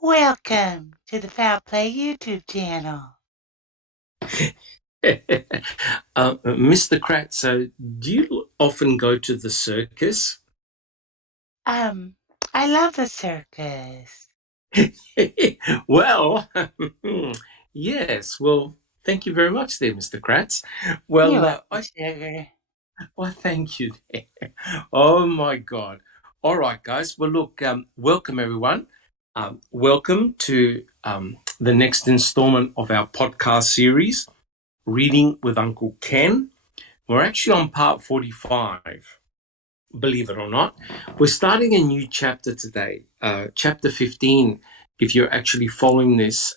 Welcome to the Foul Play YouTube channel. Mr. Kratz, so do you often go to the circus? I love the circus. Well, yes. Well, thank you very much there, Mr. Kratz. You're Well, welcome, sugar. thank you there. Oh my God. All right, guys. Well, look, welcome everyone. Welcome to the next installment of our podcast series, Reading with Uncle Ken. We're actually on part 45. Believe it or not. We're starting a new chapter today, chapter 15. If you're actually following this,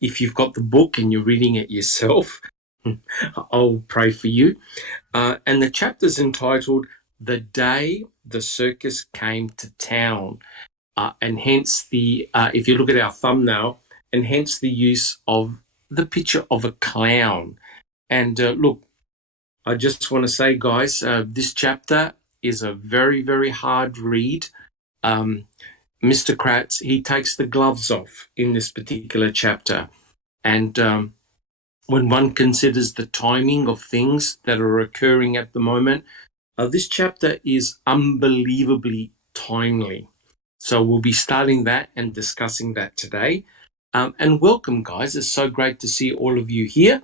if you've got the book and you're reading it yourself, I'll pray for you. And the chapter's entitled The Day the Circus Came to Town. And hence if you look at our thumbnail, and hence the use of the picture of a clown. And look, I just want to say, guys, this chapter is a very, very hard read. Mr. Kratz, he takes the gloves off in this particular chapter. And when one considers the timing of things that are occurring at the moment, this chapter is unbelievably timely. So we'll be starting that and discussing that today. And welcome, guys. It's so great to see all of you here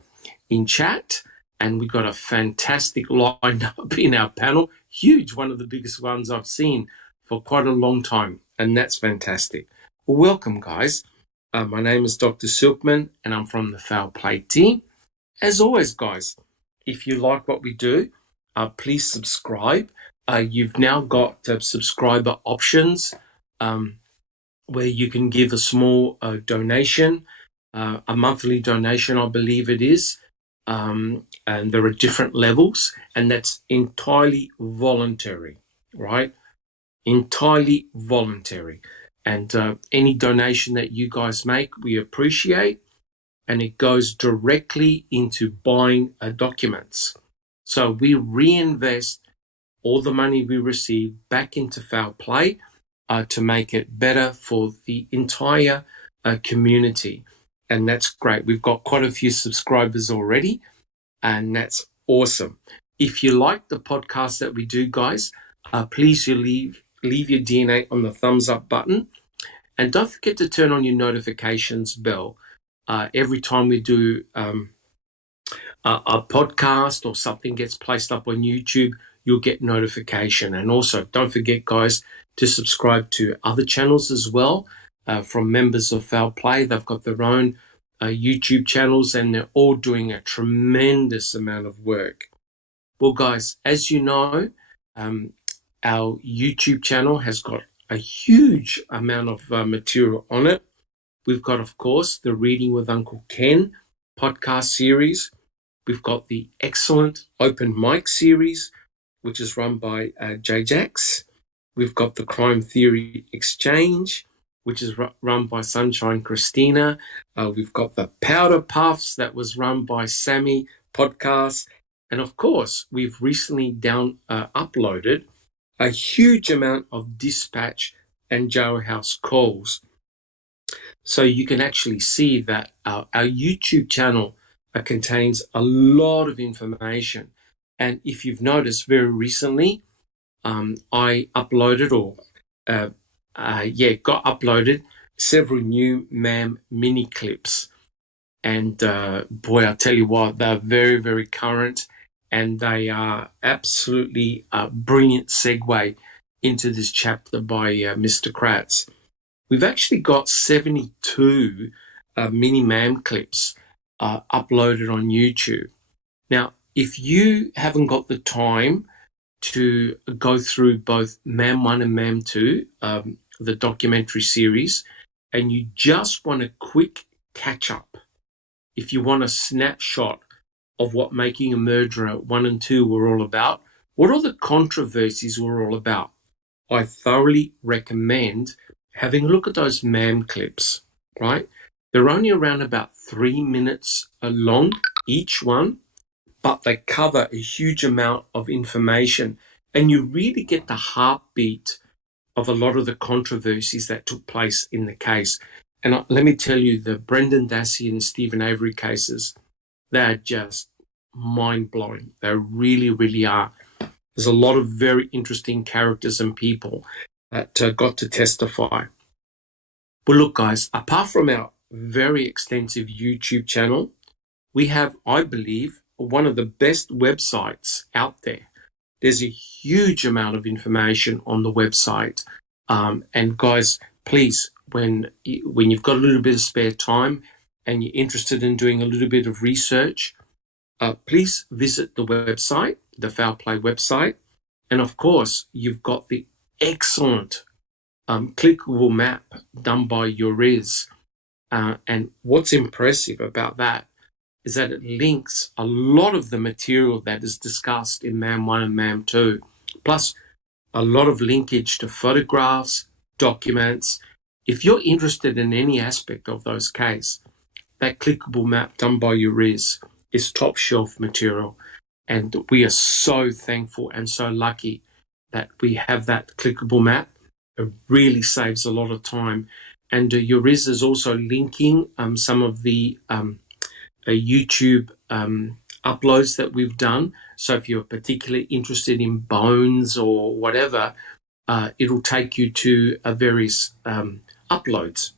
in chat. And we've got a fantastic lineup in our panel. Huge, one of the biggest ones I've seen for quite a long time. And that's fantastic. Well, welcome, guys. My name is Dr. Silkman, and I'm from the Foul Play team. As always, guys, if you like what we do, please subscribe. You've now got subscriber options where you can give a small donation, a monthly donation, I believe it is. And there are different levels, and that's entirely voluntary, right? Entirely voluntary. And any donation that you guys make, we appreciate, and it goes directly into buying documents. So we reinvest all the money we receive back into Foul Play to make it better for the entire community. And that's great. We've got quite a few subscribers already, and that's awesome. If you like the podcast that we do, guys, please you leave your DNA on the thumbs up button. And don't forget to turn on your notifications bell. Every time we do a podcast or something gets placed up on YouTube, you'll get notification. And also, don't forget, guys, to subscribe to other channels as well from members of Foul Play. They've got their own YouTube channels, and they're all doing a tremendous amount of work. Well, guys, as you know, our YouTube channel has got a huge amount of material on it. We've got, of course, the Reading with Uncle Ken podcast series. We've got the excellent Open Mic series, which is run by J-Jax. We've got the Crime Theory Exchange, which is run by Sunshine Christina. We've got the Powder Puffs that was run by Sammy podcast. And of course, we've recently uploaded a huge amount of dispatch and jailhouse calls. So you can actually see that our YouTube channel contains a lot of information. And if you've noticed, very recently, I uploaded got uploaded several new MAM mini clips. And boy, I'll tell you what, they're very, very current, and they are absolutely a brilliant segue into this chapter by Mr. Kratz. We've actually got 72 mini MAM clips uploaded on YouTube. Now, if you haven't got the time to go through both MAM 1 and MAM 2, the documentary series, and you just want a quick catch-up, if you want a snapshot of what Making a Murderer 1 and 2 were all about, what all the controversies were all about, I thoroughly recommend having a look at those MAM clips, right? They're only around about 3 minutes long, each one, but they cover a huge amount of information, and you really get the heartbeat of a lot of the controversies that took place in the case. And let me tell you, the Brendan Dassey and Stephen Avery cases, they're just mind-blowing. They really, really are. There's a lot of very interesting characters and people that got to testify. But look, guys, apart from our very extensive YouTube channel, we have, I believe, one of the best websites out there. There's a huge amount of information on the website. And guys, please, when you've got a little bit of spare time and you're interested in doing a little bit of research, please visit the website, the Foul Play website. And of course, you've got the excellent clickable map done by Uriz. And what's impressive about that is that it links a lot of the material that is discussed in MAM 1 and MAM 2, plus a lot of linkage to photographs, documents. If you're interested in any aspect of those cases, that clickable map done by Uriz is top shelf material. And we are so thankful and so lucky that we have that clickable map. It really saves a lot of time. And Uriz is also linking some of the YouTube uploads that we've done. So if you're particularly interested in bones or whatever, it'll take you to various uploads.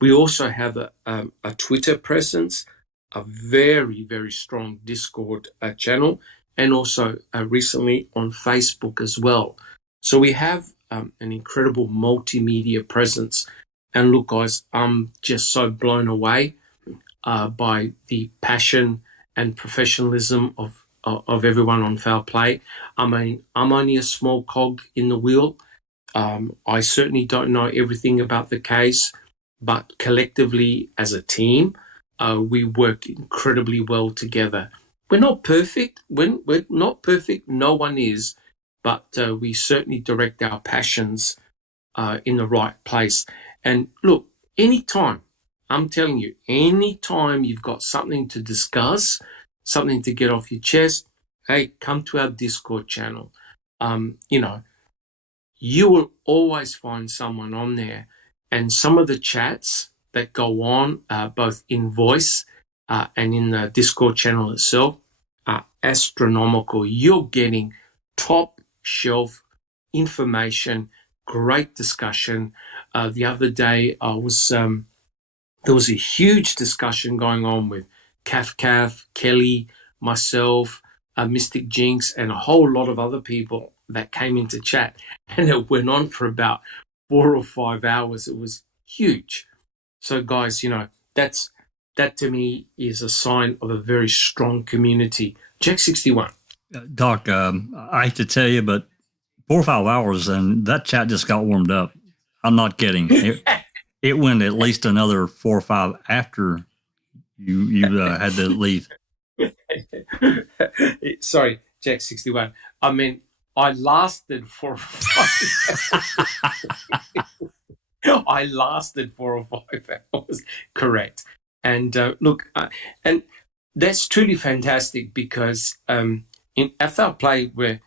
We also have a Twitter presence, a very, very strong Discord channel, and also recently on Facebook as well. So we have an incredible multimedia presence. And look, guys, I'm just so blown away by the passion and professionalism of everyone on Foul Play. I mean, I'm only a small cog in the wheel. I certainly don't know everything about the case, but collectively as a team, we work incredibly well together. We're not perfect. We're not perfect. No one is, but we certainly direct our passions in the right place. And look, anytime, I'm telling you, anytime you've got something to discuss, something to get off your chest, hey, come to our Discord channel. You will always find someone on there. And some of the chats that go on, both in voice and in the Discord channel itself, are astronomical. You're getting top shelf information, great discussion. The other day, there was a huge discussion going on with Kath, Kelly, myself, Mystic Jinx, and a whole lot of other people that came into chat. And it went on for about 4 or 5 hours. It was huge. So, guys, that to me is a sign of a very strong community. Jack 61. Doc, I hate to tell you, but 4 or 5 hours and that chat just got warmed up. I'm not kidding. It went at least another 4 or 5 after you had to leave. Sorry, Jack 61. I mean, I lasted 4 or 5 hours. I lasted 4 or 5 hours. Correct. And look, and that's truly fantastic because in FL Play, we're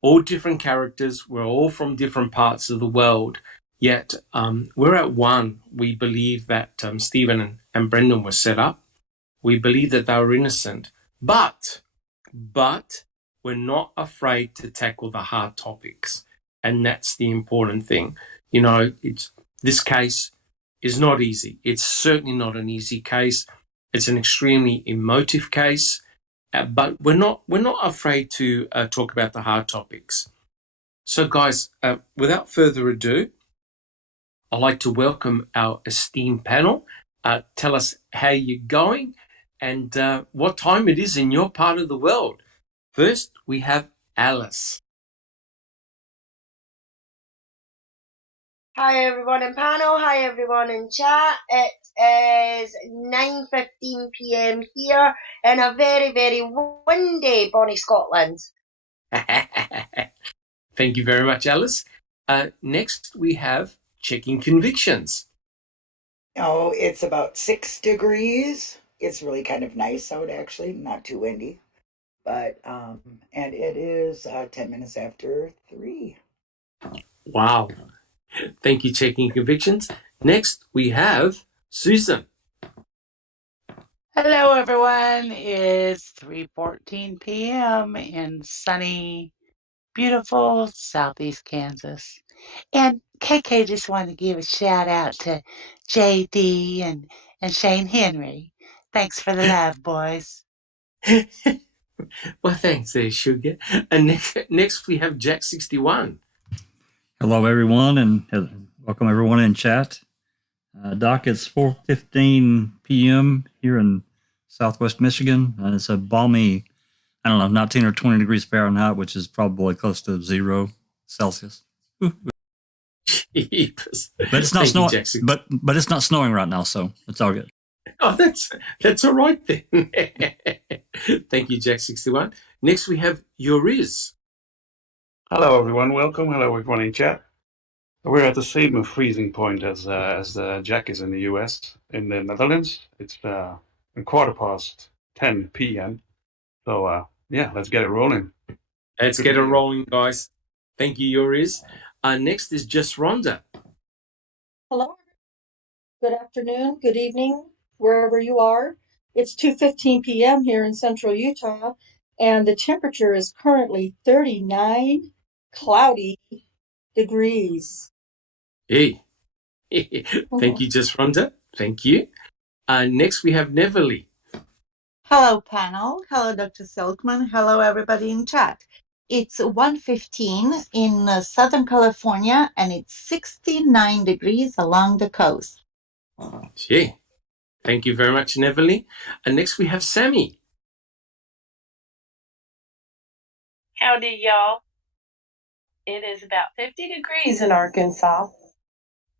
all different characters. We're all from different parts of the world. Yet we're at one. We believe that Stephen and Brendan were set up. We believe that they were innocent. But we're not afraid to tackle the hard topics. And that's the important thing. This case is not easy. It's certainly not an easy case. It's an extremely emotive case. But we're not afraid to talk about the hard topics. So, guys, without further ado, I'd like to welcome our esteemed panel. Tell us how you're going and what time it is in your part of the world. First, we have Alice. Hi everyone in panel, hi everyone in chat. It is 9:15 p.m. here in a very, very windy Bonnie, Scotland. Thank you very much, Alice. Next, we have checking convictions. Oh, it's about 6 degrees. It's really kind of nice out, actually, not too windy. But and it is 10 minutes after 3. Wow. Thank you, checking convictions. Next, we have Susan. Hello, everyone. It's 3:14 p.m. in sunny, beautiful Southeast Kansas. And KK just wanted to give a shout out to JD and Shane Henry. Thanks for the love, boys. Well, thanks there, Sugar. And next we have Jack61. Hello, everyone, and welcome everyone in chat. Doc, it's 4:15 p.m. here in Southwest Michigan, and it's a balmy, 19 or 20 degrees Fahrenheit, which is probably close to 0 Celsius. Jeepers. But it's not snowing. Jack61. But it's not snowing right now, so it's all good. Oh, that's all right then. Thank you, Jack61. Next we have Yuriz. Hello, everyone. Welcome. Hello, everyone in chat. We're at the same freezing point as Jack is in the US. In the Netherlands, it's 10:15 p.m. So, let's get it rolling. Let's get it rolling, guys. Thank you, Yuriz. Next is just Rhonda. Hello. Good afternoon, good evening, wherever you are. It's 2:15 p.m. here in central Utah, and the temperature is currently 39 cloudy degrees. Hey. Thank you, just Rhonda. Thank you. Next we have Neverly. Hello, panel. Hello, Dr. Silkman. Hello, everybody in chat. It's 1:15 in Southern California, and it's 69 degrees along the coast. Gee. Thank you very much, Neverly. And next we have Sammy. Howdy, y'all. It is about 50 degrees in Arkansas,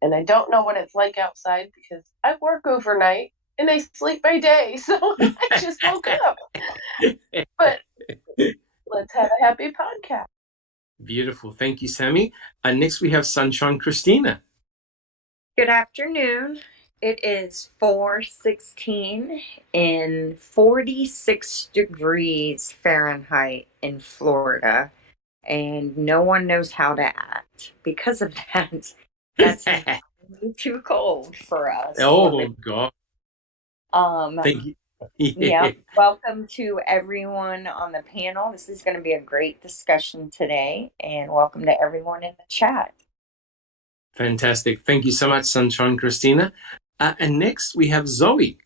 and I don't know what it's like outside because I work overnight and I sleep by day, so I just woke up. But let's have a happy podcast. Beautiful. Thank you, Sammy. And next we have Sunshine Christina. Good afternoon. It is 4:16 in 46 degrees Fahrenheit in Florida, and no one knows how to act because of that. That's way too cold for us. Oh, God. Thank you. Yeah. Welcome to everyone on the panel. This is going to be a great discussion today, and welcome to everyone in the chat. Fantastic. Thank you so much, Sunshine Christina. And next we have Zoe.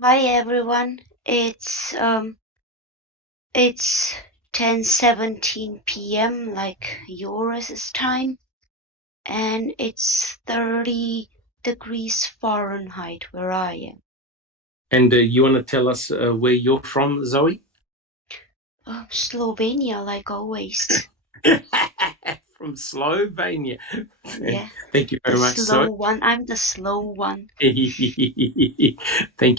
Hi everyone. It's 10:17 p.m. like yours time, and it's 30 degrees Fahrenheit where I am. And you want to tell us where you're from, Zoe? Slovenia, like always. From Slovenia. Yeah. Thank you very much, slow Zoe. one. I'm the slow one. Thank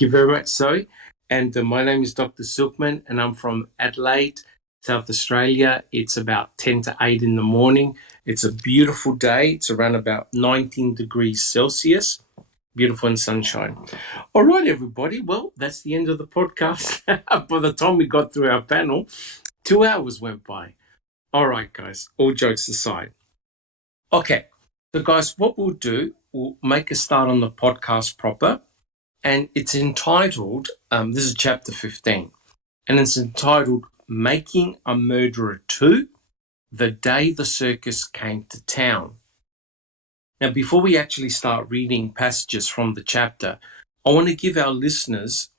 you very much, Zoe. And my name is Dr. Silkman, and I'm from Adelaide, South Australia. It's about 10 to 8 in the morning. It's a beautiful day. It's around about 19 degrees Celsius. Beautiful and sunshine. All right, everybody. Well, that's the end of the podcast. By the time we got through our panel, 2 hours went by. All right, guys, all jokes aside. Okay, so guys, what we'll do, we'll make a start on the podcast proper, and it's entitled, this is chapter 15, and it's entitled Making a Murderer 2, The Day the Circus Came to Town. Now, before we actually start reading passages from the chapter, I want to give our listeners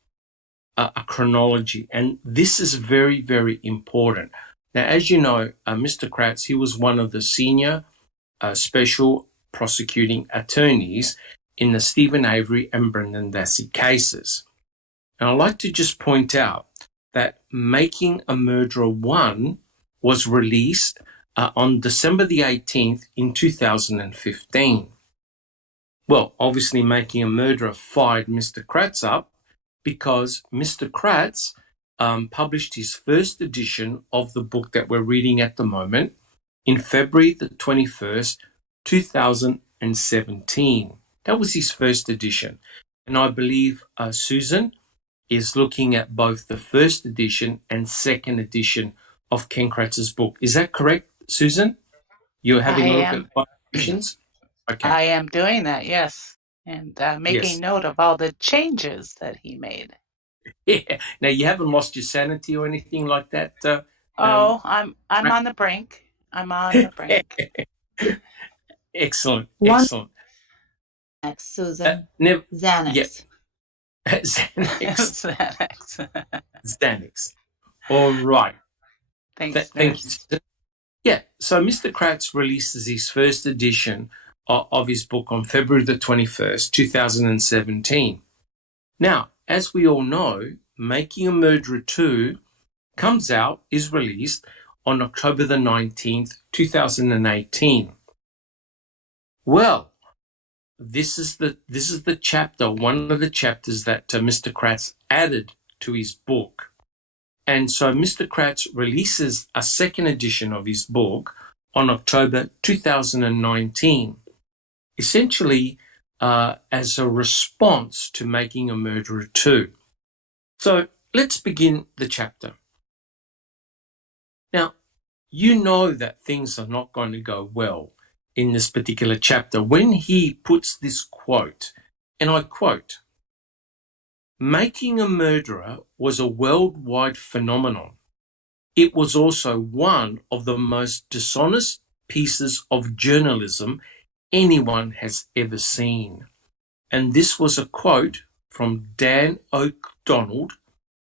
a chronology, and this is very, very important. Now, as you know, Mr. Kratz, he was one of the senior special prosecuting attorneys in the Stephen Avery and Brendan Dassey cases. And I'd like to just point out that Making a Murderer 1 was released on December the 18th in 2015. Well, obviously Making a Murderer fired Mr. Kratz up because Mr. Kratz published his first edition of the book that we're reading at the moment in February the 21st, 2017. That was his first edition. And I believe Susan is looking at both the first edition and second edition of Ken Kratz's book. Is that correct, Susan? You're having I a look am. at violations? Okay. I am doing that, yes. And making Yes. note of all the changes that he made. Yeah. Now, you haven't lost your sanity or anything like that? Oh, I'm on the brink. I'm on the brink. Excellent. One Excellent. next, Susan. Never, yeah. Xanax. Xanax. Xanax. Xanax. All right. Thanks, Thank nurse. you. Yeah. So Mr. Kratz releases his first edition of his book on February the 21st, 2017. Now, as we all know, Making a Murderer 2 is released on October the 19th, 2018. Well, this is the chapter, one of the chapters that Mr. Kratz added to his book. And so Mr. Kratz releases a second edition of his book on October 2019, essentially as a response to Making a Murderer 2. So let's begin the chapter. Now, you know that things are not going to go well in this particular chapter when he puts this quote, and I quote, "Making a Murderer was a worldwide phenomenon. It was also one of the most dishonest pieces of journalism anyone has ever seen." And this was a quote from Dan O'Donnell,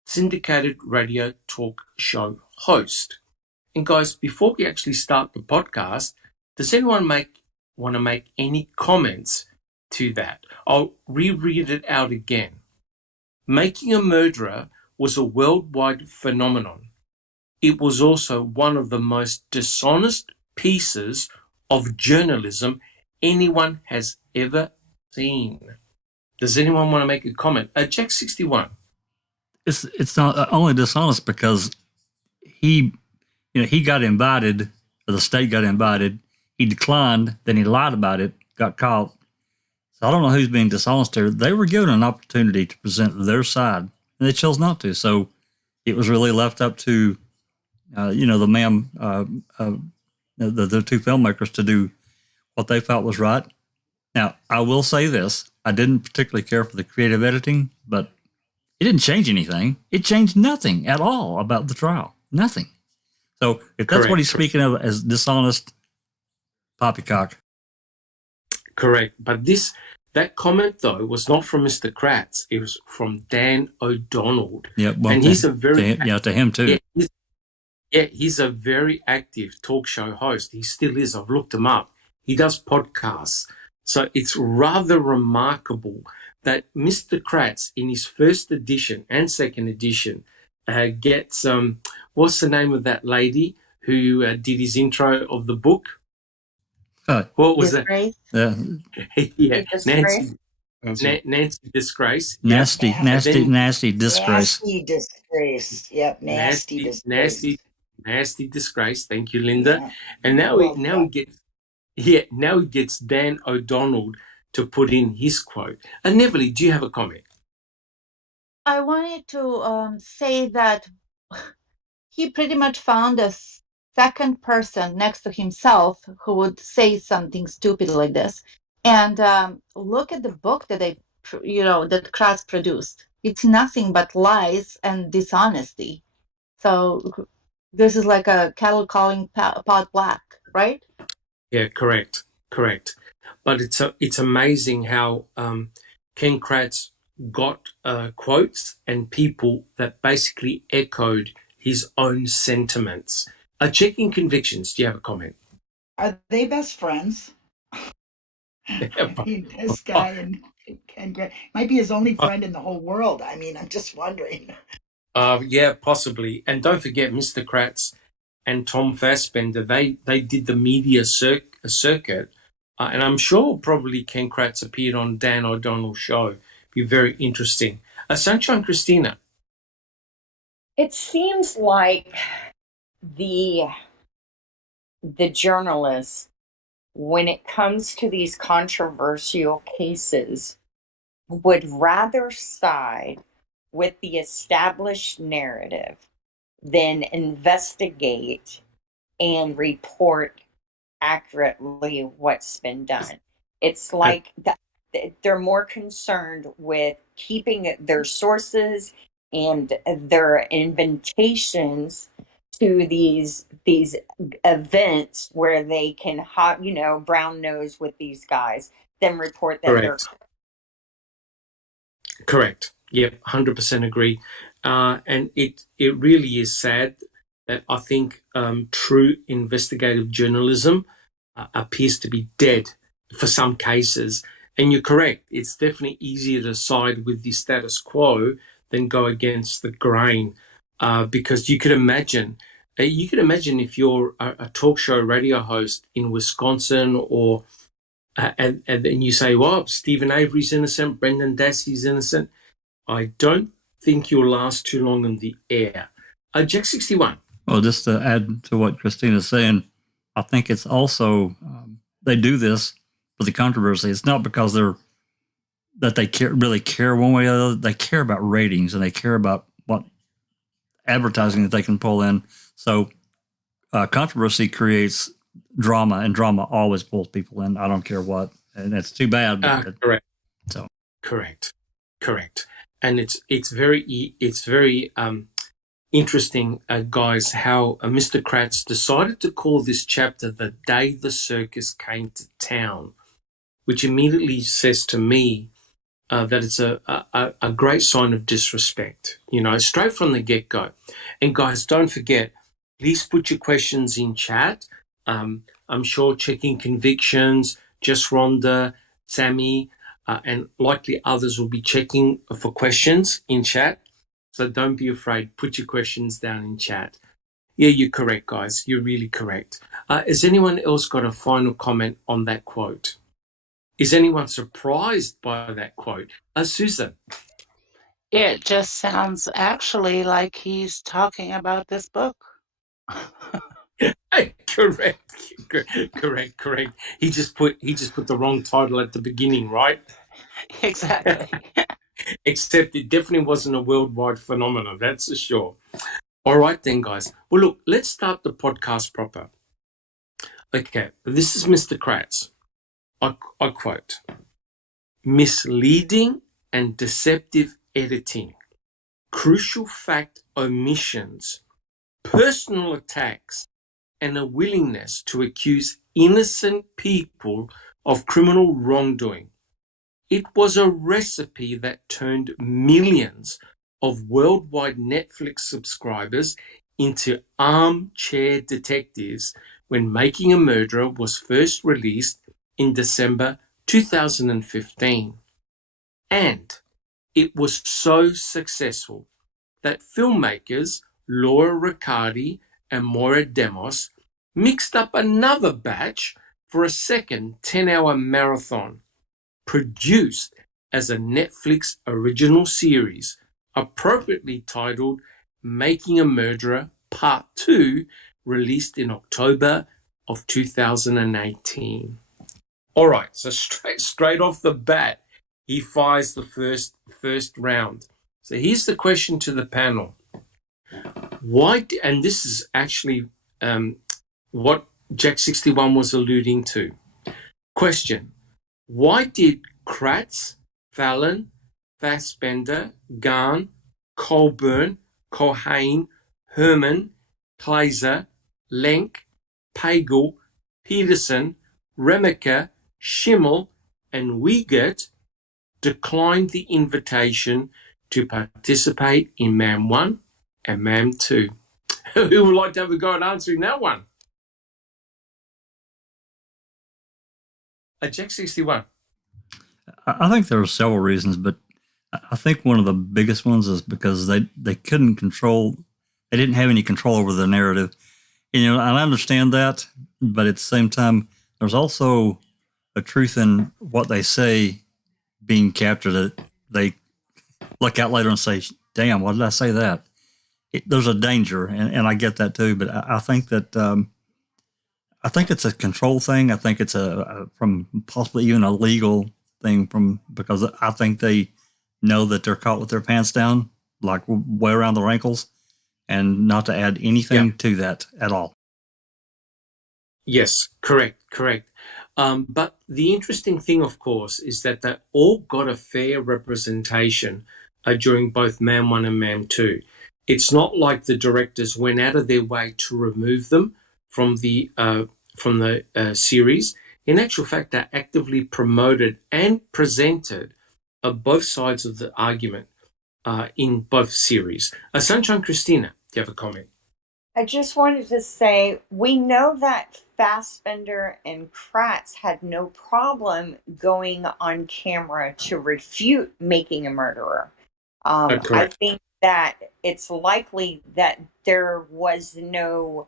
syndicated radio talk show host. And guys, before we actually start the podcast, does anyone want to make any comments to that? I'll reread it out again. Making a Murderer was a worldwide phenomenon. It was also one of the most dishonest pieces of journalism anyone has ever seen. Does anyone want to make a comment? Jack 61. It's not only dishonest because he got invited, or the state got invited. He declined, then he lied about it, got caught. So I don't know who's being dishonest here. They were given an opportunity to present their side, and they chose not to. So it was really left up to, the man, the two filmmakers to do what they felt was right. Now, I will say this. I didn't particularly care for the creative editing, but it didn't change anything. It changed nothing at all about the trial. Nothing. So if that's what he's speaking of as dishonest, poppycock. Correct. But that comment, though, was not from Mr. Kratz. It was from Dan O'Donnell. Yeah, well, and he's a very... to him too. He's a very active talk show host. He still is. I've looked him up. He does podcasts. So it's rather remarkable that Mr. Kratz, in his first edition and second edition, gets... what's the name of that lady who did his intro of the book? What was Disgrace. that? Yeah, Disgrace. Nancy Disgrace. Nasty Disgrace. Nasty Disgrace. Yep, Nasty Disgrace. Nasty Disgrace. Thank you, Linda. Yeah. And now he gets Dan O'Donnell to put in his quote. And Neverly, do you have a comment? I wanted to say that he pretty much found a second person next to himself who would say something stupid like this. And look at the book that that Kratz produced. It's nothing but lies and dishonesty. So this is like a kettle calling pot black, right? Yeah, correct. But it's amazing how Ken Kratz got quotes and people that basically echoed his own sentiments. Checking Convictions, do you have a comment? Are they best friends? I mean, this guy and Ken Kratz might be his only friend in the whole world. I mean, I'm just wondering. Yeah, possibly. And don't forget, Mr. Kratz and Tom Fassbender, they did the media circuit. And I'm sure probably Ken Kratz appeared on Dan O'Donnell's show. Be very interesting. Sunshine Christina. It seems like the journalists, when it comes to these controversial cases, would rather side with the established narrative than investigate and report accurately what's been done. It's like they're more concerned with keeping their sources and their inventations to these events where they can brown nose with these guys than report that they're Correct. Yep, 100% agree. And it really is sad that I think true investigative journalism appears to be dead for some cases. And you're correct. It's definitely easier to side with the status quo than go against the grain, because you could imagine if you're a talk show radio host in Wisconsin or and then you say, well, Stephen Avery's innocent, Brendan Dassey's innocent. I don't think you'll last too long in the air. Jack 61. Well, just to add to what Christina's saying, I think it's also, they do this for the controversy. It's not because they really care one way or the other. They care about ratings and they care about what advertising that they can pull in. So controversy creates drama, and drama always pulls people in. I don't care what, and it's too bad. Correct. So correct. And it's very interesting, guys, how Mr. Kratz decided to call this chapter "The Day the Circus Came to Town," which immediately says to me that it's a great sign of disrespect. Straight from the get-go. And guys, don't forget, please put your questions in chat. I'm sure Checking Convictions, Just Rhonda, Sammy, and likely others will be checking for questions in chat. So don't be afraid. Put your questions down in chat. Yeah, you're correct, guys. You're really correct. Has anyone else got a final comment on that quote? Is anyone surprised by that quote? Susan? It just sounds actually like he's talking about this book. Correct. He just put the wrong title at the beginning, right? Exactly. Except it definitely wasn't a worldwide phenomenon, that's for sure. All right then, guys. Well, look, let's start the podcast proper. Okay, this is Mr. Kratz. I quote, misleading and deceptive editing, crucial fact omissions, personal attacks, and a willingness to accuse innocent people of criminal wrongdoing. It was a recipe that turned millions of worldwide Netflix subscribers into armchair detectives when Making a Murderer was first released in December 2015. And it was so successful that filmmakers Laura Riccardi and Moira Demos mixed up another batch for a second 10-hour marathon, produced as a Netflix original series, appropriately titled Making a Murderer Part 2, released in October of 2018. All right, so straight off the bat, he fires the first round. So here's the question to the panel. Why, and this is actually what Jack 61 was alluding to. Question, why did Kratz, Fallon, Fassbender, Gahn, Colburn, Cohane, Herman, Kleiser, Lenk, Pagel, Peterson, Remacher, Schimmel, and Wiegert decline the invitation to participate in MAM 1 and MAM 2? Who would like to have a go at answering that one? Jack 61. I think there are several reasons, but I think one of the biggest ones is because they couldn't control, they didn't have any control over the narrative. And, I understand that, but at the same time, there's also a truth in what they say being captured that they look out later and say, damn, why did I say that? There's a danger, and I get that too, but I think that I think it's a control thing. I think it's from possibly even a legal thing because I think they know that they're caught with their pants down, like way around their ankles, and not to add anything to that at all. Yes, correct. But the interesting thing, of course, is that they all got a fair representation during both MAM 1 and MAM 2. It's not like the directors went out of their way to remove them from the series. In actual fact, they actively promoted and presented both sides of the argument in both series. Sunshine Christina, do you have a comment? I just wanted to say, we know that Fassbender and Kratz had no problem going on camera to refute making a murderer. I Correct. think that it's likely that there was no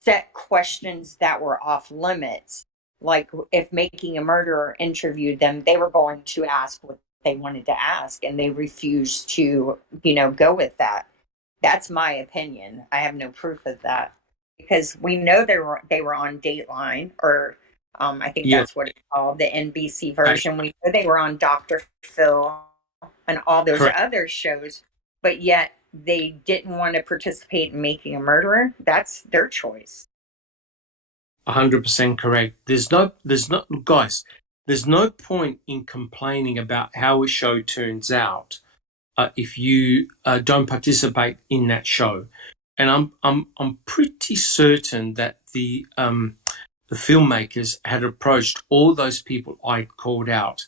set questions that were off limits. Like if making a murderer interviewed them, they were going to ask what they wanted to ask, and they refused to, go with that. That's my opinion. I have no proof of that because we know they were on Dateline, or I think that's what it's called, the NBC version. We know they were on Dr. Phil and all those other shows, but yet they didn't want to participate in making a murderer. That's their choice. 100% correct. There's no point in complaining about how a show turns out if you don't participate in that show. And I'm pretty certain that the filmmakers had approached all those people I'd called out.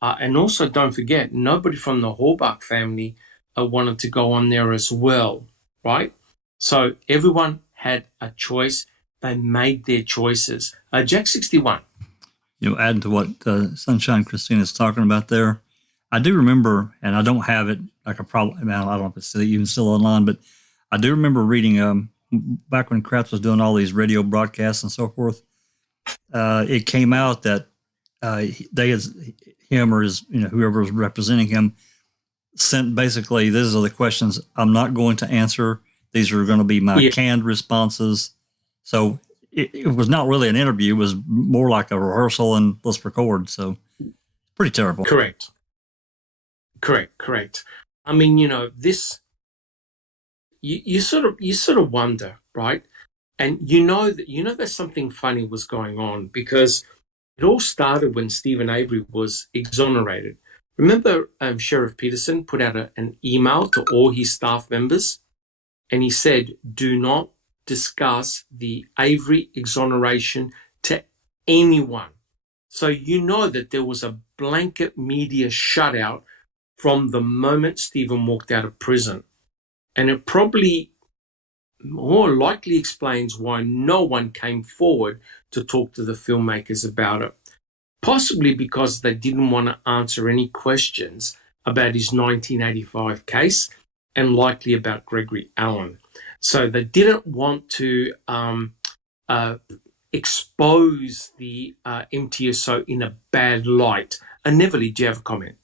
And also, don't forget, nobody from the Horbach family wanted to go on there as well, right? So everyone had a choice. They made their choices. Jack 61. Adding to what Sunshine Christina is talking about there, I do remember, and I don't have it like a problem. I don't know if it's even still online, but I do remember reading back when Kratz was doing all these radio broadcasts and so forth. It came out that him or his, whoever was representing him, sent basically, these are the questions I'm not going to answer. These are going to be my canned responses. So it was not really an interview. It was more like a rehearsal and let's record. So pretty terrible. Correct. I mean, this, you sort of wonder, right? And that something funny was going on because it all started when Stephen Avery was exonerated. Remember, Sheriff Peterson put out an email to all his staff members, and he said, do not discuss the Avery exoneration to anyone. So that there was a blanket media shutout from the moment Stephen walked out of prison. And it probably more likely explains why no one came forward to talk to the filmmakers about it. Possibly because they didn't want to answer any questions about his 1985 case and likely about Gregory Allen. So they didn't want to expose the MTSO in a bad light. And Neverly, do you have a comment?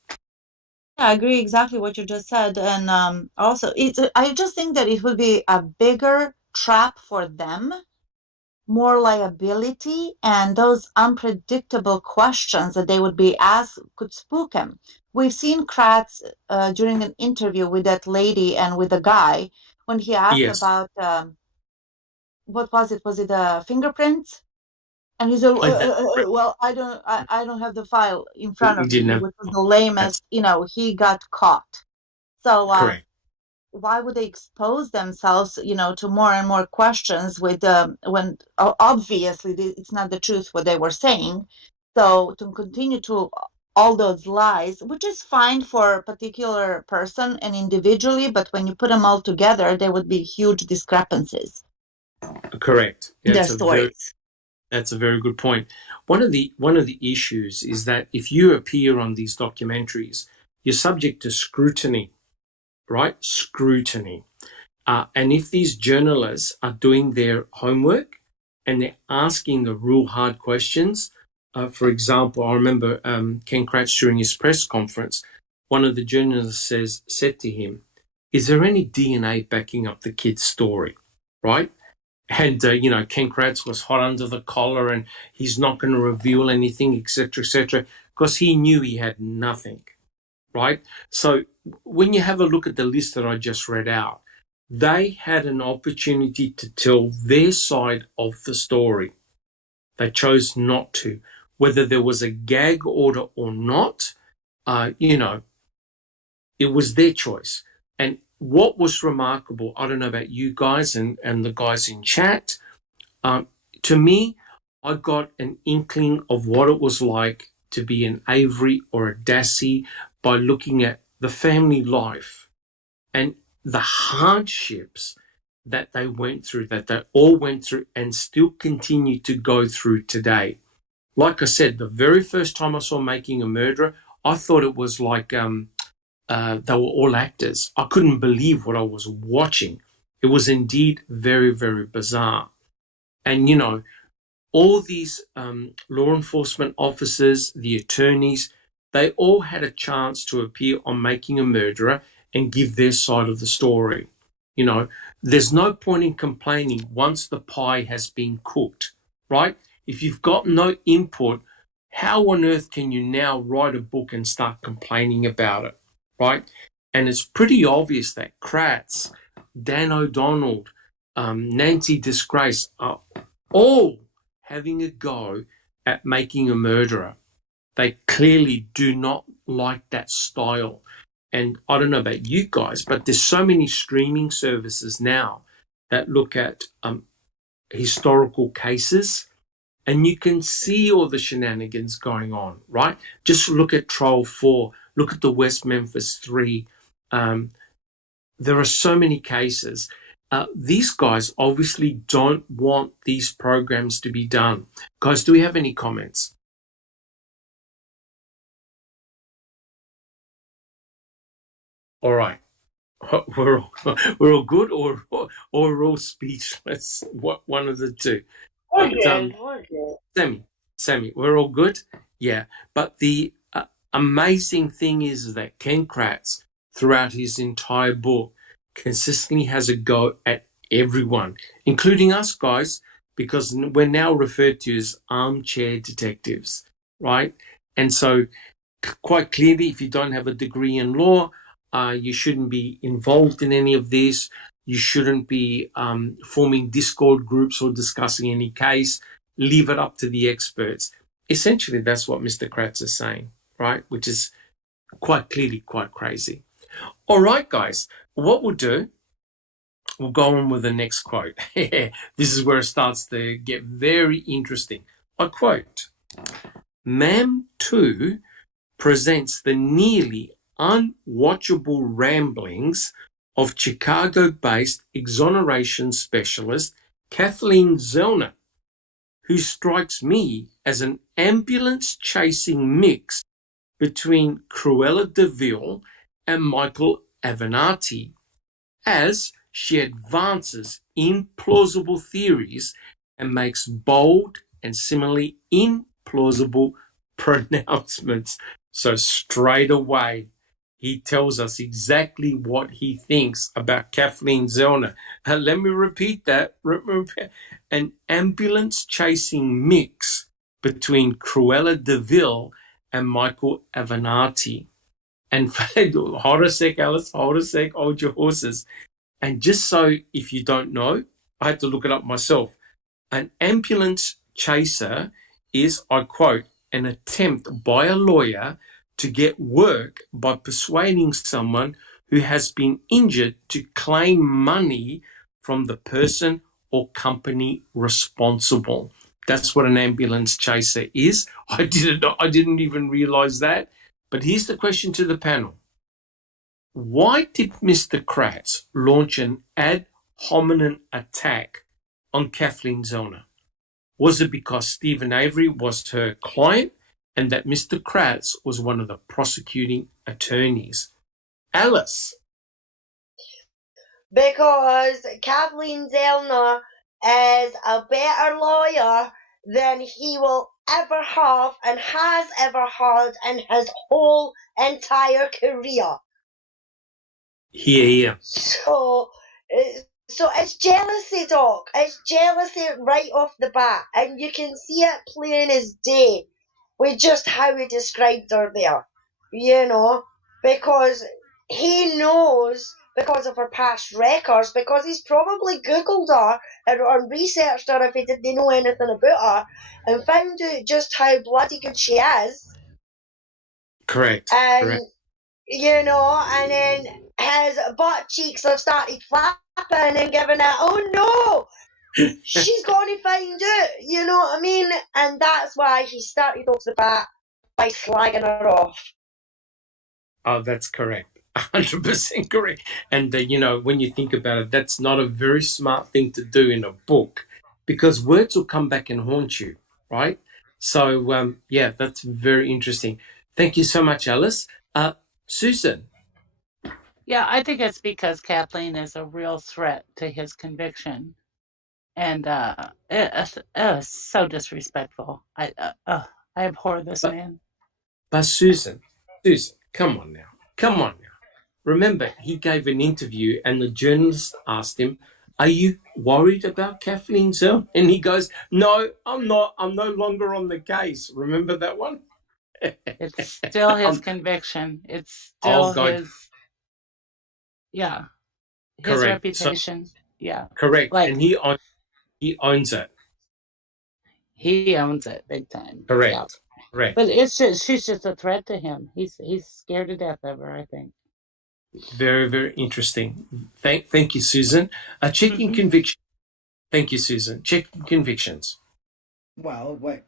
I agree exactly what you just said. And also, I just think that it would be a bigger trap for them, more liability, and those unpredictable questions that they would be asked could spook him. We've seen Kratz during an interview with that lady and with the guy when he asked about what was it? Was it fingerprints? And he said, "Well, I don't have the file in front of me," which was the lamest. He got caught. So why would they expose themselves, to more and more questions with when obviously it's not the truth what they were saying? So to continue to all those lies, which is fine for a particular person and individually, but when you put them all together, there would be huge discrepancies. Correct. Their stories. That's a very good point. One of the issues is that if you appear on these documentaries, you're subject to scrutiny, right? Scrutiny. And if these journalists are doing their homework and they're asking the real hard questions, for example, I remember Ken Kratz during his press conference, one of the journalists said to him, "Is there any DNA backing up the kid's story?" Right? And, Ken Kratz was hot under the collar and he's not going to reveal anything, etc., because he knew he had nothing, right? So when you have a look at the list that I just read out, they had an opportunity to tell their side of the story. They chose not to. Whether there was a gag order or not, it was their choice. And what was remarkable, I don't know about you guys and the guys in chat, to me, I got an inkling of what it was like to be an Avery or a Dassey by looking at the family life and the hardships that they went through, that they all went through and still continue to go through today. Like I said, the very first time I saw Making a Murderer, I thought it was like they were all actors. I couldn't believe what I was watching. It was indeed very, very bizarre. And, all these law enforcement officers, the attorneys, they all had a chance to appear on Making a Murderer and give their side of the story. There's no point in complaining once the pie has been cooked, right? If you've got no input, how on earth can you now write a book and start complaining about it, right? And it's pretty obvious that Kratz, Dan O'Donnell, Nancy Disgrace are all having a go at Making a Murderer. They clearly do not like that style. And I don't know about you guys, but there's so many streaming services now that look at historical cases, and you can see all the shenanigans going on, right? Just look at Trial 4, look at the West Memphis 3. There are so many cases. These guys obviously don't want these programs to be done. Guys, do we have any comments? All right. We're all good, or we're all speechless. One of the two. We're good. Sammy, we're all good. Yeah, but the amazing thing is that Ken Kratz, throughout his entire book, consistently has a go at everyone, including us guys, because we're now referred to as armchair detectives, right? And so, quite clearly, if you don't have a degree in law, you shouldn't be involved in any of this. You shouldn't be forming Discord groups or discussing any case. Leave it up to the experts. Essentially, that's what Mr. Kratz is saying, right? Which is quite clearly quite crazy. All right, guys, what we'll do, we'll go on with the next quote. This is where it starts to get very interesting. I quote, "Ma'am 2 presents the nearly unwatchable ramblings of Chicago-based exoneration specialist Kathleen Zellner, who strikes me as an ambulance-chasing mix between Cruella de Vil and Michael Avenatti, as she advances implausible theories and makes bold and similarly implausible pronouncements." So straight away, he tells us exactly what he thinks about Kathleen Zellner. Let me repeat that. An ambulance-chasing mix between Cruella de Vil and Michael Avenatti. And hold a sec, Alice, hold a sec, hold your horses. And just so if you don't know, I had to look it up myself. An ambulance chaser is, I quote, an attempt by a lawyer to get work by persuading someone who has been injured to claim money from the person or company responsible. That's what an ambulance chaser is. I didn't even realize that. But here's the question to the panel. Why did Mr. Kratz launch an ad hominem attack on Kathleen Zellner? Was it because Stephen Avery was her client and that Mr. Kratz was one of the prosecuting attorneys? Alice? Because Kathleen Zellner is a better lawyer than he will ever have and has ever had in his whole entire career. Here. So it's jealousy, Doc. It's jealousy right off the bat, and you can see it plain as day with just how he described her there, because he knows because of her past records, because he's probably Googled her or researched her if he didn't know anything about her, and found out just how bloody good she is. Correct. And, Correct. you know, and then his butt cheeks have started flapping and giving it, oh no! She's going to find out, you know what I mean? And that's why he started off the bat by slagging her off. Oh, that's correct. 100% correct. And, you know, when you think about it, that's not a very smart thing to do in a book, because words will come back and haunt you, right? So, yeah, that's very interesting. Thank you so much, Alice. Susan. Yeah, I think it's because Kathleen is a real threat to his conviction. And it was so disrespectful. I abhor this man. But Susan, come on now. Remember, he gave an interview and the journalist asked him, are you worried about Kathleen Zellner? And he goes, no, I'm not. I'm no longer on the case. Remember that one? It's still his conviction. It's still his, yeah, his correct. reputation. So, yeah. Correct. Like, and he owns it. He owns it big time. Correct. Yeah. Correct. But she's just a threat to him. He's scared to death of her, I think. Very, very interesting. Thank you, Susan. Checking conviction. Thank you, Susan. Checking convictions. Well, what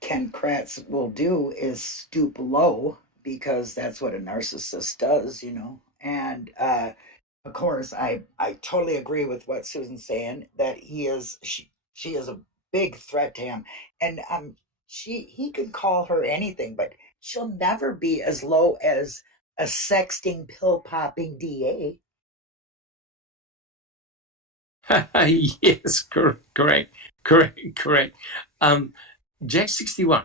Ken Kratz will do is stoop low, because that's what a narcissist does, you know. And of course, I totally agree with what Susan's saying, that she is a big threat to him, and he can call her anything, but she'll never be as low as a sexting, pill popping DA. Yes, correct. Jack 61.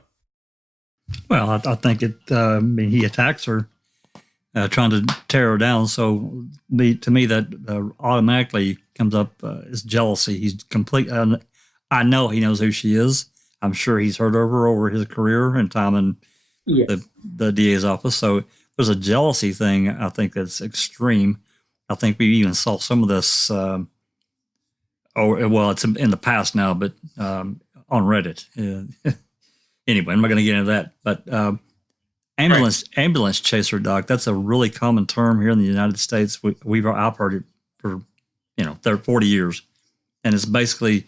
Well, I think he attacks her, trying to tear her down. So to me, that automatically comes up as jealousy. He's complete. I know he knows who she is. I'm sure he's heard of her over his career and time in the DA's office. So there's a jealousy thing, I think, that's extreme. I think we even saw some of this. It's in the past now, but on Reddit. Anyway, I'm not going to get into that. But ambulance chaser, Doc, that's a really common term here in the United States. I've heard it for 40 years, and it's basically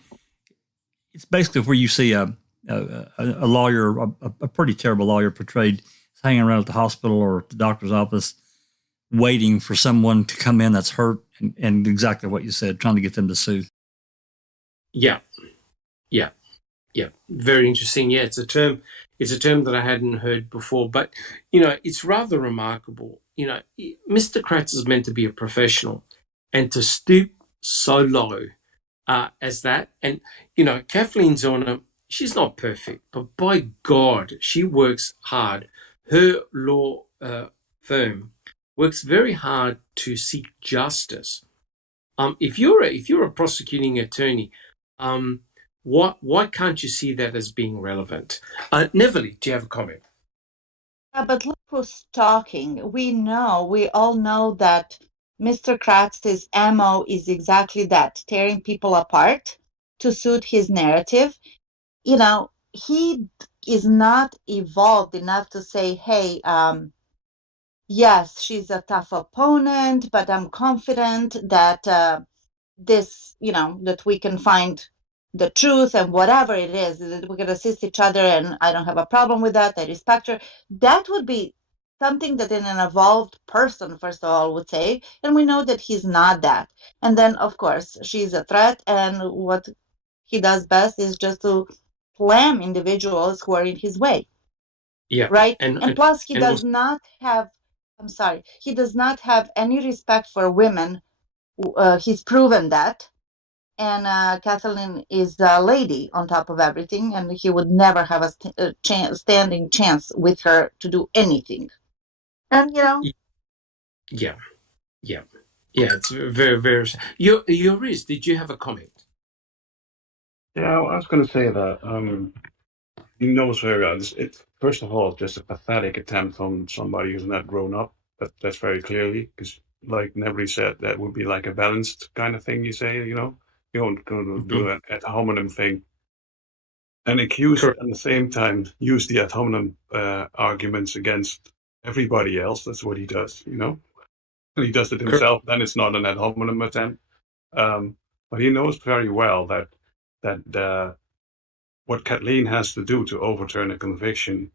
where you see a lawyer, a pretty terrible lawyer portrayed hanging around at the hospital or the doctor's office, waiting for someone to come in that's hurt, and exactly what you said, trying to get them to sue. Yeah. Very interesting. Yeah, it's a term that I hadn't heard before, but it's rather remarkable. Mr. Kratz is meant to be a professional, and to stoop so low as that. And Kathleen Zellner, she's not perfect, but by God, she works hard. Her law firm works very hard to seek justice. If you're a prosecuting attorney, why can't you see that as being relevant? Neverly, do you have a comment? But look who's talking. We all know that Mr. Kratz's MO is exactly that, tearing people apart to suit his narrative. He is not evolved enough to say, hey, yes, she's a tough opponent, but I'm confident that that we can find the truth, and whatever it is, that we can assist each other, and I don't have a problem with that. I respect her. That would be something that an evolved person, first of all, would say, and we know that he's not that. And then, of course, she's a threat, and what he does best is just to slam individuals who are in his way. Yeah. Right? And plus, he does not have, he does not have any respect for women. He's proven that. And Kathleen is a lady on top of everything, and he would never have a standing chance with her to do anything. And Yeah. It's very, very. Yoris, did you have a comment? Yeah, I was going to say that he knows very well. It's first of all just a pathetic attempt on somebody who's not grown up. That's very clearly, because like Avery said, that would be like a balanced kind of thing. You say, you don't go to do an ad hominem thing, and accuse Correct. at the same time use the ad hominem arguments against everybody else. That's what he does. And he does it Correct. himself. Then it's not an ad hominem attempt. But he knows very well that what Kathleen has to do to overturn a conviction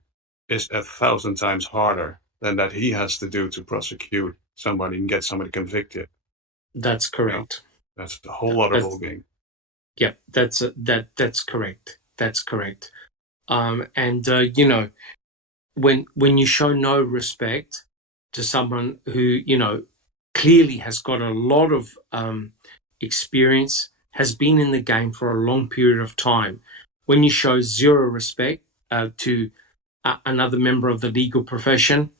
is 1,000 times harder than that he has to do to prosecute somebody and get somebody convicted. That's correct. That's a whole other ballgame. Yeah, that's correct. That's correct. And when you show no respect to someone who clearly has got a lot of experience, has been in the game for a long period of time, when you show zero respect to another member of the legal profession,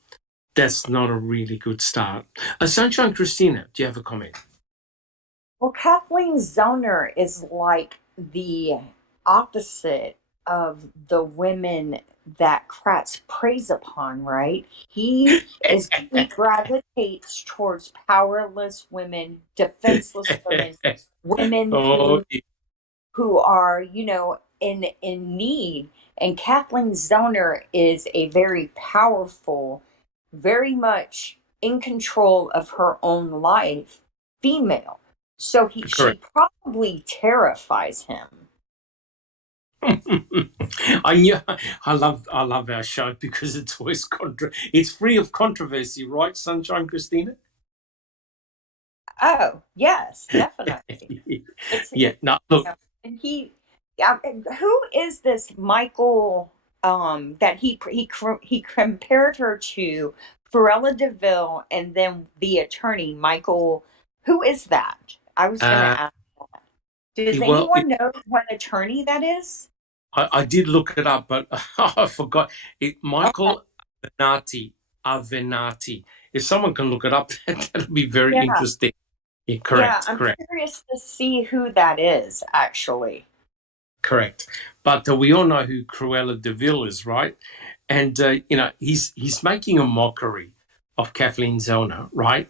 that's not a really good start. Sunshine Christina, do you have a comment? Well, Kathleen Zellner is like the opposite of the women that Kratz preys upon, right? He gravitates towards powerless women, defenseless women, women who are, in need. And Kathleen Zellner is a very powerful, very much in control of her own life female. So she probably terrifies him. I love our show because it's always it's free of controversy, right, Sunshine Christina? Oh yes, definitely. Look. And who is this Michael? That he compared her to Cruella de Vil, and then the attorney Michael. Who is that? I was going to ask that. Does anyone know what attorney that is? I did look it up, but I forgot. Michael Avenatti. If someone can look it up, that'll be very interesting. Yeah, correct. Yeah, I'm curious to see who that is, actually. Correct. But we all know who Cruella de Vil is, right? And, he's making a mockery of Kathleen Zellner, right?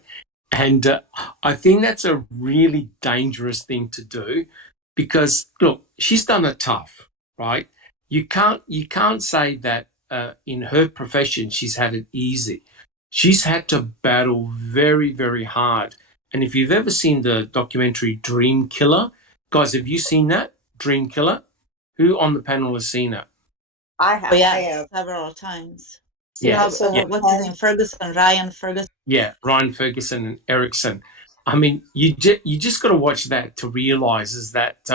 And I think that's a really dangerous thing to do because, look, she's done it tough, right? You can't say that in her profession she's had it easy. She's had to battle very, very hard. And if you've ever seen the documentary Dream Killer, guys, have you seen that? Dream Killer? Who on the panel has seen it? I have. I have several times. Yeah. What's his name? Ryan Ferguson. Yeah, Ryan Ferguson and Erickson. I mean, you just got to watch that to realize is that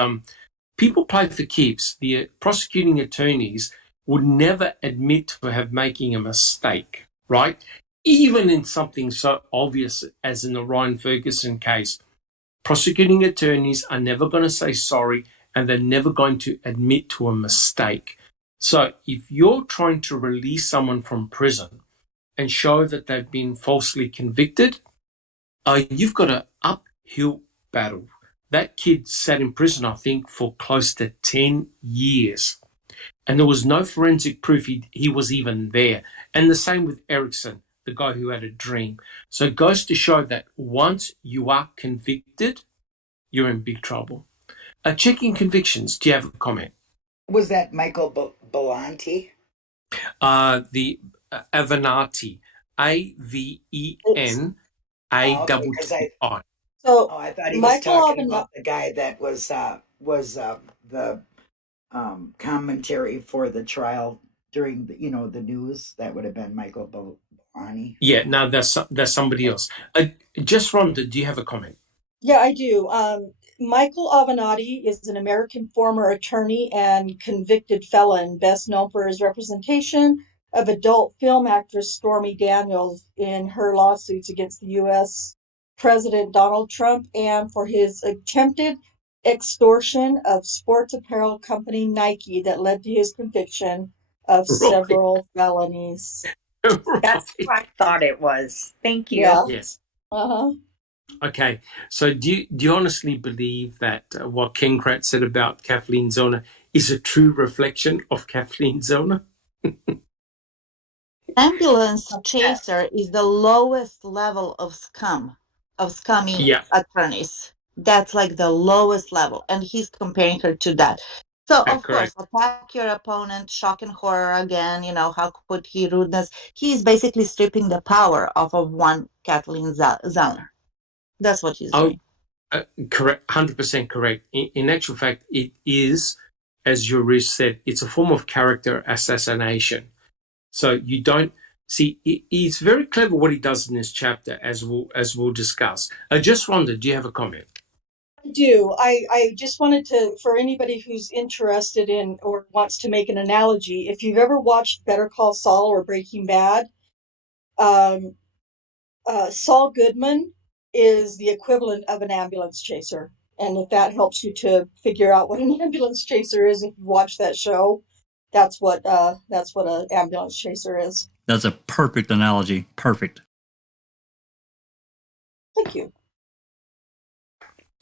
people play for keeps. The prosecuting attorneys would never admit to have making a mistake, right? Even in something so obvious as in the Ryan Ferguson case, prosecuting attorneys are never going to say sorry and they're never going to admit to a mistake. So if you're trying to release someone from prison and show that they've been falsely convicted, you've got an uphill battle. That kid sat in prison, I think, for close to 10 years. And there was no forensic proof he was even there. And the same with Erickson, the guy who had a dream. So it goes to show that once you are convicted, you're in big trouble. Checking convictions, do you have a comment? Was that Michael Belanti? The Avenatti, Avenatti. So I thought he was talking about the guy that was the commentary for the trial during the news. That would have been Michael Belanti. Yeah, no, that's somebody else. Just Rhonda, do you have a comment? Yeah, I do. Michael Avenatti is an American former attorney and convicted felon, best known for his representation of adult film actress Stormy Daniels in her lawsuits against the U.S. President Donald Trump and for his attempted extortion of sports apparel company Nike that led to his conviction of several felonies. That's what I thought it was. Thank you. Yeah. Yes. Uh-huh. Okay, so do you honestly believe that what Ken Kratz said about Kathleen Zellner is a true reflection of Kathleen Zellner? Ambulance chaser is the lowest level of scum. of scummy Yeah, attorneys. That's like the lowest level, and he's comparing her to that. So of course, correct. attack your opponent, shock and horror again. How could he rudeness? He's basically stripping the power off of one Kathleen Zellner. That's what he's Oh, doing. correct, 100% correct. In actual fact, it is, as Yurish said, it's a form of character assassination. So you don't see. It's very clever what he does in this chapter, as we'll discuss. Just Rhonda, do you have a comment? I do. I just wanted to, for anybody who's interested in or wants to make an analogy, if you've ever watched Better Call Saul or Breaking Bad, Saul Goodman is the equivalent of an ambulance chaser. And if that helps you to figure out what an ambulance chaser is, if you watch that show, that's what an ambulance chaser is. That's a perfect analogy. Perfect. Thank you.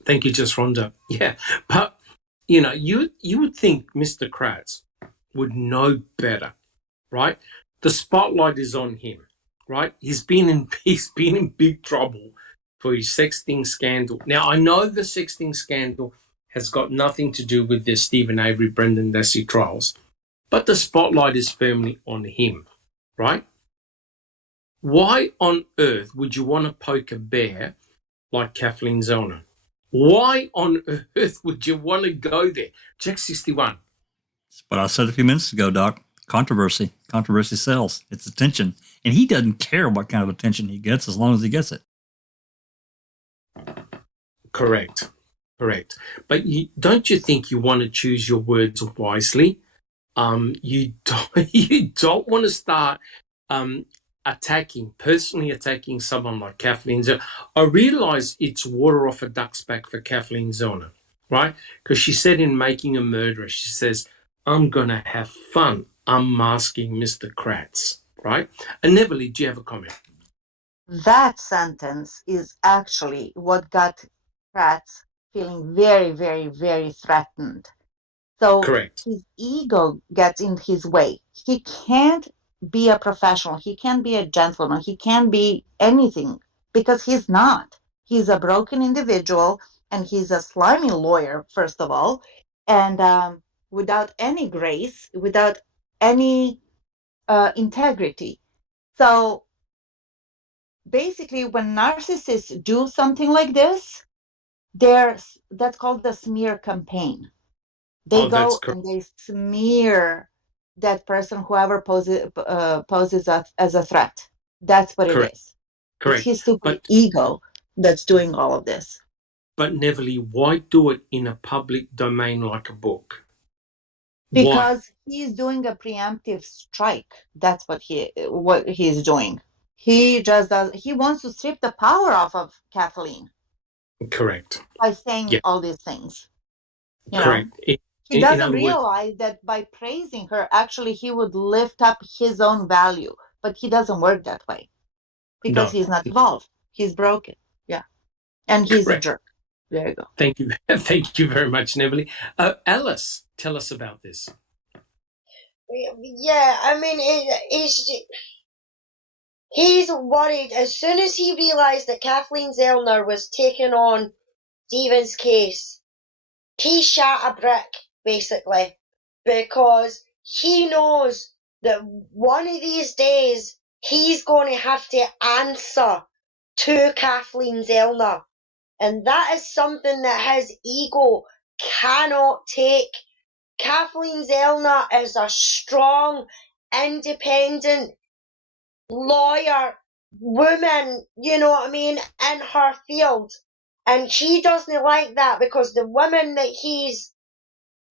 Thank you, just Rhonda. Yeah, but you would think Mr. Kratz would know better, right? The spotlight is on him, right? He's been in big trouble for his sexting scandal. Now I know the sexting scandal has got nothing to do with the Stephen Avery, Brendan Dassey trials, but the spotlight is firmly on him, right? Why on earth would you want to poke a bear like Kathleen Zellner? Why on earth would you want to go there? Check 61. That's what I said a few minutes ago, Doc. Controversy. Controversy sells. It's attention. And he doesn't care what kind of attention he gets as long as he gets it. Correct. But don't you think you want to choose your words wisely? You don't want to start personally attacking someone like Kathleen Zellner. I realize it's water off a duck's back for Kathleen Zellner, right? Because she said in Making a Murderer, she says, I'm going to have fun unmasking Mr. Kratz, right? And Neverly, do you have a comment? That sentence is actually what got Kratz feeling very, very, very threatened. So Correct. his ego gets in his way. He can't be a professional. He can't be a gentleman. He can't be anything because he's not. He's a broken individual and he's a slimy lawyer, first of all, and without any grace, without any integrity. So basically, when narcissists do something like this, that's called the smear campaign. They go and they smear that person, whoever poses as a threat. That's what Correct. it is. Correct. It's his stupid ego that's doing all of this. But Neverly, why do it in a public domain like a book? Because he's doing a preemptive strike. That's what he's doing. He just does. He wants to strip the power off of Kathleen. Correct. By saying all these things. Correct. He doesn't realize that by praising her, actually, he would lift up his own value. But he doesn't work that way because he's not evolved. He's broken. Yeah. And he's a jerk. There you go. Thank you. Thank you very much, Neverly. Alice, tell us about this. Yeah, I mean, he's worried. As soon as he realised that Kathleen Zellner was taking on Stephen's case, he shot a brick, basically, because he knows that one of these days he's going to have to answer to Kathleen Zellner. And that is something that his ego cannot take. Kathleen Zellner is a strong, independent lawyer woman, you know what I mean, in her field. And he doesn't like that because the women that he's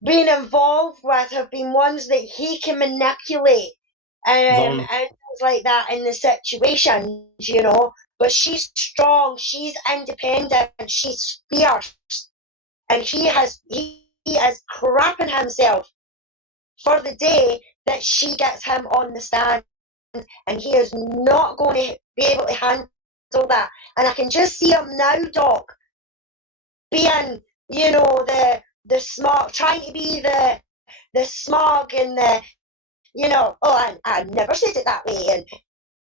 been involved with have been ones that he can manipulate and things like that in the situations, you know. But she's strong, she's independent, she's fierce, and he is crapping himself for the day that she gets him on the stand, and he is not going to be able to handle that. And I can just see him now, Doc, being, you know, the smart, trying to be the smug and the, you know, oh, I never said it that way, and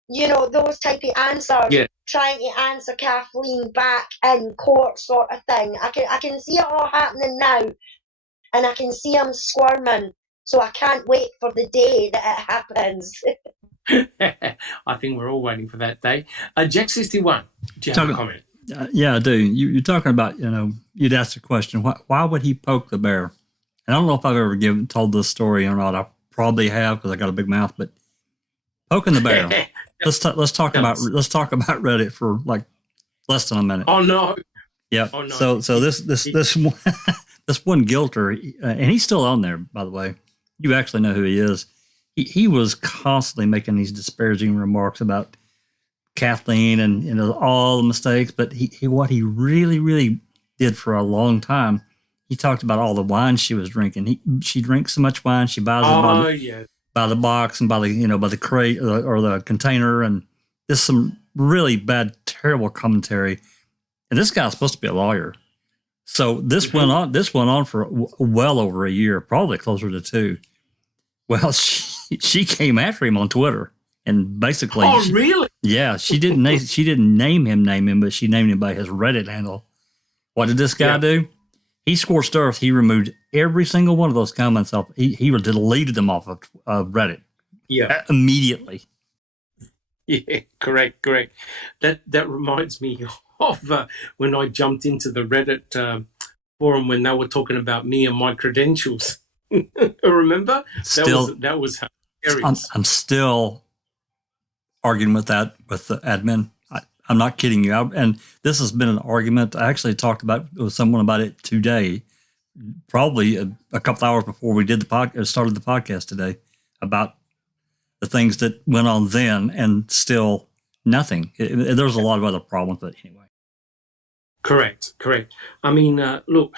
you know, those type of answers, Yeah. trying to answer Kathleen back in court sort of thing. I can see it all happening now, and I can see him squirming, so I can't wait for the day that it happens. I think we're all waiting for that day. Jack 61, do you have a comment? Yeah, I do. You're talking about, you'd ask the question, why would he poke the bear? And I don't know if I've ever told this story or not. I probably have because I got a big mouth. But poking the bear. let's talk about Reddit for like less than a minute. Oh no. Yeah. Oh, no. So this one, this one guilter, and he's still on there, by the way. You actually know who he is. He was constantly making these disparaging remarks about Kathleen and all the mistakes, but what he really did for a long time, he talked about all the wine she was drinking. She drinks so much wine, she buys it by the box and by the crate or the container, and there's some really bad, terrible commentary. And this guy's supposed to be a lawyer, so this went on for well over a year, probably closer to 2. Well, she came after him on Twitter. And basically, really? Yeah, she didn't name him, but she named him by his Reddit handle. What did this guy do? He scorched earth. He removed every single one of those comments off. He deleted them off of Reddit. Yeah, immediately. Yeah, correct. That reminds me of when I jumped into the Reddit forum when they were talking about me and my credentials. Remember? That was hilarious. I'm still arguing with the admin. I'm not kidding you. And this has been an argument. I actually talked with someone about it today, probably a couple hours before we did started the podcast today, about the things that went on then, and still nothing. There's a lot of other problems, but anyway. Correct. I mean, look,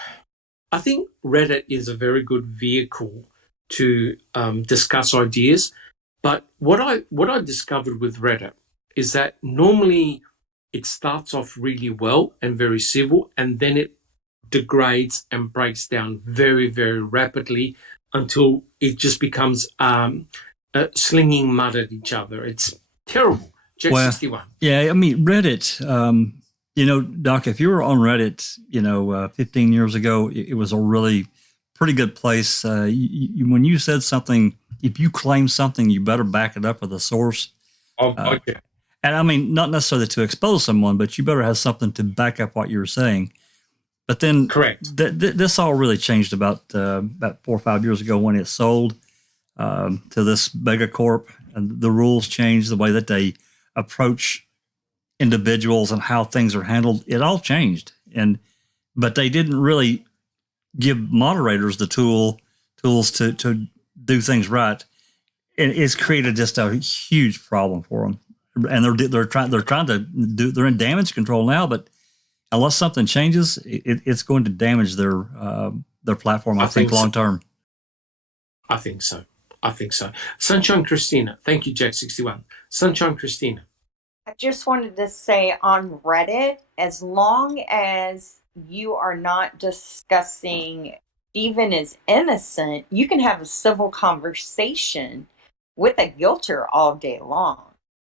I think Reddit is a very good vehicle to discuss ideas. But what I discovered with Reddit is that normally it starts off really well and very civil, and then it degrades and breaks down very, very rapidly until it just becomes slinging mud at each other. It's terrible. Jack 61. Yeah, I mean, Reddit, Doc, if you were on Reddit, 15 years ago, it was a really pretty good place. When you said something, if you claim something, you better back it up with a source. Oh, okay. And I mean, not necessarily to expose someone, but you better have something to back up what you're saying. But then, correct. This all really changed about 4 or 5 years ago when it sold to this megacorp, and the rules changed, the way that they approach individuals and how things are handled. It all changed, but they didn't really give moderators the tools to do things right, and it's created just a huge problem for them. And they're trying to they're in damage control now, but unless something changes, it's going to damage their platform. I think long term. I think so. Sunshine Christina, thank you, Jack 61. Sunshine Christina. I just wanted to say on Reddit, as long as you are not discussing Stephen is innocent, you can have a civil conversation with a guilter all day long.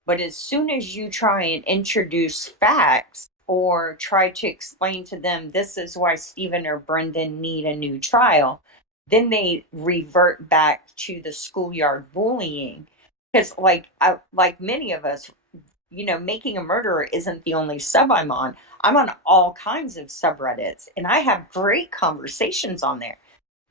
But as soon as you try and introduce facts or try to explain to them this is why Stephen or Brendan need a new trial, then they revert back to the schoolyard bullying. Because like many of us, making a murderer isn't the only sub I'm on. I'm on all kinds of subreddits, and I have great conversations on there.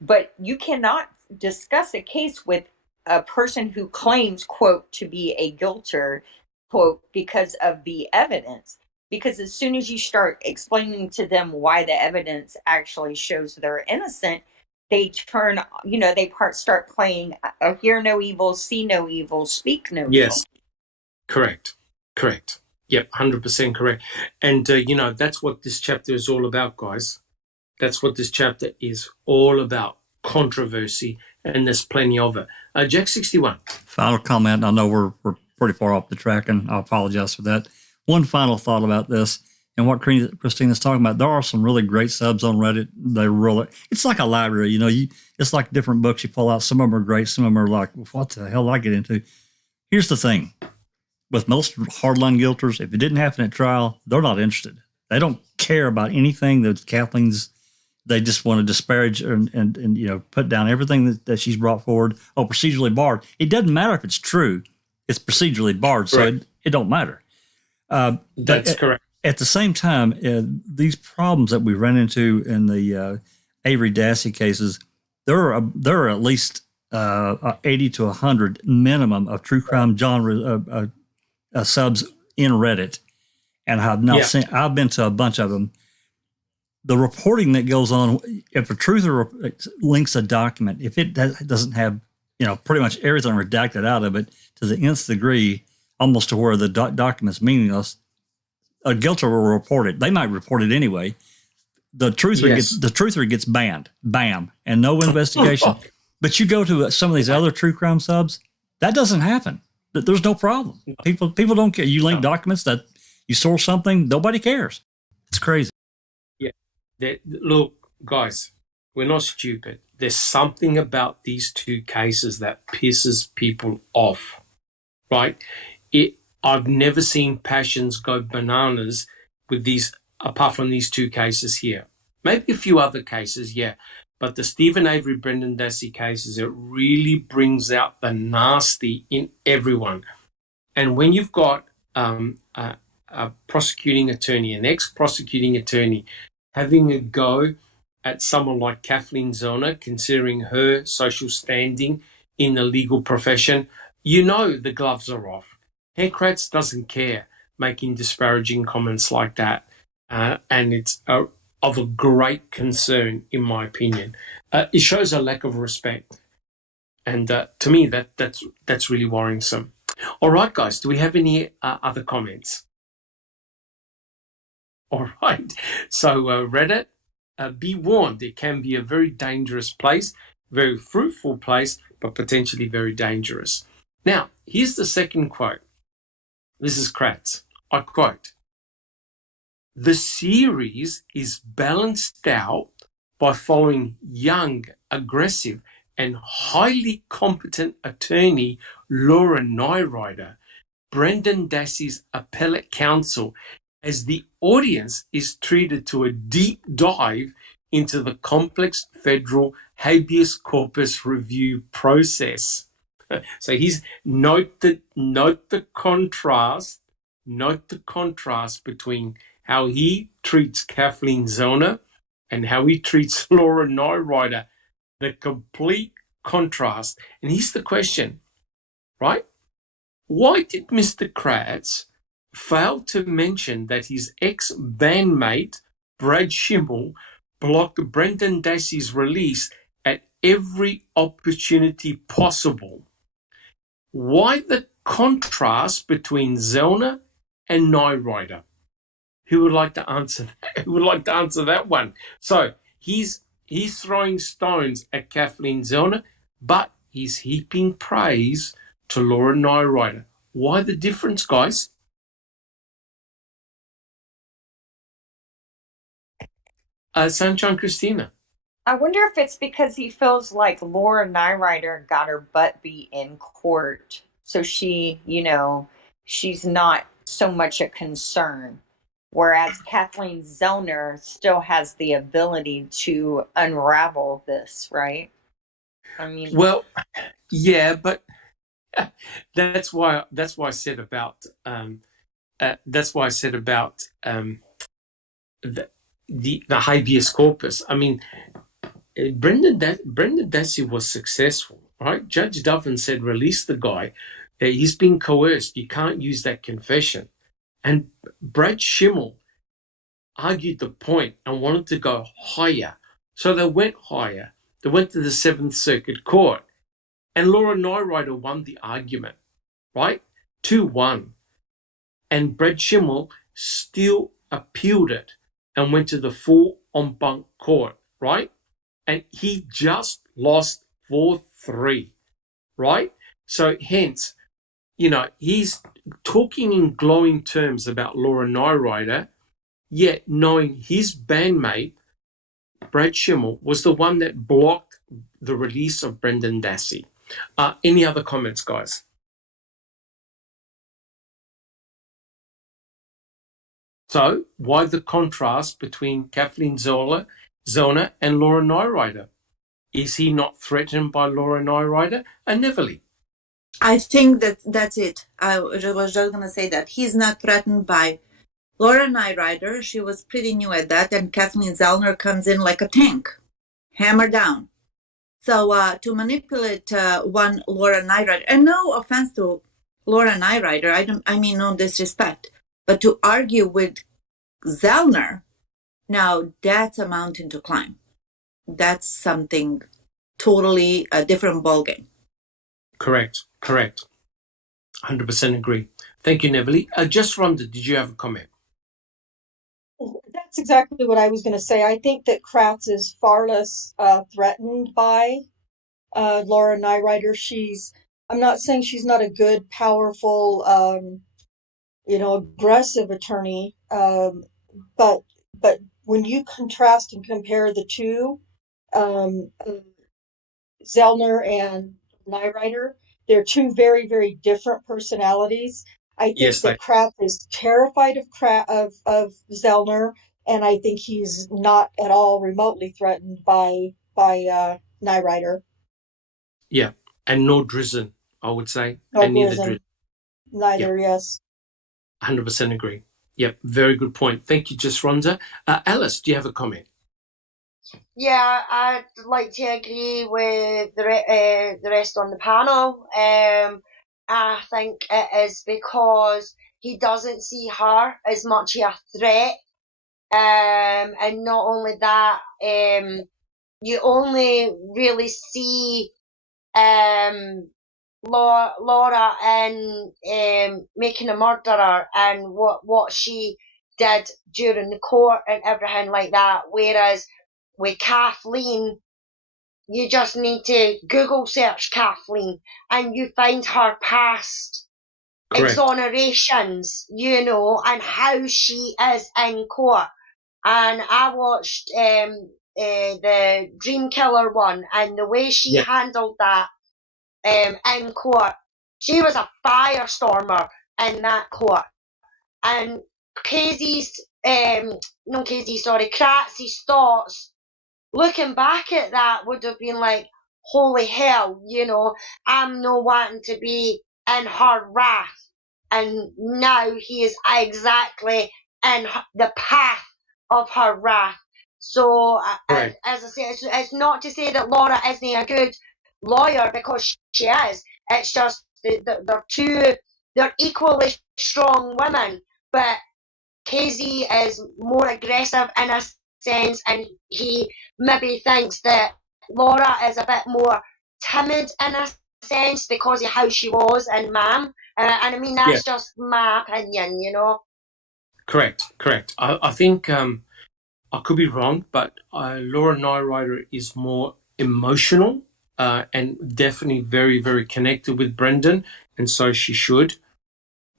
But you cannot discuss a case with a person who claims, quote, to be a guilter, quote, because of the evidence. Because as soon as you start explaining to them why the evidence actually shows they're innocent, they turn, start playing hear no evil, see no evil, speak no evil. Yes, correct. Yep, 100% correct. And, that's what this chapter is all about, guys. That's what this chapter is all about, controversy, and there's plenty of it. Jack 61. Final comment. I know we're pretty far off the track, and I apologize for that. One final thought about this and what Christina's talking about. There are some really great subs on Reddit. It's like a library, it's like different books you pull out. Some of them are great. Some of them are like, what the hell did I get into? Here's the thing. with most hardline guilters, if it didn't happen at trial, they're not interested. They don't care about anything that Kathleen's. They just want to disparage and put down everything that she's brought forward. Oh, procedurally barred. It doesn't matter if it's true. It's procedurally barred, so it don't matter. That's correct. At the same time, these problems that we run into in the Avery Dassey cases, there are at least 80 to 100 minimum of true crime genre subs in Reddit, and I've not seen. I've been to a bunch of them. The reporting that goes on, if a truther links a document, if it doesn't have pretty much everything redacted out of it to the nth degree, almost to where the document's meaningless, a guilter will report it. They might report it anyway. The truther gets banned, bam, and no investigation. But you go to some of these other true crime subs, that doesn't happen. There's no problem. People don't care. You link documents that you source something, nobody cares. It's crazy. Yeah. Look, guys, we're not stupid. There's something about these two cases that pisses people off, right? I've never seen passions go bananas with these, apart from these two cases here. Maybe a few other cases, yeah. But the Stephen Avery, Brendan Dassey cases, it really brings out the nasty in everyone. And when you've got a prosecuting attorney, an ex-prosecuting attorney, having a go at someone like Kathleen Zellner, considering her social standing in the legal profession, the gloves are off. Kratz doesn't care making disparaging comments like that, and it's of a great concern, in my opinion. It shows a lack of respect, and to me, that's really worrisome. All right, guys, do we have any other comments? All right, so Reddit, be warned, it can be a very dangerous place, very fruitful place, but potentially very dangerous. Now, here's the second quote. This is Kratz. I quote, "The series is balanced out by following young, aggressive, and highly competent attorney Laura Nyrider, Brendan Dassey's appellate counsel, as the audience is treated to a deep dive into the complex federal habeas corpus review process." So he's note the contrast between how he treats Kathleen Zellner and how he treats Laura Nyrider. The complete contrast. And here's the question, right? Why did Mr. Kratz fail to mention that his ex-bandmate, Brad Schimmel, blocked Brendan Dassey's release at every opportunity possible? Why the contrast between Zellner and Nyrider? Who would like to answer that? Who would like to answer that one? So he's throwing stones at Kathleen Zellner, but he's heaping praise to Laura Nyrider. Why the difference, guys? Sunshine Christina. I wonder if it's because he feels like Laura Nyrider got her butt beat in court. So she, she's not so much a concern. Whereas Kathleen Zellner still has the ability to unravel this, right? I mean, well, yeah, but that's why I said about the habeas corpus. I mean, Brendan Dassey was successful, right? Judge Doven said, release the guy. He's been coerced. You can't use that confession. And Brad Schimmel argued the point and wanted to go higher. So they went higher. They went to the Seventh Circuit Court. And Laura Nyrider won the argument, right? 2-1. And Brad Schimmel still appealed it and went to the full en banc court, right? And he just lost 4-3, right? So hence, he's talking in glowing terms about Laura Nyrider, yet knowing his bandmate, Brad Schimmel, was the one that blocked the release of Brendan Dassey. Any other comments, guys? So why the contrast between Kathleen Zellner and Laura Nyrider? Is he not threatened by Laura Nyrider and Neverly? I think that's it. I was just going to say that he's not threatened by Laura Nyrider. She was pretty new at that, and Kathleen Zellner comes in like a tank, hammer down. So to manipulate one Laura Nyrider, and no offense to Laura Nyrider, I mean no disrespect, but to argue with Zellner, now that's a mountain to climb. That's something totally a different ballgame. Correct. 100% agree. Thank you, Neverly. Just Rhonda, did you have a comment? That's exactly what I was going to say. I think that Kratz is far less threatened by Laura Nyrider. I'm not saying she's not a good, powerful, aggressive attorney, but when you contrast and compare the two, Zellner and Nyrider, they're two very, very different personalities. I think that Kratz is terrified of Zellner, and I think he's not at all remotely threatened by Nyrider. Yeah, and nor Drizzen, I would say, Nor and neither Drizzen. Drizzen. Neither, yeah. Yes. 100% agree. Yep, very good point. Thank you, Just Rhonda. Alice, do you have a comment? Yeah, I'd like to agree with the rest on the panel. I think it is because he doesn't see her as much of a threat. And not only that, you only really see Laura in making a murderer and what she did during the court and everything like that. Whereas with Kathleen, you just need to Google search Kathleen and you find her past exonerations, and how she is in court. And I watched the Dream Killer one, and the way she handled that in court, she was a firestormer in that court. And Kratz's thoughts, looking back at that, would have been like, holy hell, I'm no wanting to be in her wrath. And now he is exactly in the path of her wrath. So, as I say, it's not to say that Laura isn't a good lawyer, because she is. It's just they're equally strong women, but KZ is more aggressive in a sense, and he maybe thinks that Laura is a bit more timid in a sense because of how she was in MAM. And I mean, that's just my opinion, Correct. I think I could be wrong, but Laura Nyrider is more emotional and definitely very, very connected with Brendan, and so she should.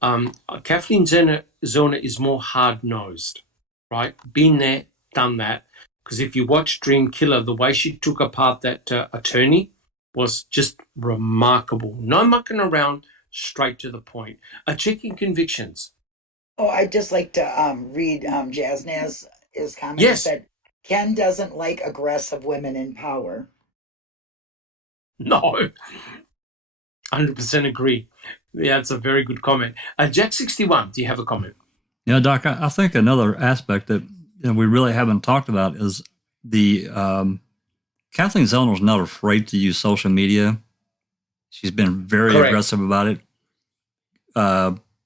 Kathleen Zellner is more hard-nosed, right? Been there, done that. Because if you watch Dream Killer, the way she took apart that attorney was just remarkable. No mucking around, straight to the point. Checking convictions. Oh, I'd just like to read Jasnaz's comment. Yes. He said, Ken doesn't like aggressive women in power. No. 100% agree. Yeah, it's a very good comment. Jack61, do you have a comment? Yeah, Doc, I think another aspect that we really haven't talked about is the Kathleen Zellner's not afraid to use social media. She's been very aggressive about it.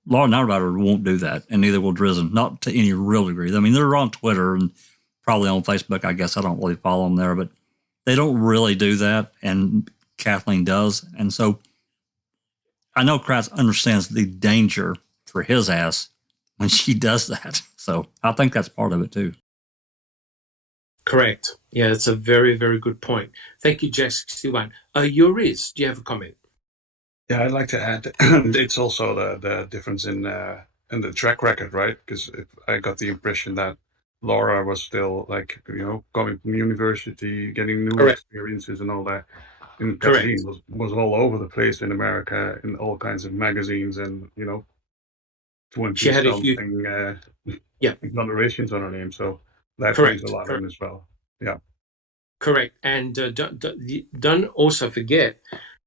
Laura Nyrider won't do that, and neither will Drizzen, not to any real degree. I mean, they're on Twitter and probably on Facebook. I guess I don't really follow them there, but they don't really do that, and Kathleen does. And so I know Kratz understands the danger for his ass when she does that. So I think that's part of it too. Correct. Yeah, it's a very, very good point. Thank you, Jack61. Yuriz, do you have a comment? Yeah, I'd like to add, it's also the difference in the track record, right? Because I got the impression that Laura was still coming from university, getting new experiences and all that. And Kathleen was all over the place in America in all kinds of magazines and, 20 She had a huge, something yeah, exonerations on her name, so that brings a correct, lot correct, in as well. Yeah. correct. And don't also forget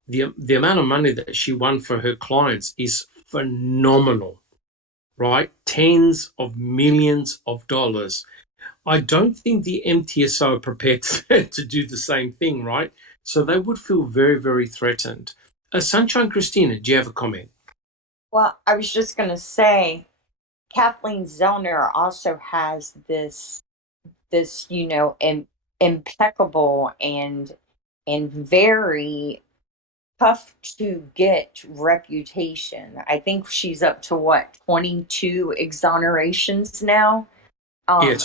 the amount of money that she won for her clients is phenomenal, right? Tens of millions of dollars. I don't think the MTSO are prepared to do the same thing, right? So they would feel very, very threatened. Sunshine Christina, do you have a comment? Well, I was just going to say, Kathleen Zellner also has this impeccable and very tough to get reputation. I think she's up to what, 22 exonerations now. Yeah, Um,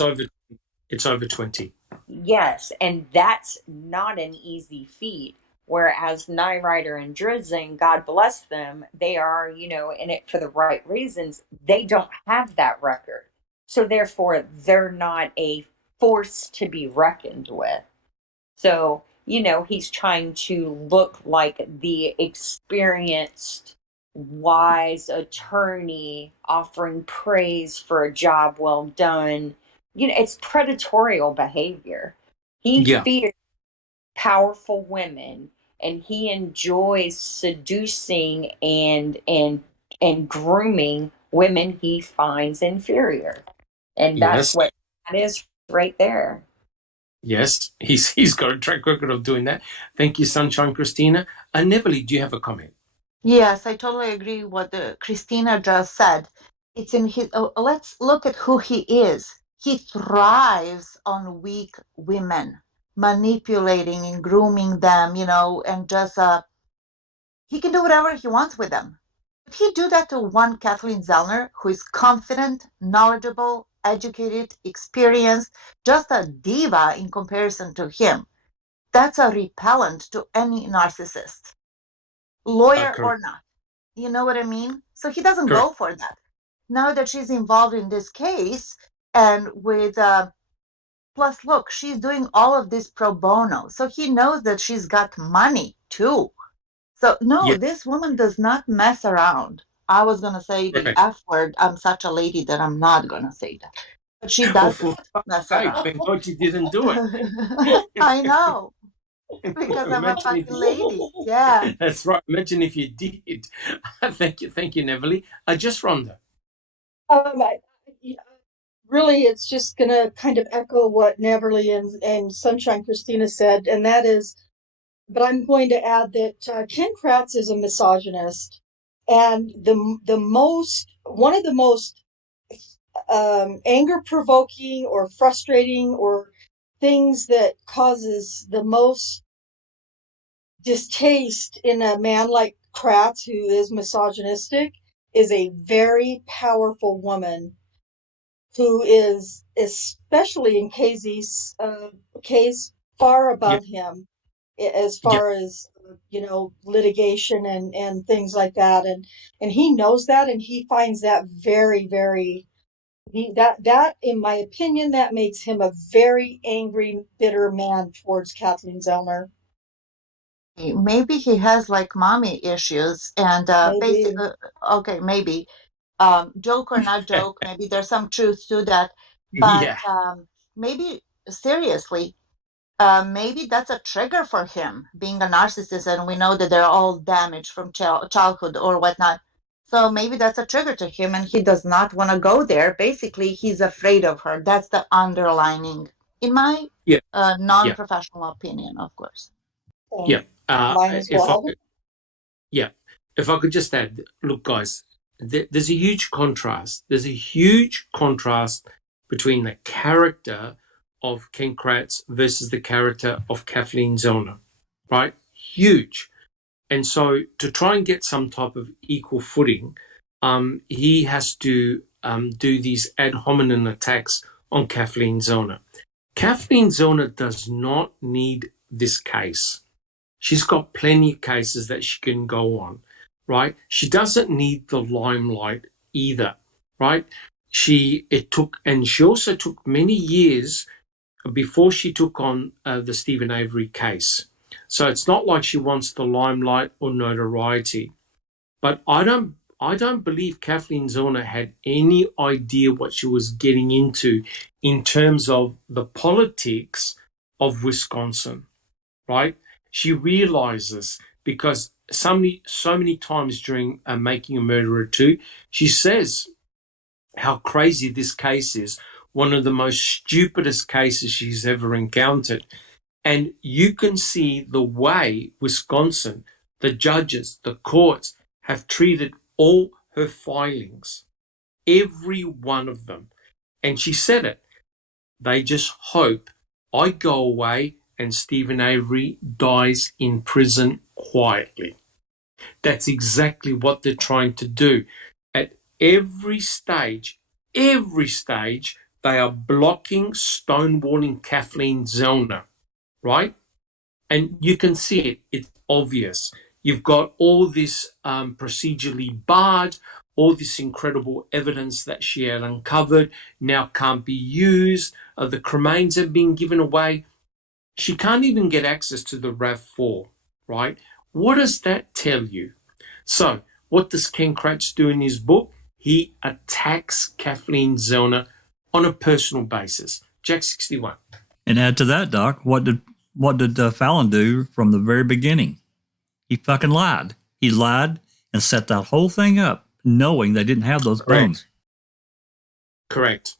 it's over 20. yes, and that's not an easy feat. Whereas Nyrider and Drizzen, God bless them, they are, in it for the right reasons. They don't have that record. So therefore, they're not a force to be reckoned with. So, he's trying to look like the experienced, wise attorney offering praise for a job well done. It's predatorial behavior. He Yeah, fears powerful women, and he enjoys seducing and grooming women he finds inferior. And that's yes, what that is right there. yes. He's got a track record of doing that. Thank you, Sunshine Christina. Neville, do you have a comment? Yes, I totally agree what Christina just said. It's in his. Let's look at who he is. He thrives on weak women, manipulating and grooming them, and just he can do whatever he wants with them. If he do that to one Kathleen Zellner, who is confident, knowledgeable, educated, experienced, just a diva in comparison to him, that's a repellent to any narcissist, lawyer Correct. or not. You know what I mean? So he doesn't Correct. go for that. Now that she's involved in this case, and with plus, look, she's doing all of this pro bono, so he knows that she's got money too. So no, Yeah, this woman does not mess around. I was gonna say the correct. F word. I'm such a lady that I'm not gonna say that. But she Oh, does for fuck's mess sake, around. thank God you didn't do it. I know, because I'm a Imagine if fucking lady. Yeah. that's right. Imagine if you did. Thank you, Neville. Just Rhonda. Really, it's just going to kind of echo what Neverly and Sunshine Christina said, and that is, but I'm going to add that Ken Kratz is a misogynist, and one of the most anger provoking or frustrating or things that causes the most distaste in a man like Kratz, who is misogynistic, is a very powerful woman who is, especially in Casey's case, far Yeah, above him as yeah, far as litigation and things like that, and he knows that, and he finds that very, very that in my opinion, that makes him a very angry, bitter man towards Kathleen Zellner. Maybe he has like mommy issues, and Maybe. basically, okay, maybe joke or not joke, maybe there's some truth to that, but yeah, maybe seriously, maybe that's a trigger for him being a narcissist, and we know that they're all damaged from childhood or whatnot. So maybe that's a trigger to him, and he does not want to go there. Basically, he's afraid of her. That's the underlining, in my yeah, yeah, non-professional opinion, of course. yeah. Mine as If I well. could, yeah, if I could just add, look, guys, there's a huge contrast. There's a huge contrast between the character of Ken Kratz versus the character of Kathleen Zellner, right? Huge. And so to try and get some type of equal footing, he has to do these ad hominem attacks on Kathleen Zellner. Kathleen Zellner does not need this case. She's got plenty of cases that she can go on, right? She doesn't need the limelight either, right? She also took many years before she took on the Stephen Avery case. So it's not like she wants the limelight or notoriety. But I don't I don't believe Kathleen Zellner had any idea what she was getting into in terms of the politics of Wisconsin, right? She realizes because so many times during Making a Murderer 2, she says how crazy this case is, one of the most stupidest cases she's ever encountered. And you can see the way Wisconsin, the judges, the courts have treated all her filings, every one of them. And she said it. They just hope I go away and Stephen Avery dies in prison quietly. That's exactly what they're trying to do. At every stage, they are blocking, stonewalling Kathleen Zellner, right? And you can see it. It's obvious. You've got all this procedurally barred, all this incredible evidence that she had uncovered now can't be used. The cremains have been given away. She can't even get access to the RAV4, right? What does that tell you? So what does Ken Kratz do in his book? He attacks Kathleen Zellner on a personal basis. Jack 61. And add to that, Doc, what did Fallon do from the very beginning? He fucking lied. He lied and set that whole thing up, knowing they didn't have those bones. Correct.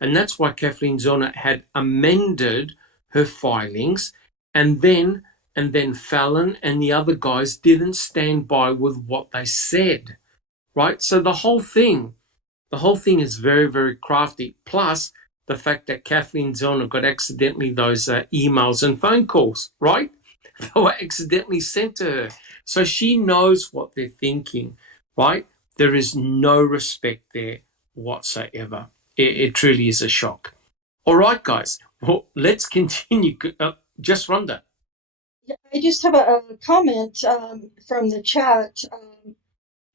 And that's why Kathleen Zellner had amended her filings, and then Fallon and the other guys didn't stand by with what they said, right? So the whole thing is very, very crafty. Plus the fact that Kathleen Zellner got accidentally those emails and phone calls, right? They were accidentally sent to her. So she knows what they're thinking, right? There is no respect there whatsoever. It truly is a shock. All right, guys. Well, let's continue. Just Rhonda. I just have a comment from the chat.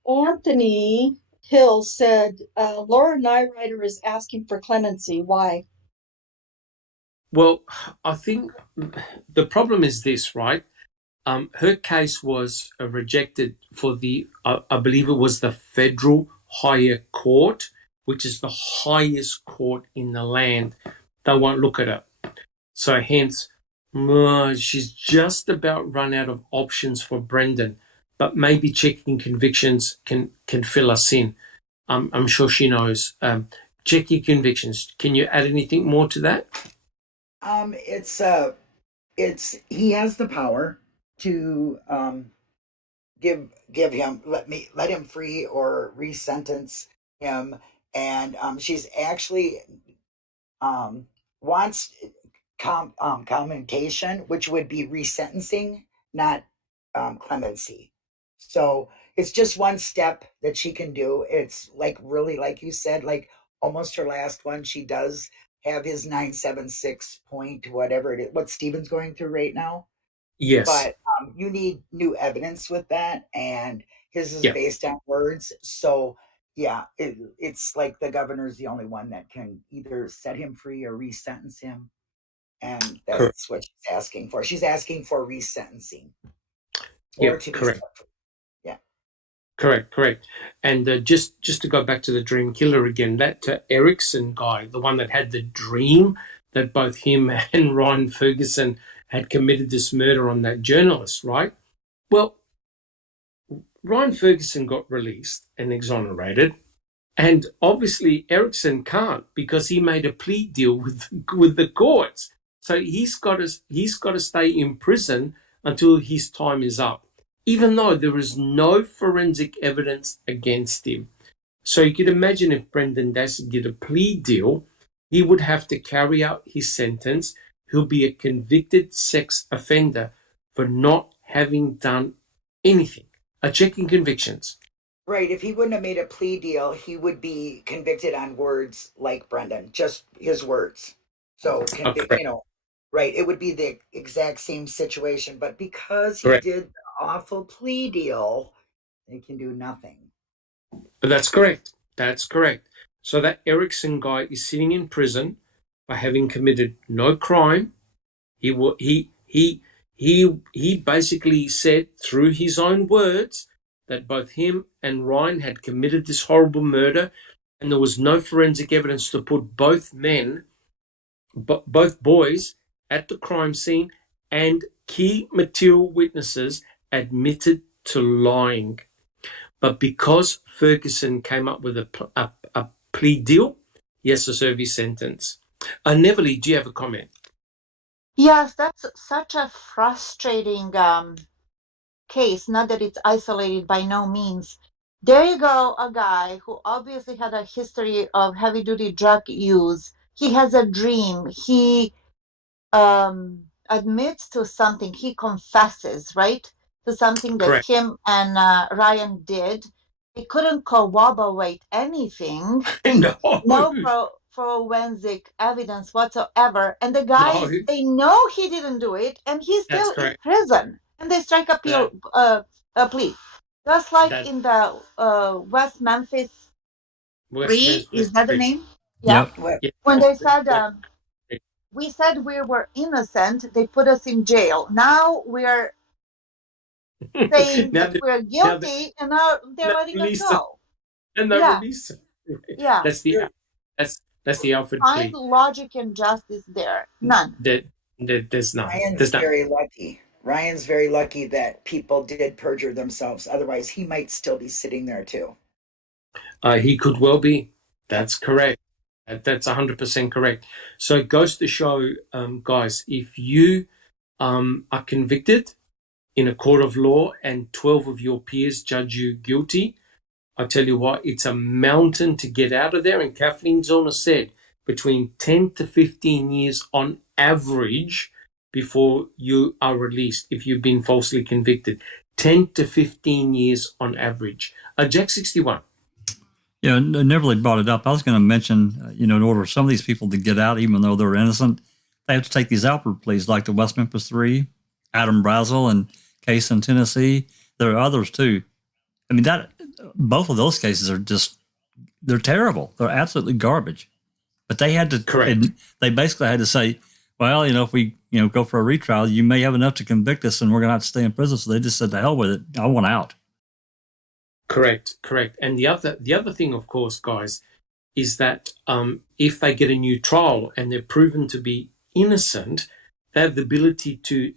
Anthony Hill said, Laura Nyrider is asking for clemency. Why? Well, I think the problem is this, right? Her case was rejected for I believe it was the federal higher court, which is the highest court in the land. They won't look at it. So hence, she's just about run out of options for Brendan, but maybe checking convictions can fill us in. I'm sure she knows. Checking convictions. Can you add anything more to that? He has the power to give him let him free or resentence him, and she's actually wants commutation, which would be resentencing, not clemency. So it's just one step that she can do. It's like really, like you said, like almost her last one. She does have his 976 point, whatever it is, what Stephen's going through right now. Yes. But you need new evidence with that, and his is based on words. So yeah, it's like the governor's the only one that can either set him free or resentence him. And that's what she's asking for. She's asking for resentencing. Yeah, correct. Yeah. Correct. And just to go back to the dream killer again, that Erickson guy, the one that had the dream that both him and Ryan Ferguson had committed this murder on that journalist, right? Well, Ryan Ferguson got released and exonerated, and obviously Erickson can't because he made a plea deal with the courts. So he's got to stay in prison until his time is up, even though there is no forensic evidence against him. So you could imagine if Brendan Dassey did a plea deal, he would have to carry out his sentence. He'll be a convicted sex offender for not having done anything. Checking convictions. Right. If he wouldn't have made a plea deal, he would be convicted on words like Brendan, just his words. So, right. It would be the exact same situation. But because he did the awful plea deal, they can do nothing. That's correct. So that Erickson guy is sitting in prison for having committed no crime. He basically said through his own words that both him and Ryan had committed this horrible murder, and there was no forensic evidence to put both boys at the crime scene, and key material witnesses admitted to lying. But because Ferguson came up with a plea deal, he has to serve his sentence. Neverly, do you have a comment? Yes, that's such a frustrating case. Not that it's isolated, by no means. There you go, a guy who obviously had a history of heavy-duty drug use. He has a dream. He admits to something. He confesses, right, to something that Correct. him and Ryan did. They couldn't corroborate anything. No forensic evidence whatsoever. And the guys, they know he didn't do it, and he's still in prison. And they strike a plea. Just like in the West Memphis 3, is that the name? Yeah. Yep. When they said, we said we were innocent, they put us in jail. Now we're saying that we're guilty, and now they're letting us go. And they release it. Yeah. That's the Alfred Find plea. logic and justice there. None. There's none. Ryan's very lucky. Ryan's very lucky that people did perjure themselves. Otherwise, he might still be sitting there too. He could well be. That's correct. That's 100% correct. So it goes to show, guys, if you are convicted in a court of law and 12 of your peers judge you guilty, I tell you what, it's a mountain to get out of there. And Kathleen Zellner said between 10 to 15 years on average before you are released if you've been falsely convicted. 10 to 15 years on average. Jack 61. Yeah, Neverly brought it up. I was going to mention, in order for some of these people to get out, even though they're innocent, they have to take these Alfred pleas, like the West Memphis 3, Adam Brazel, and case in Tennessee. There are others too. I mean, both of those cases are they're terrible. They're absolutely garbage. But they had to, correct. They basically had to say, well, if we, go for a retrial, you may have enough to convict us and we're going to have to stay in prison. So they just said, to hell with it. I want out. Correct. And the other thing, of course, guys, is that if they get a new trial and they're proven to be innocent, they have the ability to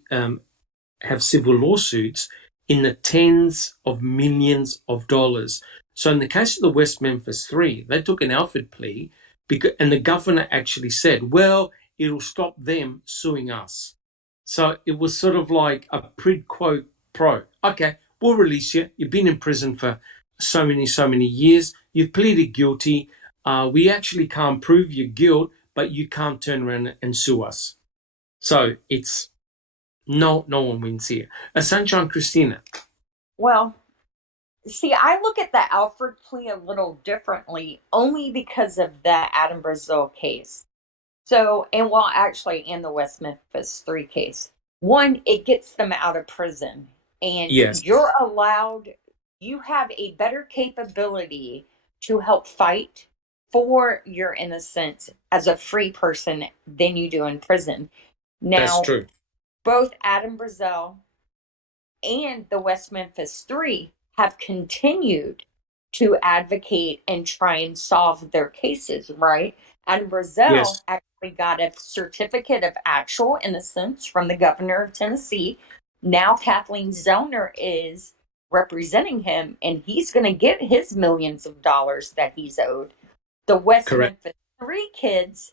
have civil lawsuits in the tens of millions of dollars. So in the case of the West Memphis 3, they took an Alfred plea, and the governor actually said, well, it'll stop them suing us. So it was sort of like a quid pro quo. Okay, we'll release you. You've been in prison for so many years. You've pleaded guilty. We actually can't prove your guilt, but you can't turn around and sue us. So it's no one wins here. Sunshine Christina. Well, see, I look at the Alfred plea a little differently, only because of the Adam Brazel case. So, and the West Memphis 3 case. One, it gets them out of prison. And yes, you have a better capability to help fight for your innocence as a free person than you do in prison. Now, that's true. Both Adam Brazel and the West Memphis 3 have continued to advocate and try and solve their cases, right? Adam Brazel actually got a certificate of actual innocence from the governor of Tennessee. Now Kathleen Zellner is representing him, and he's going to get his millions of dollars that he's owed. The West Memphis 3 kids,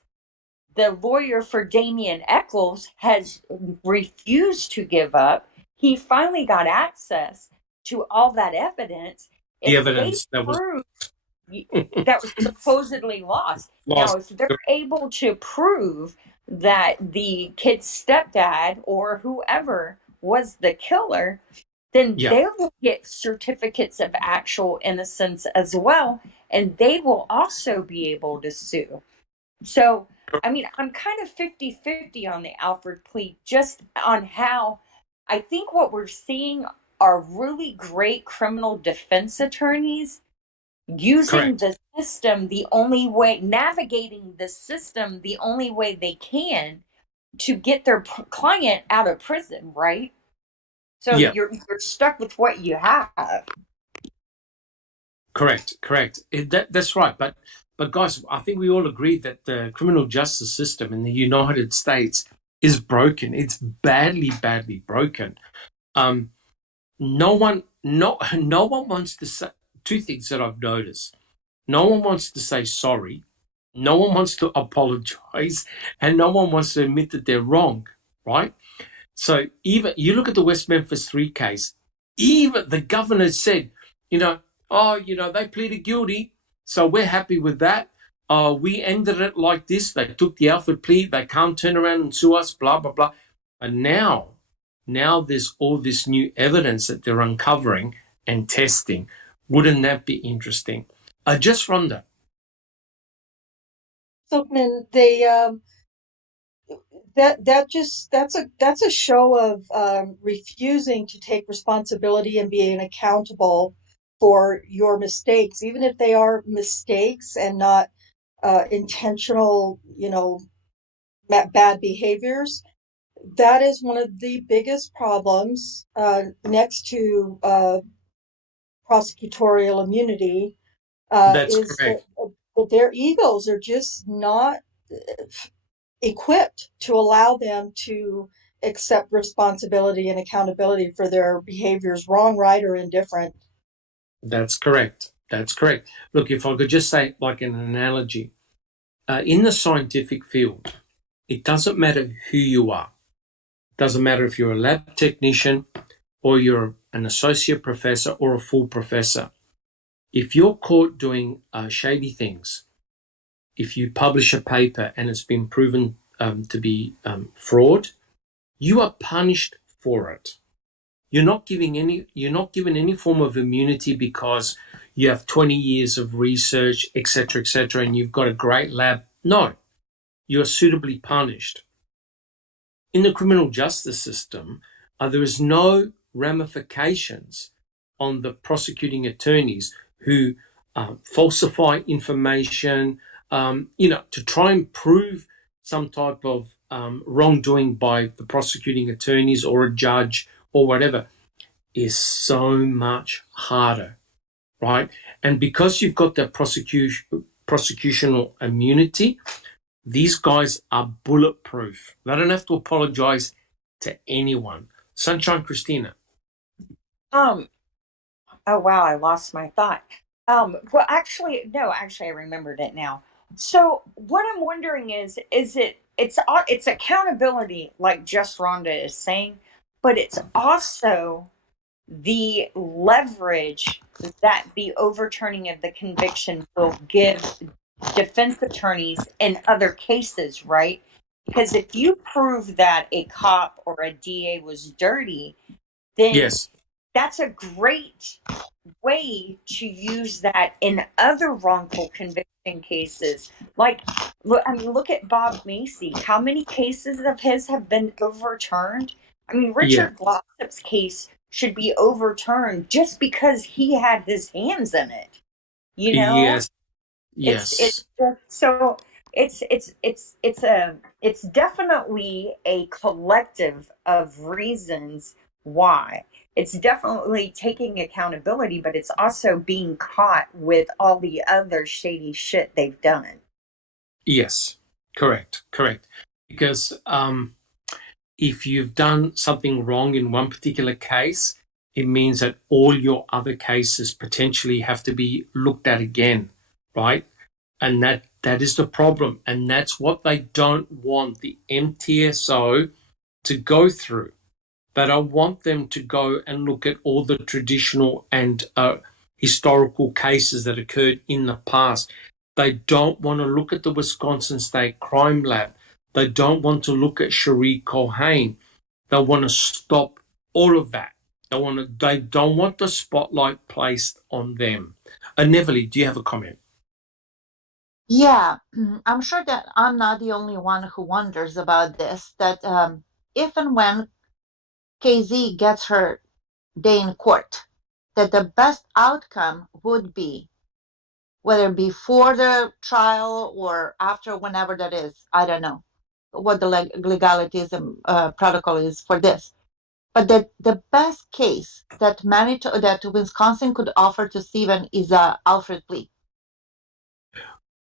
the lawyer for Damian Eccles has refused to give up. He finally got access to all that evidence. The evidence that was supposedly lost. Now, if they're able to prove that the kid's stepdad or whoever was the killer, then they will get certificates of actual innocence as well, and they will also be able to sue. So, I mean, I'm kind of 50-50 on the Alfred plea, just on how I think what we're seeing are really great criminal defense attorneys using the system navigating the system the only way they can to get their client out of prison, right? So you're stuck with what you have. Correct. That's right. But guys, I think we all agree that the criminal justice system in the United States is broken. It's badly broken. No one wants to say two things that I've noticed. No one wants to say sorry. No one wants to apologize, and no one wants to admit that they're wrong. Right? So even you look at the West Memphis 3 case, even the governor said, they pleaded guilty, so we're happy with that. We ended it like this. They took the Alfred plea. They can't turn around and sue us, blah, blah, blah. And now there's all this new evidence that they're uncovering and testing. Wouldn't that be interesting? Just Rhonda. Silkman, that's a show of refusing to take responsibility and being accountable for your mistakes, even if they are mistakes and not intentional, bad behaviors. That is one of the biggest problems next to prosecutorial immunity. That's Is correct. that their egos are just not equipped to allow them to accept responsibility and accountability for their behaviors, wrong, right, or indifferent. That's correct. Look, if I could just say, like an analogy, in the scientific field, it doesn't matter who you are. It doesn't matter if you're a lab technician or you're an associate professor or a full professor. If you're caught doing shady things, if you publish a paper and it's been proven to be fraud, you are punished for it. You're not given any form of immunity because you have 20 years of research, etc., and you've got a great lab. No, you are suitably punished. In the criminal justice system, there is no ramifications on the prosecuting attorneys who falsify information, to try and prove some type of wrongdoing by the prosecuting attorneys or a judge or whatever is so much harder, right? And because you've got that prosecutional immunity, these guys are bulletproof. They don't have to apologize to anyone. Sunshine Christina. Oh wow, I lost my thought. Well, actually, I remembered it now. So what I'm wondering is it's accountability, like just Rhonda is saying, but it's also the leverage that the overturning of the conviction will give defense attorneys in other cases, right? Because if you prove that a cop or a DA was dirty, then Yes. that's a great way to use that in other wrongful conviction cases. Like, look at Bob Macy. How many cases of his have been overturned? I mean, Richard Glossop's case should be overturned just because he had his hands in it. Yes. It's just, so it's definitely a collective of reasons why. It's definitely taking accountability, but it's also being caught with all the other shady shit they've done. Yes. Correct. Because if you've done something wrong in one particular case, it means that all your other cases potentially have to be looked at again, right? And that is the problem. And that's what they don't want the MTSO to go through. They don't want them to go and look at all the traditional and historical cases that occurred in the past. They don't want to look at the Wisconsin State Crime Lab. They don't want to look at Cherie Culhane. They want to stop all of that. They don't want the spotlight placed on them. Neverly, do you have a comment? Yeah, I'm sure that I'm not the only one who wonders about this, that if and when KZ gets her day in court, that the best outcome would be, whether before the trial or after, whenever that is, I don't know what the legalities and protocol is for this, But the best case that Wisconsin could offer to Stephen is a Alfred plea.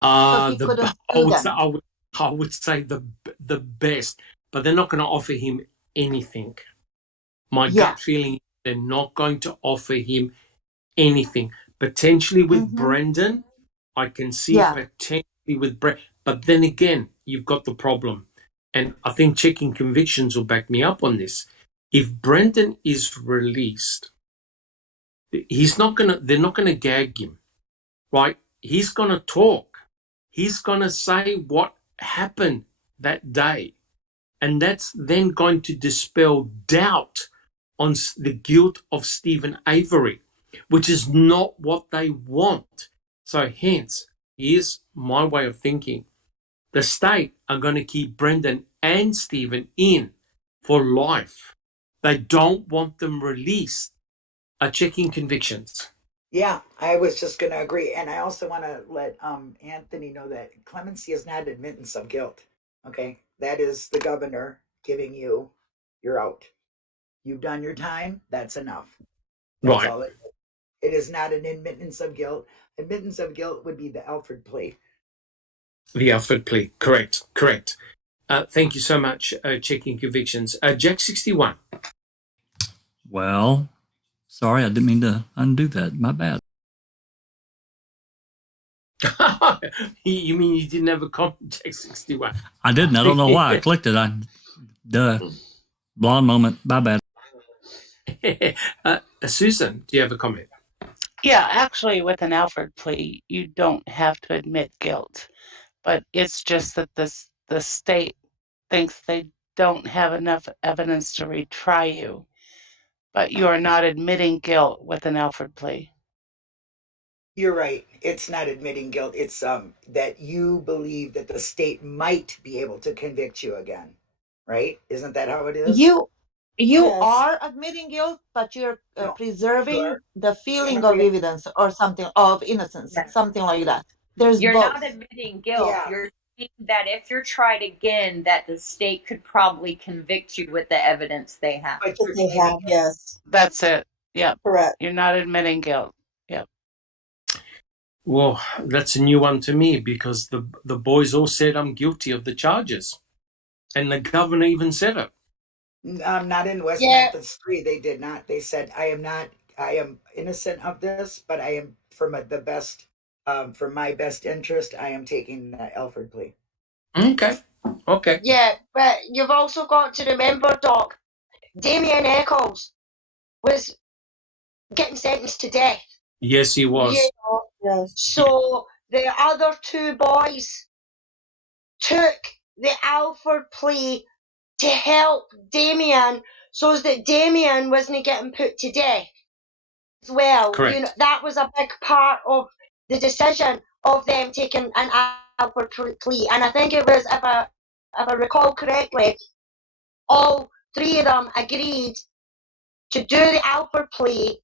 So he couldn't sue them. I would say the best, but they're not going to offer him anything. My gut feeling is they're not going to offer him anything. Potentially with Brendan, I can see potentially with Brendan. But then again, you've got the problem. And I think checking convictions will back me up on this. If Brendan is released, they're not gonna gag him, right? He's gonna talk. He's gonna say what happened that day. And that's then going to dispel doubt on the guilt of Stephen Avery, which is not what they want. So hence, here's my way of thinking. The state are going to keep Brendan and Stephen in for life. They don't want them released. Are checking convictions. Yeah, I was just going to agree. And I also want to let Anthony know that clemency is not admittance of guilt. Okay, that is the governor giving you, you're out. You've done your time. That's enough. That's Right. all it is not an admittance of guilt. Admittance of guilt would be the Alfred plea. The Alfred plea. Correct. Thank you so much, checking convictions. Jack 61. Well, sorry, I didn't mean to undo that. My bad. You mean you didn't have a comment, Jack 61? I didn't. I don't know why I clicked it. Blonde moment. My bad. Susan, do you have a comment? Yeah, actually, with an Alfred plea, you don't have to admit guilt, but it's just that the state thinks they don't have enough evidence to retry you, but you are not admitting guilt with an Alfred plea. You're right. It's not admitting guilt. It's that you believe that the state might be able to convict you again, right? Isn't that how it is? You Yes. are admitting guilt, but you're No, preserving you are. the feeling of evidence or something of innocence, something like that. There's You're both. not admitting guilt. Yeah. You're saying that if you're tried again, that the state could probably convict you with the evidence they have. But That they have, yes. That's it. Yep. Correct. You're not admitting guilt. Yep. Well, that's a new one to me because the boys all said I'm guilty of the charges. And the governor even said it. Not in West Memphis 3. They did not. They said, I am innocent of this, but I am for my best interest, I am taking the Alfred plea. Okay. Yeah, but you've also got to remember, Doc, Damien Eccles was getting sentenced to death. Yes, he was. Yes. So the other two boys took the Alfred plea to help Damien so that Damien wasn't getting put to death as well. Correct. You know, that was a big part of the decision of them taking an Alfred plea. And I think it was, if I recall correctly, all three of them agreed to do the Alfred plea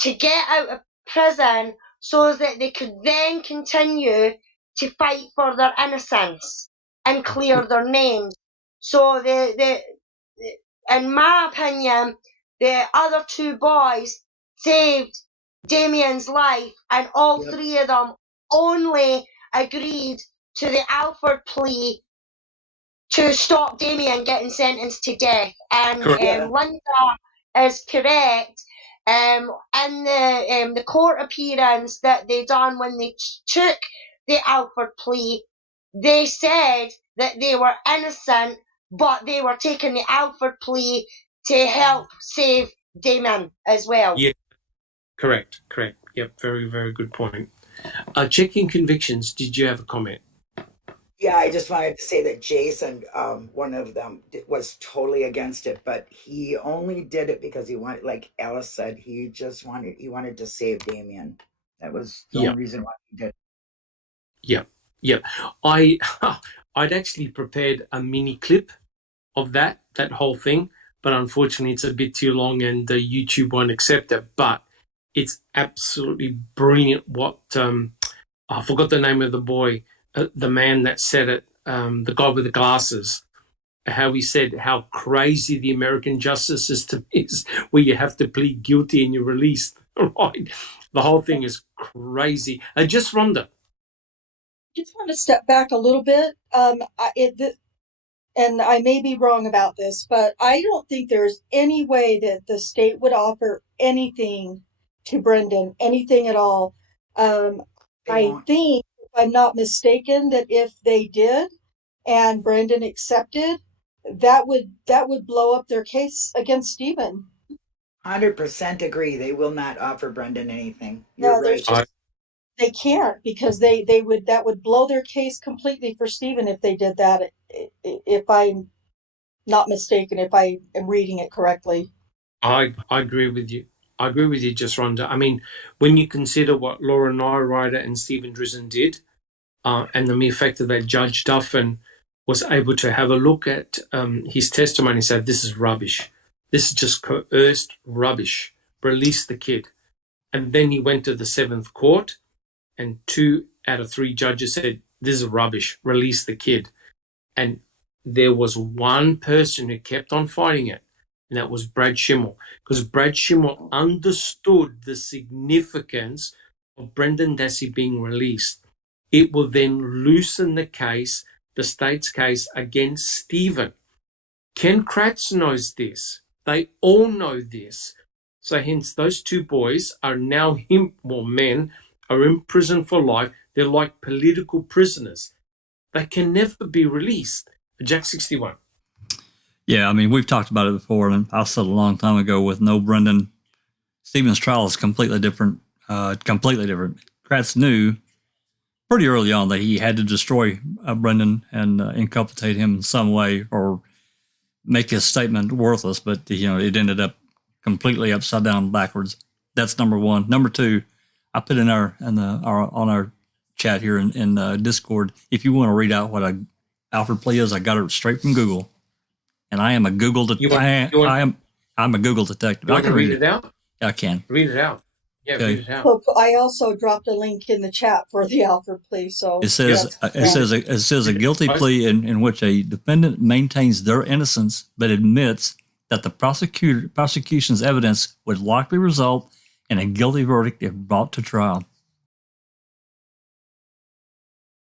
to get out of prison so that they could then continue to fight for their innocence and clear their names. So in my opinion, the other two boys saved Damien's life, and all three of them only agreed to the Alfred plea to stop Damien getting sentenced to death. And Linda is correct. In the court appearance that they done when they took the Alfred plea, they said that they were innocent, but they were taking the Alfred plea to help save Damien as well. Yeah, correct. Yep, very, very good point. Checking convictions, did you have a comment? Yeah, I just wanted to say that Jason, one of them, was totally against it, but he only did it because he wanted, like Alice said, he wanted to save Damien. That was the only reason why he did it. Yeah. I'd actually prepared a mini clip of that whole thing, but unfortunately it's a bit too long and YouTube won't accept it. But it's absolutely brilliant what I forgot the name of the boy, the man that said it, the guy with the glasses. how he said how crazy the American justice system is, where you have to plead guilty and you're released. Right? The whole thing is crazy. Just Rhonda. Just want to step back a little bit. And I may be wrong about this, but I don't think there's any way that the state would offer anything to Brendan, anything at all. I think, if I'm not mistaken, that if they did and Brendan accepted, that would blow up their case against Stephen. 100% agree. They will not offer Brendan anything. You're right. They can't, because that would blow their case completely for Stephen if they did that. If I'm not mistaken, if I am reading it correctly. I agree with you. I agree with you, just Rhonda. I mean, when you consider what Laura Nyrider and Stephen Drizzen did, and the mere fact that Judge Duffin was able to have a look at his testimony and say, this is rubbish. This is just coerced rubbish. Release the kid. And then he went to the 7th court, and 2 out of 3 judges said, this is rubbish. Release the kid. And there was one person who kept on fighting it, and that was Brad Schimmel, because Brad Schimmel understood the significance of Brendan Dassey being released. It will then loosen the case, the state's case against Stephen. Ken Kratz knows this. They all know this. So hence those 2 boys are now men are in prison for life. They're like political prisoners. They can never be released. Jack 61. Yeah, I mean, we've talked about it before, and I said a long time ago with no Brendan, Stephen's trial is completely different. Kratz knew pretty early on that he had to destroy Brendan and inculpate him in some way or make his statement worthless, but it ended up completely upside down backwards. That's number one. Number two, I put on our chat here in Discord, if you want to read out what a Alfred Plea is, I got it straight from Google, and I am a Google I'm a Google detective. I can read it out. I can read it out. Yeah, okay. Read it out. So I also dropped a link in the chat for the Alfred plea. So it says a guilty plea in which a defendant maintains their innocence but admits that the prosecution's evidence would likely result in a guilty verdict if brought to trial.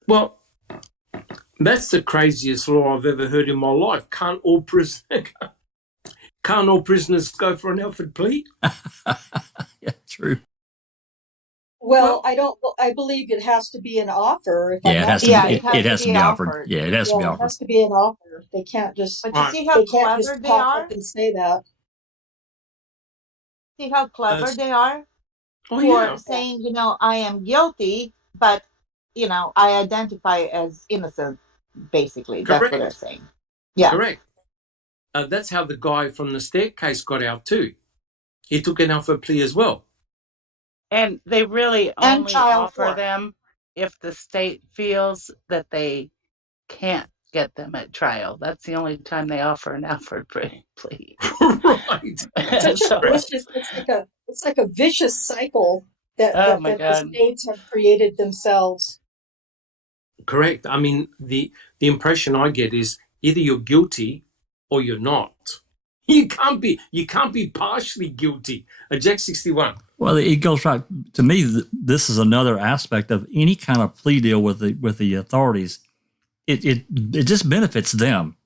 Well, that's the craziest law I've ever heard in my life. Can't all prisoners go for an Alfred plea? Yeah, true. Well, I believe it has to be an offer. It has to be offered. Yeah, it has to be offered. It has to be an offer. They can't just. But you see how clever they are? And say that. See how clever they are for saying, I am guilty, but I identify as innocent. Basically, correct. That's what they're saying. Yeah, correct. That's how the guy from the staircase got out too. He took an Alfred plea as well. And they really only offer them if the state feels that they can't get them at trial. That's the only time they offer an Alfred plea. Right. It's like a vicious cycle that the states have created themselves. Correct. I mean, the impression I get is either you're guilty or you're not. You can't be partially guilty. Jack 61. Well, it goes right to me. This is another aspect of any kind of plea deal with the authorities. It just benefits them.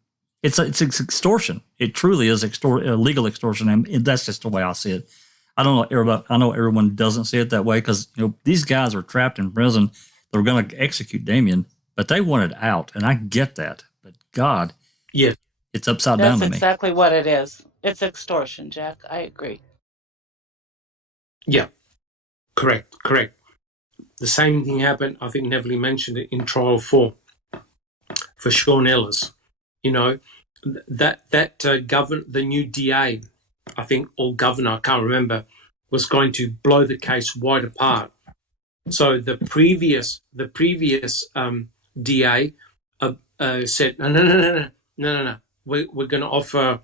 It's extortion. It truly is legal extortion, and that's just the way I see it. I know everyone doesn't see it that way because these guys are trapped in prison. They're going to execute Damien, but they wanted out, and I get that. But God, yeah, it's upside down to me. That's exactly what it is. It's extortion, Jack. I agree. Yeah, correct. The same thing happened. I think Neville mentioned it in trial 4 for Sean Ellis. The new DA, I think, or governor, I can't remember, was going to blow the case wide apart. So the previous DA said, no. We're going to offer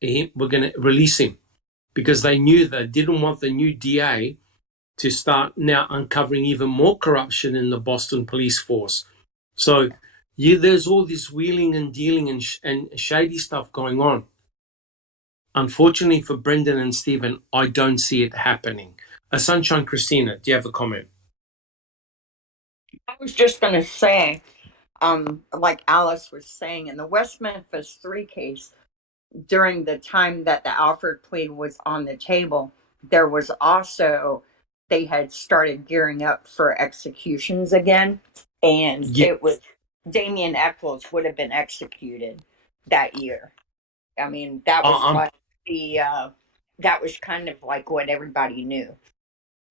him. We're going to release him because they knew they didn't want the new DA to start now uncovering even more corruption in the Boston police force. So there's all this wheeling and dealing and shady stuff going on. Unfortunately for Brendan and Stephen, I don't see it happening. Sunshine Christina, do you have a comment? I was just going to say, like Alice was saying, in the West Memphis 3 case, during the time that the Alford plea was on the table, there was also, they had started gearing up for executions again. And it was Damien Eccles would have been executed that year. I mean, that was like that was kind of like what everybody knew.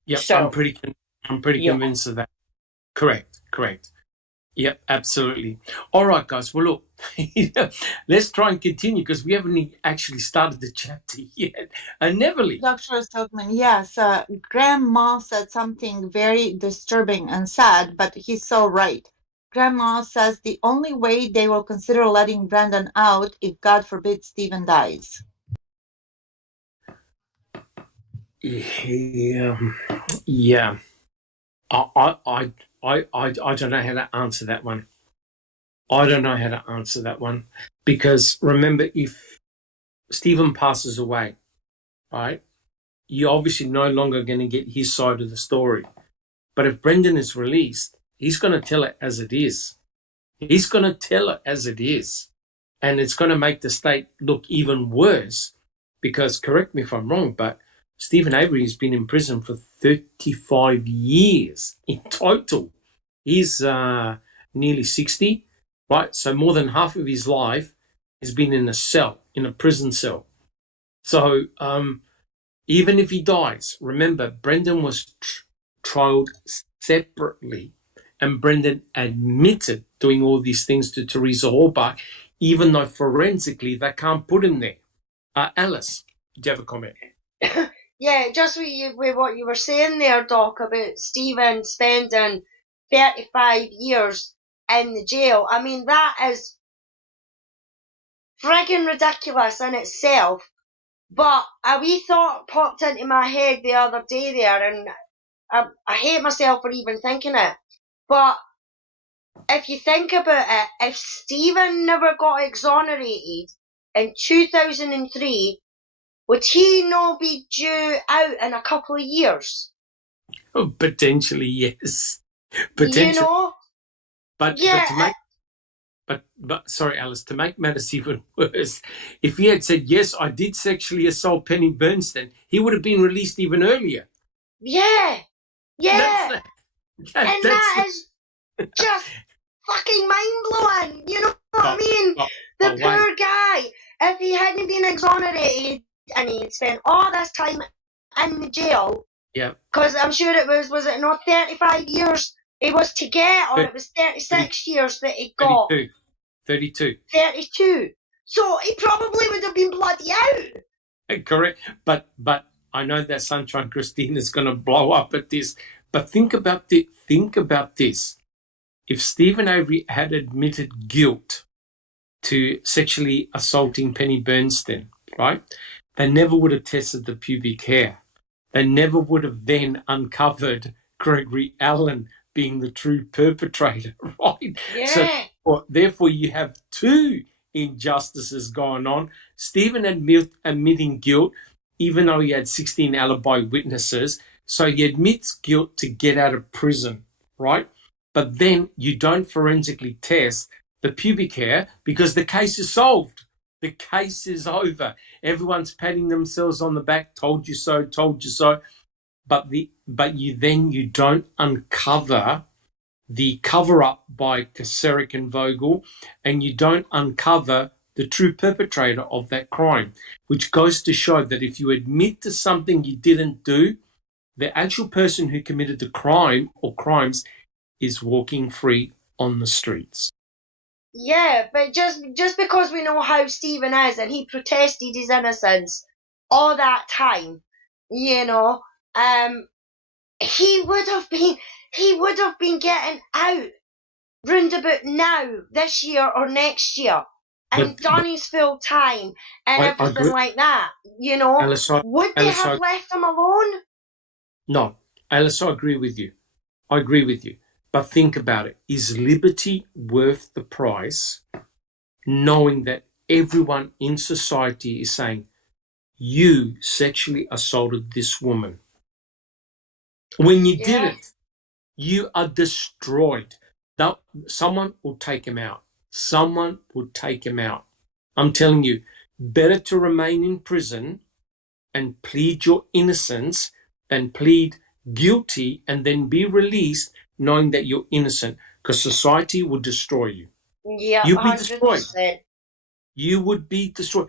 Yeah, so, I'm pretty convinced of that. Correct. Yep, absolutely. All right, guys. Well, look, let's try and continue because we haven't actually started the chapter yet. Neverly. Dr. Silkman, yes, Grandma said something very disturbing and sad, but he's so right. Grandma says the only way they will consider letting Brendan out if, God forbid, Stephen dies. Yeah. I don't know how to answer that one. Because remember, if Stephen passes away, right, you're obviously no longer going to get his side of the story. But if Brendan is released, he's going to tell it as it is. And it's going to make the state look even worse because, correct me if I'm wrong, but Stephen Avery has been in prison for 35 years in total. He's nearly 60, right? So more than half of his life has been in a prison cell. So even if he dies, remember, Brendan was trialed separately, and Brendan admitted doing all these things to Teresa Halbach, even though forensically they can't put him there. Alice, do you have a comment? Yeah, just with what you were saying there, Doc, about Stephen spending 35 years in the jail. I mean, that is friggin' ridiculous in itself. But a wee thought popped into my head the other day there, and I hate myself for even thinking it. But if you think about it, if Stephen never got exonerated in 2003, would he not be due out in a couple of years? Oh, potentially, yes. You know? But sorry, Alice, to make matters even worse, if he had said, yes, I did sexually assault Penny Bernstein, he would have been released even earlier. Yeah. That is just fucking mind-blowing. You know what I mean? The poor guy, if he hadn't been exonerated and he had spent all this time in the jail, because I'm sure it was it not 35 years it was to get, or it was 36 years that he got? 32. So he probably would have been bloody out. Correct. But I know that Sunshine Christine is going to blow up at this. But think about this. If Stephen Avery had admitted guilt to sexually assaulting Penny Bernstein, right, they never would have tested the pubic hair. They never would have then uncovered Gregory Allen being the true perpetrator, right? Yeah. So therefore you have two injustices going on. Stephen admitting guilt, even though he had 16 alibi witnesses. So he admits guilt to get out of prison, right? But then you don't forensically test the pubic hair because the case is solved. The case is over. Everyone's patting themselves on the back, told you so. But you don't uncover the cover-up by Kacerik and Vogel, and you don't uncover the true perpetrator of that crime, which goes to show that if you admit to something you didn't do, the actual person who committed the crime or crimes is walking free on the streets. Yeah, but just because we know how Stephen is and he protested his innocence all that time, you know, he would have been getting out round about now, this year or next year, and done his full time and everything like that, you know. Would they have left him alone? No, Alice, I agree with you. But think about it. Is liberty worth the price, knowing that everyone in society is saying, you sexually assaulted this woman? When you did it, you are destroyed. Someone will take him out. Someone will take him out. I'm telling you, better to remain in prison and plead your innocence than plead guilty and then be released knowing that you're innocent, because society will destroy you. Yeah, You'll be destroyed. 100%. You would be destroyed.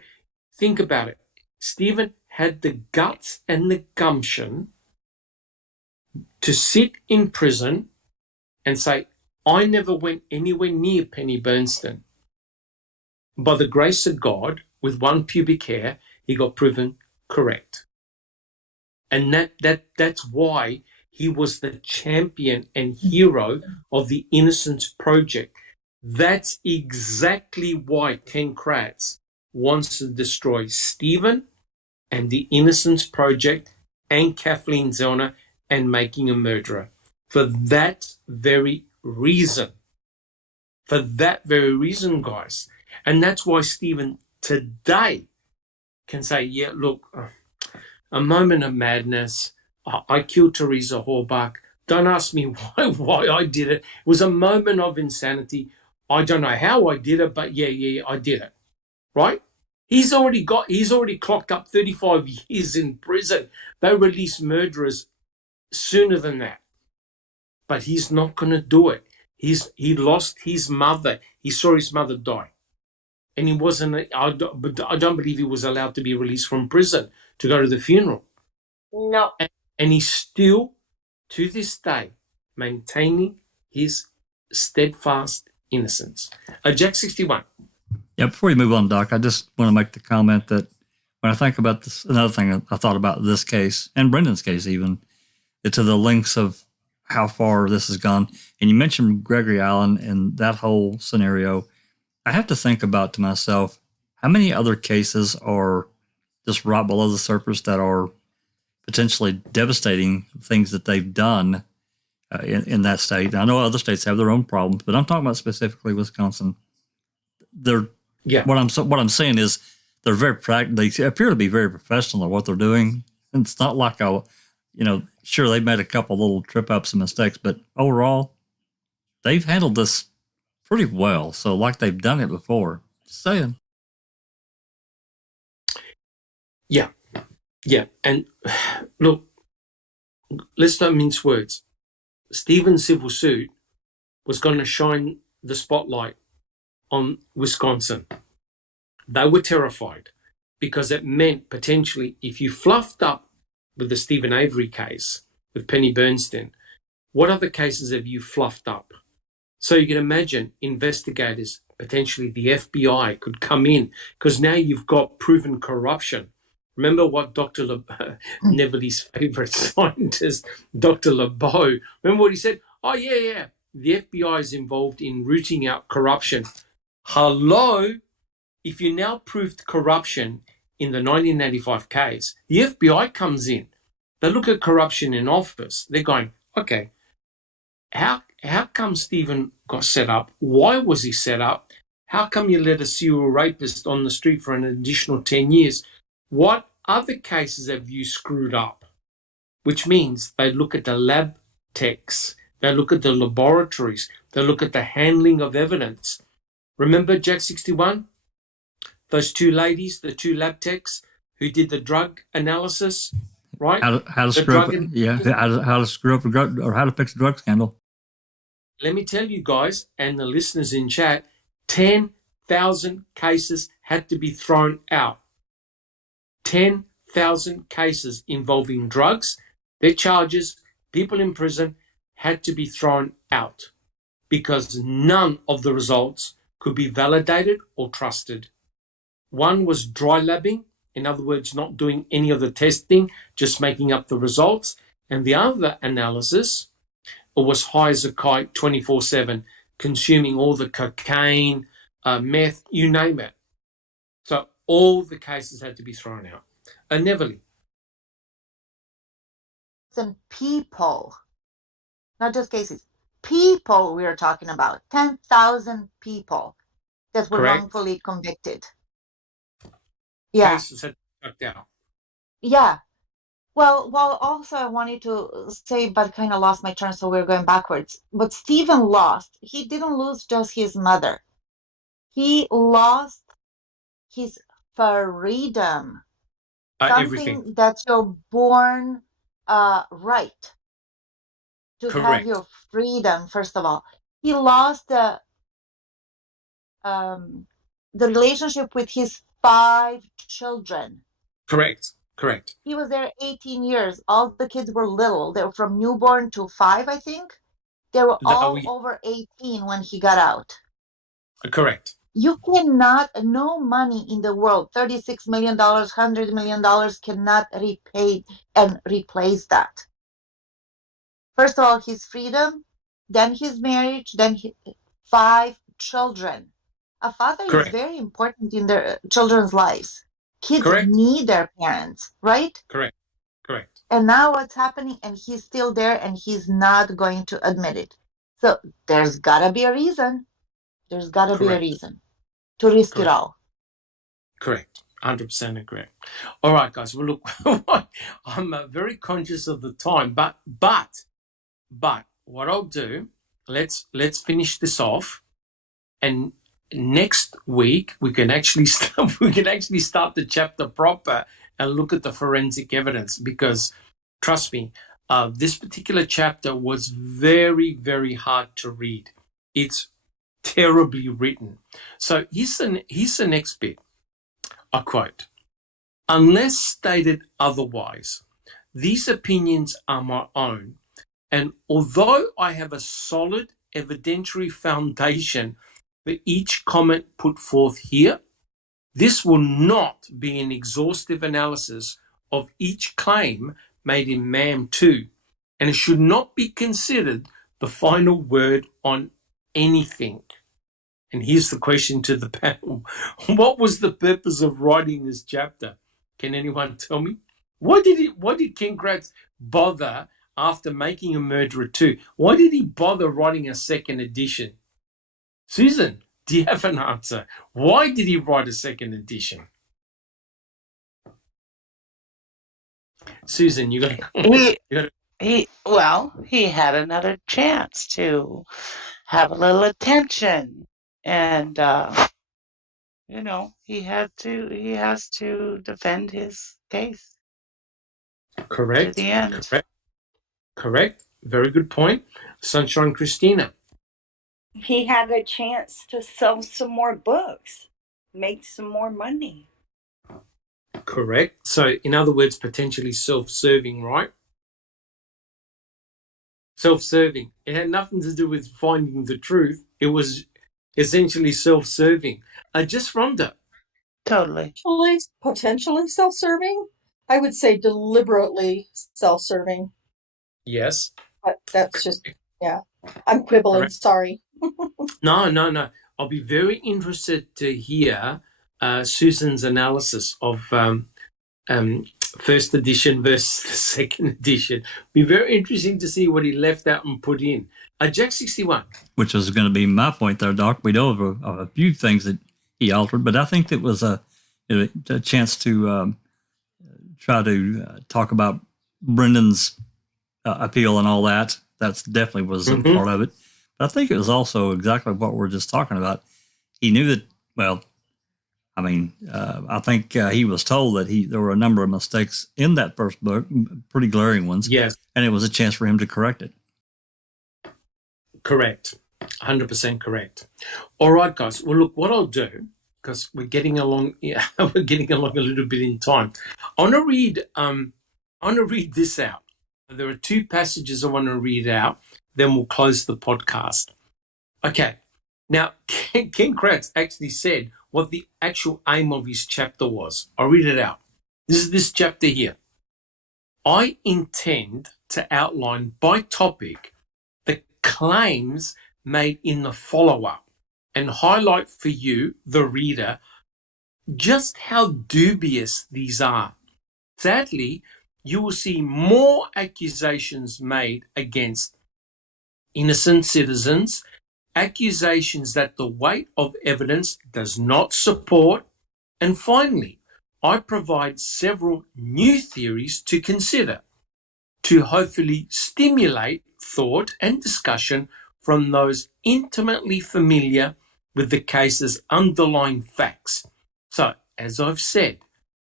Think about it. Stephen had the guts and the gumption to sit in prison and say, I never went anywhere near Penny Bernstein. By the grace of God, with one pubic hair, he got proven correct. And that's why he was the champion and hero of the Innocence Project. That's exactly why Ken Kratz wants to destroy Stephen and the Innocence Project and Kathleen Zellner and making a murderer. For that very reason. For that very reason, guys. And that's why Stephen today can say, yeah, look, a moment of madness. I killed Teresa Horbach. Don't ask me why I did it. It was a moment of insanity. I don't know how I did it, but yeah, I did it. Right? He's already clocked up 35 years in prison. They release murderers sooner than that. But he's not going to do it. He lost his mother. He saw his mother die. And he wasn't, I don't believe he was allowed to be released from prison to go to the funeral. No. And he's still, to this day, maintaining his steadfast innocence. Jack 61. Yeah, before you move on, Doc, I just want to make the comment that when I think about this, another thing I thought about this case, and Brendan's case even, it's to the links of how far this has gone. And you mentioned Gregory Allen and that whole scenario. I have to think about to myself, how many other cases are just right below the surface that are potentially devastating things that they've done in that state. I know other states have their own problems, but I'm talking about specifically Wisconsin. What I'm saying is they're they appear to be very professional at what they're doing. And it's not like sure, they've made a couple little trip ups and mistakes, but overall, they've handled this pretty well. So like they've done it before. Just saying. Yeah. And look, let's not mince words. Stephen's civil suit was going to shine the spotlight on Wisconsin. They were terrified because it meant potentially if you fluffed up with the Stephen Avery case with Penny Bernstein, what other cases have you fluffed up? So you can imagine investigators, potentially the FBI could come in because now you've got proven corruption. Remember what Dr. Neverly's favorite scientist, Dr. LeBeau, remember what he said? Oh, yeah. The FBI is involved in rooting out corruption. Hello? If you now proved corruption in the 1985 case, the FBI comes in. They look at corruption in office. They're going, okay, how come Stephen got set up? Why was he set up? How come you let a serial rapist on the street for an additional 10 years? What other cases have you screwed up? Which means they look at the lab techs, they look at the laboratories, they look at the handling of evidence. Remember Jack 61? Those two ladies, the two lab techs who did the drug analysis, right? How to screw up, how to screw up a drug, or how to fix a drug scandal. Let me tell you guys and the listeners in chat, 10,000 cases had to be thrown out. 10,000 cases involving drugs, their charges, people in prison had to be thrown out because none of the results could be validated or trusted. One was dry labbing, in other words, not doing any of the testing, just making up the results. And the other analysis was high as a kite 24/7, consuming all the cocaine, meth, you name it. So all the cases had to be thrown out. Neverly. Some people, not just cases, people we are talking about, 10,000 people that were Correct. wrongfully convicted. Yeah. Cases had shut down. Yeah. Well, also I wanted to say, but kind of lost my turn, so we're going backwards. But Stephen lost. He didn't lose just his mother. He lost his freedom. Everything. Something that you're born right to have Correct. your freedom, first of all. He lost the relationship with his 5 children. Correct. Correct. He was there 18 years. All the kids were little. They were from newborn to 5, I think. They were all over 18 when he got out. Correct. You cannot, no money in the world, $36 million, $100 million cannot repay and replace that. First of all, his freedom, then his marriage, then 5 children. A father Correct. is very important in their children's lives. Kids Correct. need their parents, right? Correct. Correct. And now what's happening, and he's still there, and he's not going to admit it. So there's got to be a reason. There's got to be a reason to risk it all. Correct. 100% agree. All right, guys. Well, look, I'm very conscious of the time, but what I'll do, let's finish this off, and next week we can actually start the chapter proper and look at the forensic evidence, because trust me, this particular chapter was very, very hard to read. It's terribly written. So here's the next bit. I quote, "Unless stated otherwise, these opinions are my own, and although I have a solid evidentiary foundation for each comment put forth here, this will not be an exhaustive analysis of each claim made in MAM 2, and it should not be considered the final word on anything." And here's the question to the panel. What was the purpose of writing this chapter? Can anyone tell me? Why did Ken Kratz bother, after making a Murderer 2, why did he bother writing a second edition? Susan, do you have an answer? Why did he write a second edition? Susan, you got to... He had another chance to have a little attention, and he has to defend his case. Correct. To the end. Correct. Very good point. Sunshine Christina. He had a chance to sell some more books, make some more money. Correct. So, in other words, potentially self-serving, right? Self-serving. It had nothing to do with finding the truth. It was essentially self-serving. Just Rhonda. Totally. Potentially self-serving? I would say deliberately self-serving. Yes. But that's just, yeah. I'm quibbling, correct. Sorry. No. I'll be very interested to hear Susan's analysis of first edition versus the second edition. Be very interesting to see what he left out and put in. Jack 61. Which was going to be my point there, Doc. We know of a few things that he altered, but I think it was a chance to try to talk about Brendan's appeal and all that. That's definitely was a part of it. But I think it was also exactly what we're just talking about. He knew that, I think he was told that there were a number of mistakes in that first book, pretty glaring ones. Yes. And it was a chance for him to correct it. Correct. 100% correct. All right, guys. Well, look, what I'll do, because we're getting along a little bit in time. I want to read this out. There are 2 passages I want to read out, then we'll close the podcast. Okay. Now, Ken Kratz actually said what the actual aim of his chapter was. I'll read it out. This is this chapter here. "I intend to outline by topic the claims made in the follow-up and highlight for you, the reader, just how dubious these are. Sadly, you will see more accusations made against innocent citizens, accusations that the weight of evidence does not support, and finally, I provide several new theories to consider to hopefully stimulate thought and discussion from those intimately familiar with the case's underlying facts. So, as I've said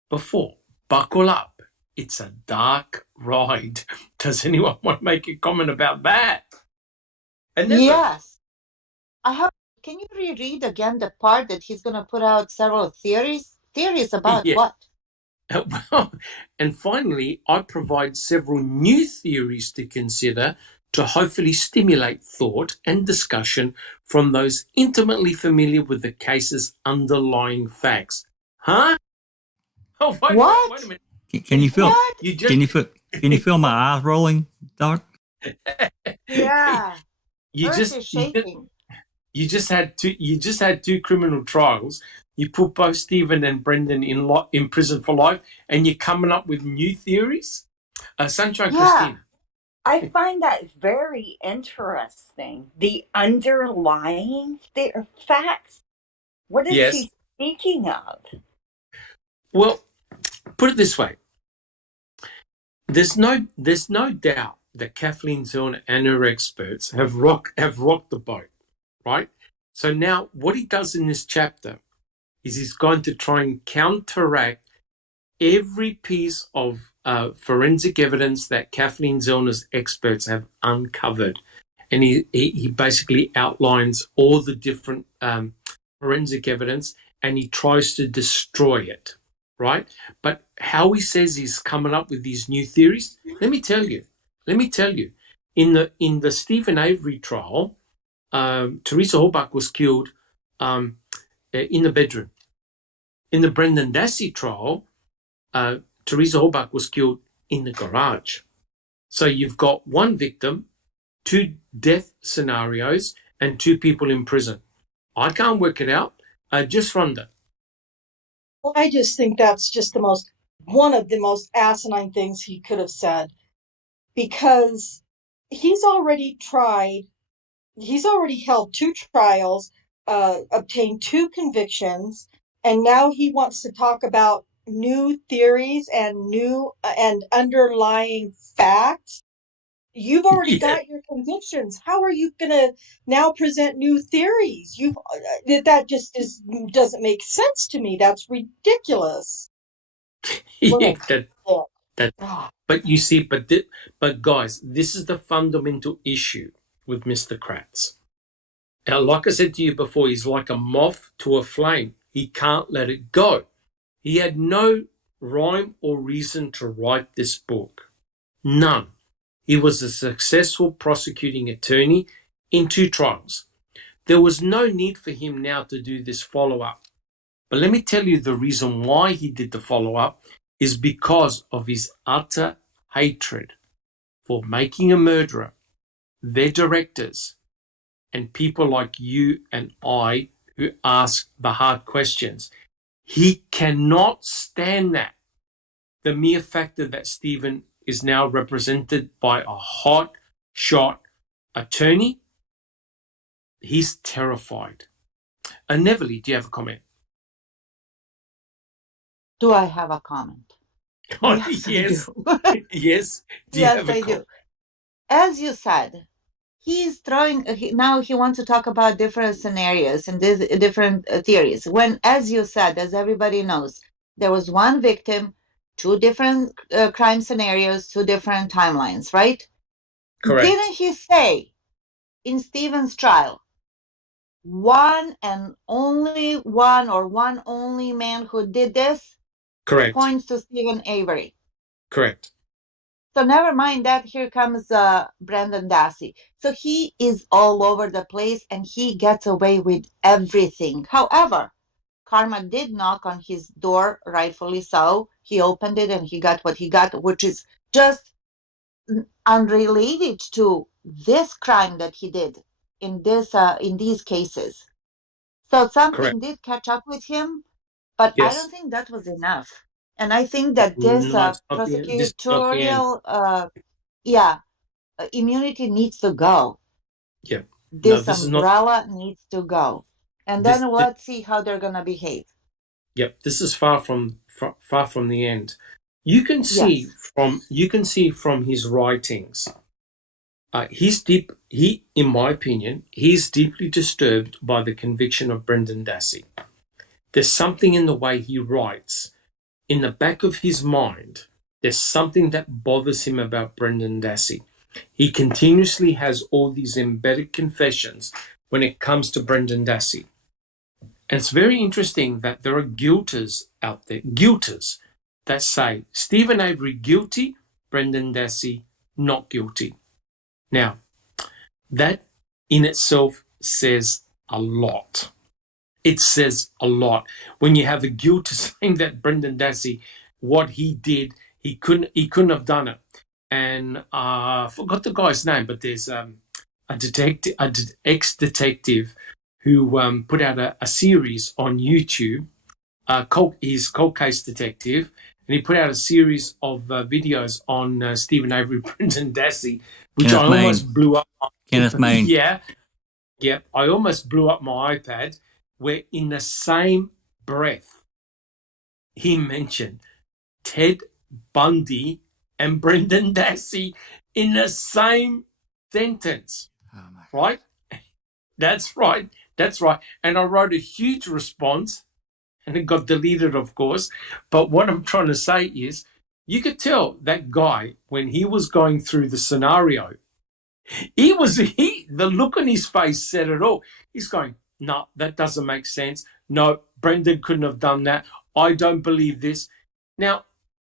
before, buckle up. It's a dark ride. Does anyone want to make a comment about that? Yes. Can you reread again the part that he's going to put out several theories? Theories about what? Well, and finally, I provide several new theories to consider to hopefully stimulate thought and discussion from those intimately familiar with the case's underlying facts. Huh? Oh, wait a minute. Can you feel? What? Can you feel my eyes rolling, Doc? Yeah. You Earth is shaking. You just had two criminal trials. You put both Stephen and Brendan in prison for life, and you're coming up with new theories? Sunshine Christine. I find that very interesting. The underlying facts. What is he speaking of? Well, put it this way. There's no doubt that Kathleen Zellner and her experts have rocked the boat, right? So now what he does in this chapter is he's going to try and counteract every piece of forensic evidence that Kathleen Zellner's experts have uncovered. And he basically outlines all the different forensic evidence, and he tries to destroy it, right? But how he says he's coming up with these new theories, let me tell you, in the Stephen Avery trial, Teresa Halbach was killed in the bedroom. In the Brendan Dassey trial, Teresa Halbach was killed in the garage. So you've got one victim, two death scenarios, and two people in prison. I can't work it out. Just Rhonda. Well, I just think that's just one of the most asinine things he could have said, because he's already held two trials, obtained two convictions, and now he wants to talk about new theories and underlying facts. You've already got your convictions. How are you going to now present new theories? That just doesn't make sense to me. That's ridiculous. But you see, but guys, this is the fundamental issue with Mr. Kratz. Now, like I said to you before, he's like a moth to a flame. He can't let it go. He had no rhyme or reason to write this book. None. He was a successful prosecuting attorney in two trials. There was no need for him now to do this follow-up. But let me tell you the reason why he did the follow-up is because of his utter hatred for making a murderer, their directors, and people like you and I who ask the hard questions. He cannot stand that. The mere factor that Stephen is now represented by a hot shot attorney, he's terrified. Neverly, do you have a comment? Do I have a comment? Oh, yes. I do. Yes. Yes, I do. As you said, he's now he wants to talk about different scenarios and different theories. When, as you said, as everybody knows, there was one victim, two different crime scenarios, two different timelines, right? Correct. Didn't he say in Stephen's trial, one and only one, or one only man who did this? Correct. Points to Stephen Avery. Correct. So never mind that. Here comes Brendan Dassey. So he is all over the place and he gets away with everything. However, karma did knock on his door, rightfully so. He opened it and he got what he got, which is just unrelated to this crime that he did in these cases. So something did catch up with him, but I don't think that was enough. And I think that this prosecutorial immunity needs to go. Yep. No, This this is not. umbrella needs to go. And This, then let's see how they're going to behave. Yep. This is far from the end. You can see from his writings. In my opinion, he's deeply disturbed by the conviction of Brendan Dassey. There's something in the way he writes. In the back of his mind, there's something that bothers him about Brendan Dassey. He continuously has all these embedded confessions when it comes to Brendan Dassey. And it's very interesting that there are guilters out there, that say Stephen Avery guilty, Brendan Dassey not guilty. Now, that in itself says a lot. It says a lot. When you have a guilter saying that Brendan Dassey, what he did, he couldn't have done it. And I forgot the guy's name, but there's a detective, ex-detective who put out a series on YouTube. He's cold case detective, and he put out a series of videos on Stephen Avery, Brendan Dassey, which Kenneth I almost blew up. Kenneth Main. Yeah. I almost blew up my iPad, where in the same breath he mentioned Ted Bundy and Brendan Dassey in the same sentence. Oh my. Right? That's right. And I wrote a huge response, and it got deleted, of course. But what I'm trying to say is, you could tell that guy, when he was going through the scenario, the look on his face said it all. He's going, no, that doesn't make sense. No, Brendan couldn't have done that. I don't believe this. Now,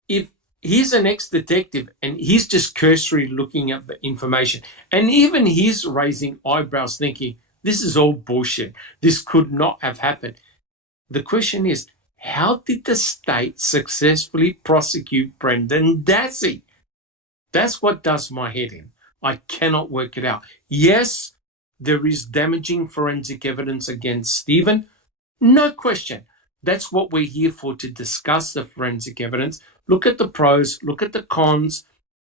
if he's an ex-detective and he's just cursory looking at the information, and even he's raising eyebrows thinking, this is all bullshit. This could not have happened. The question is, how did the state successfully prosecute Brendan Dassey? That's what does my head in. I cannot work it out. Yes, there is damaging forensic evidence against Stephen. No question. That's what we're here for, to discuss the forensic evidence. Look at the pros, look at the cons,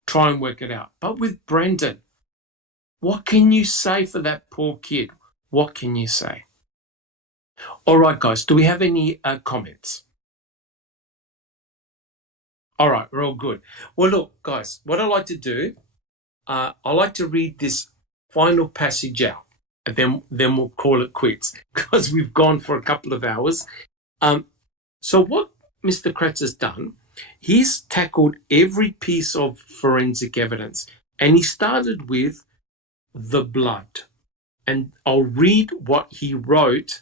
try and work it out. But with Brendan, what can you say for that poor kid? What can you say? All right, guys, do we have any comments? All right, we're all good. Well, look, guys, what I like to do, I like to read this final passage out, and then we'll call it quits, because we've gone for a couple of hours. So what Mr. Kratz has done, he's tackled every piece of forensic evidence, and he started with the blood. And I'll read what he wrote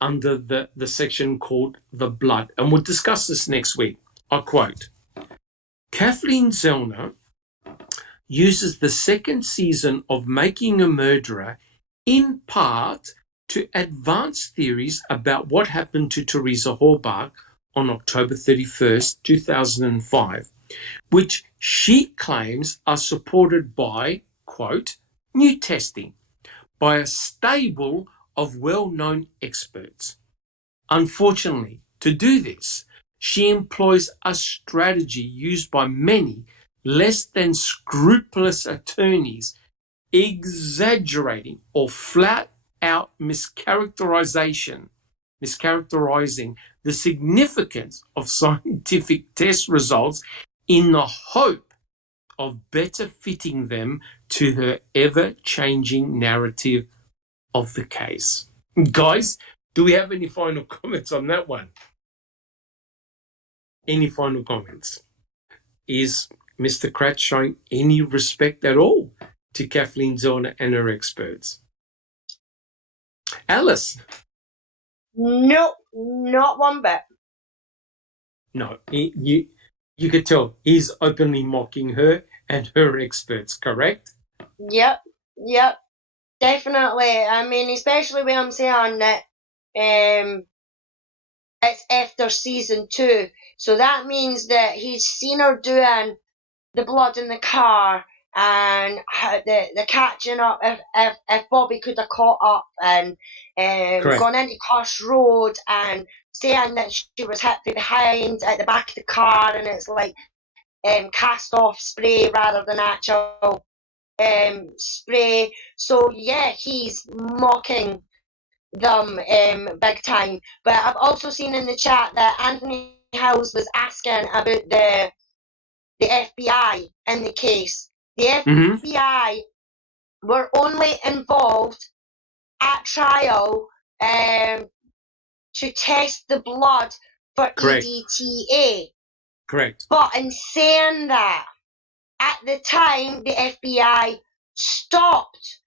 under the section called the blood, and we'll discuss this next week. I'll quote, Kathleen Zellner uses the second season of Making a Murderer in part to advance theories about what happened to Teresa Halbach on October 31st, 2005, which she claims are supported by, quote, new testing by a stable of well-known experts. Unfortunately, to do this, she employs a strategy used by many less than scrupulous attorneys, exaggerating or flat-out mischaracterizing the significance of scientific test results in the hope of better fitting them to her ever-changing narrative of the case. Guys, do we have any final comments on that one? Any final comments? Is Mr. Kratz showing any respect at all to Kathleen Zellner and her experts? Alice? No, not one bit. No, you could tell he's openly mocking her and her experts, correct? Yep, definitely. I mean, especially when I'm saying that it's after season 2. So that means that he's seen her doing the blood in the car and the catching up, if Bobby could have caught up and gone into Cosh Road and saying that she was hit from behind at the back of the car and it's like cast off spray rather than actual spray. So yeah, he's mocking them big time. But I've also seen in the chat that Anthony House was asking about the FBI in the case. The FBI were only involved at trial to test the blood for Correct. EDTA. Correct. But in saying that, at the time, the FBI stopped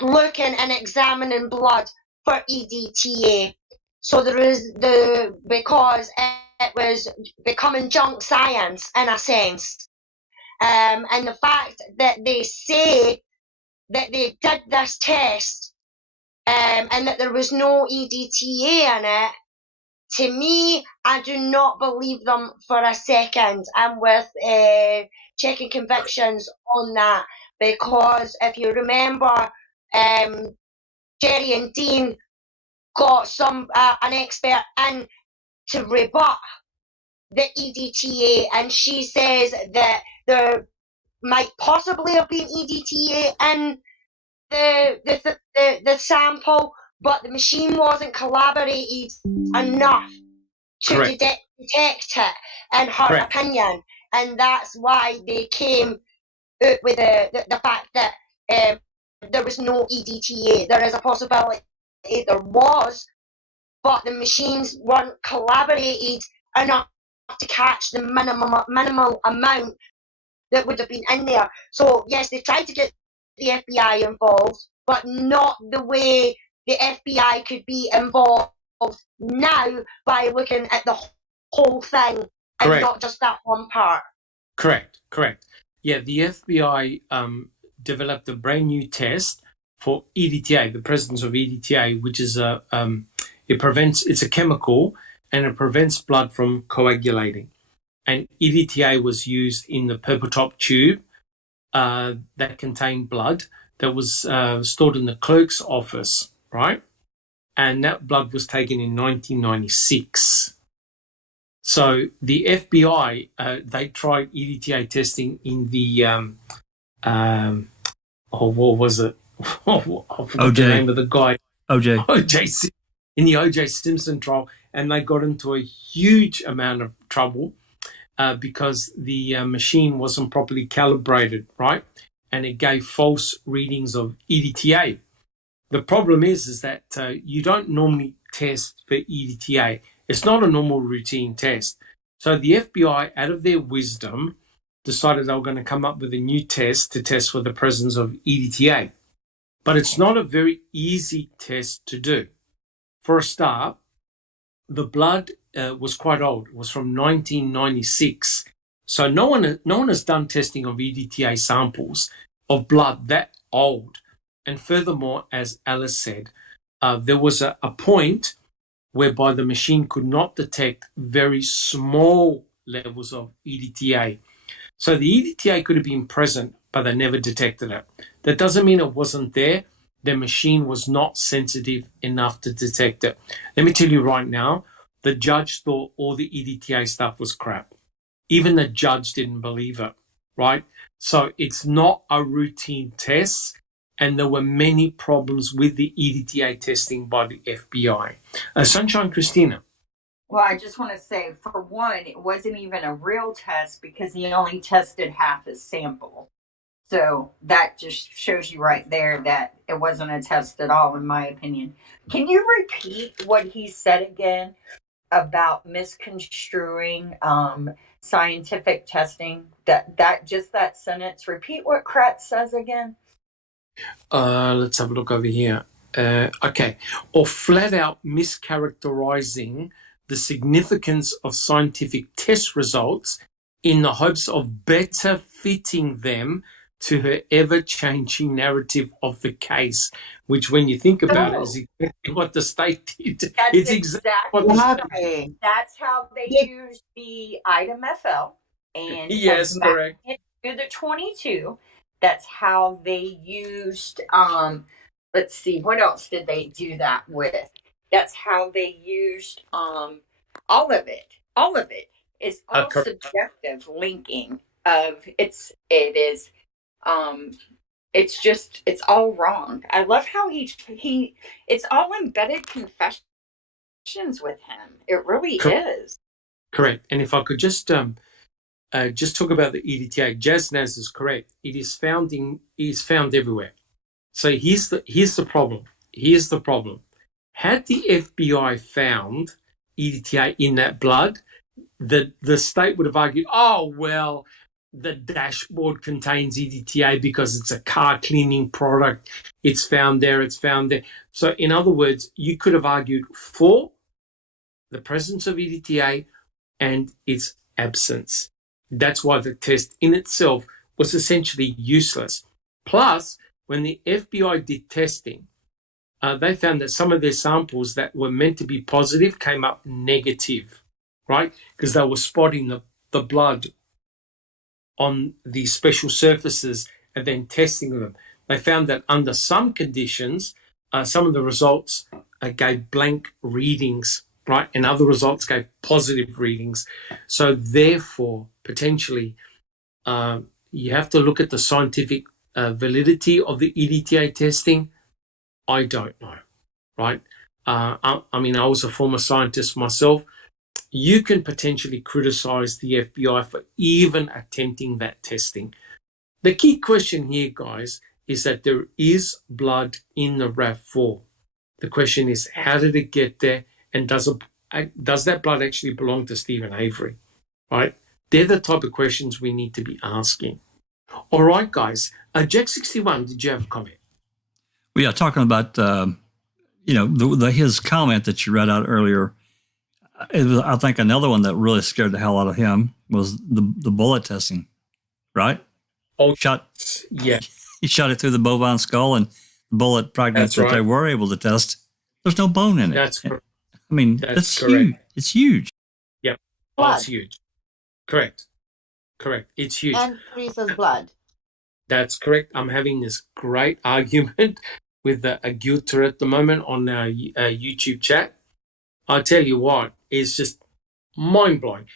looking and examining blood for EDTA. So because it was becoming junk science in a sense. And the fact that they say that they did this test and that there was no EDTA in it, to me, I do not believe them for a second. I'm with checking convictions on that, because if you remember, Jerry and Dean got an expert in to rebut the EDTA, and she says that there might possibly have been EDTA in the sample, but the machine wasn't collaborated enough to detect it, in her opinion, and that's why they came out with the fact that there was no EDTA. There is a possibility there was, but the machines weren't collaborated enough to catch the minimal amount that would have been in there. So yes, they tried to get the FBI involved, but not the way the FBI could be involved now by looking at the whole thing and not just that one part. Correct. Yeah, the FBI developed a brand new test for EDTA, the presence of EDTA, which is it's a chemical and it prevents blood from coagulating. And EDTA was used in the purple top tube that contained blood that was stored in the clerk's office, right? And that blood was taken in 1996. So the FBI, they tried EDTA testing in the, what was it? I forgot the name of the guy. OJ, in the OJ Simpson trial, and they got into a huge amount of trouble because the machine wasn't properly calibrated, right? And it gave false readings of EDTA. The problem is that you don't normally test for EDTA. It's not a normal routine test. So the FBI, out of their wisdom, decided they were going to come up with a new test to test for the presence of EDTA. But it's not a very easy test to do. For a start, the blood was quite old. It was from 1996. So no one has done testing of EDTA samples of blood that old. And furthermore, as Alice said, there was a point whereby the machine could not detect very small levels of EDTA. So the EDTA could have been present, but they never detected it. That doesn't mean it wasn't there. The machine was not sensitive enough to detect it. Let me tell you right now, the judge thought all the EDTA stuff was crap. Even the judge didn't believe it, right? So it's not a routine test. And there were many problems with the EDTA testing by the FBI. Sunshine Christina. Well, I just want to say, for one, it wasn't even a real test because he only tested half his sample. So that just shows you right there that it wasn't a test at all, in my opinion. Can you repeat what he said again about misconstruing scientific testing? That sentence. Repeat what Kratz says again. Let's have a look over here. Okay. Or flat out mischaracterizing the significance of scientific test results in the hopes of better fitting them to her ever-changing narrative of the case, which when you think about it is exactly what the state did. It's exactly what the that's how they used the item FL and yes, correct. To the 22. That's how they used let's see, what else did they do that with? That's how they used all of it. All of it is all subjective linking of it is It's all wrong. I love how it's all embedded confessions with him. It really is. Correct. And if I could just talk about the EDTA, Jasnaz is correct. It is found everywhere. So here's the problem. Here's the problem. Had the FBI found EDTA in that blood, the state would have argued, oh, well, the dashboard contains EDTA because it's a car cleaning product. It's found there. So in other words, you could have argued for the presence of EDTA and its absence. That's why the test in itself was essentially useless. Plus, when the FBI did testing, they found that some of their samples that were meant to be positive came up negative, right? Because they were spotting the blood on these special surfaces and then testing them. They found that under some conditions, some of the results gave blank readings, right? And other results gave positive readings. So therefore, potentially, you have to look at the scientific validity of the EDTA testing. I don't know, right? I mean, I was a former scientist myself. You can potentially criticize the FBI for even attempting that testing. The key question here, guys, is that there is blood in the RAV4. The question is, how did it get there? And does that blood actually belong to Stephen Avery, right? They're the type of questions we need to be asking. All right, guys. Jack 61, did you have a comment? Well, yeah, talking about, his comment that you read out earlier, I think another one that really scared the hell out of him was the bullet testing, right? Oh, yeah. He shot it through the bovine skull, and the bullet fragments that they were able to test, there's no bone in it. That's correct. I mean, that's huge. It's huge. Yep. Oh, it's huge. Correct. It's huge. And Teresa's blood. That's correct. I'm having this great argument with Aguta at the moment on our YouTube chat. I tell you what, it's just mind-blowing.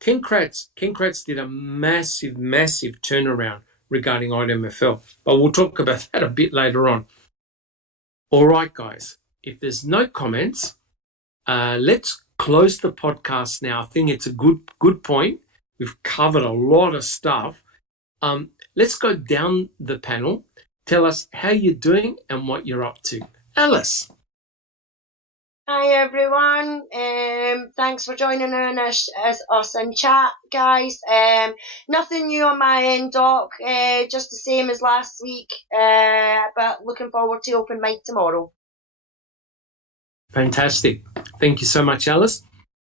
Ken Kratz did a massive turnaround regarding IDMFL, but we'll talk about that a bit later on. All right, guys, if there's no comments, let's close the podcast now. I think it's a good point. We've covered a lot of stuff. Let's go down the panel. Tell us how you're doing and what you're up to. Alice. Hi everyone. Thanks for joining in us in chat, guys. Nothing new on my end, Doc. Just the same as last week. But looking forward to open mic tomorrow. Fantastic. Thank you so much, Alice.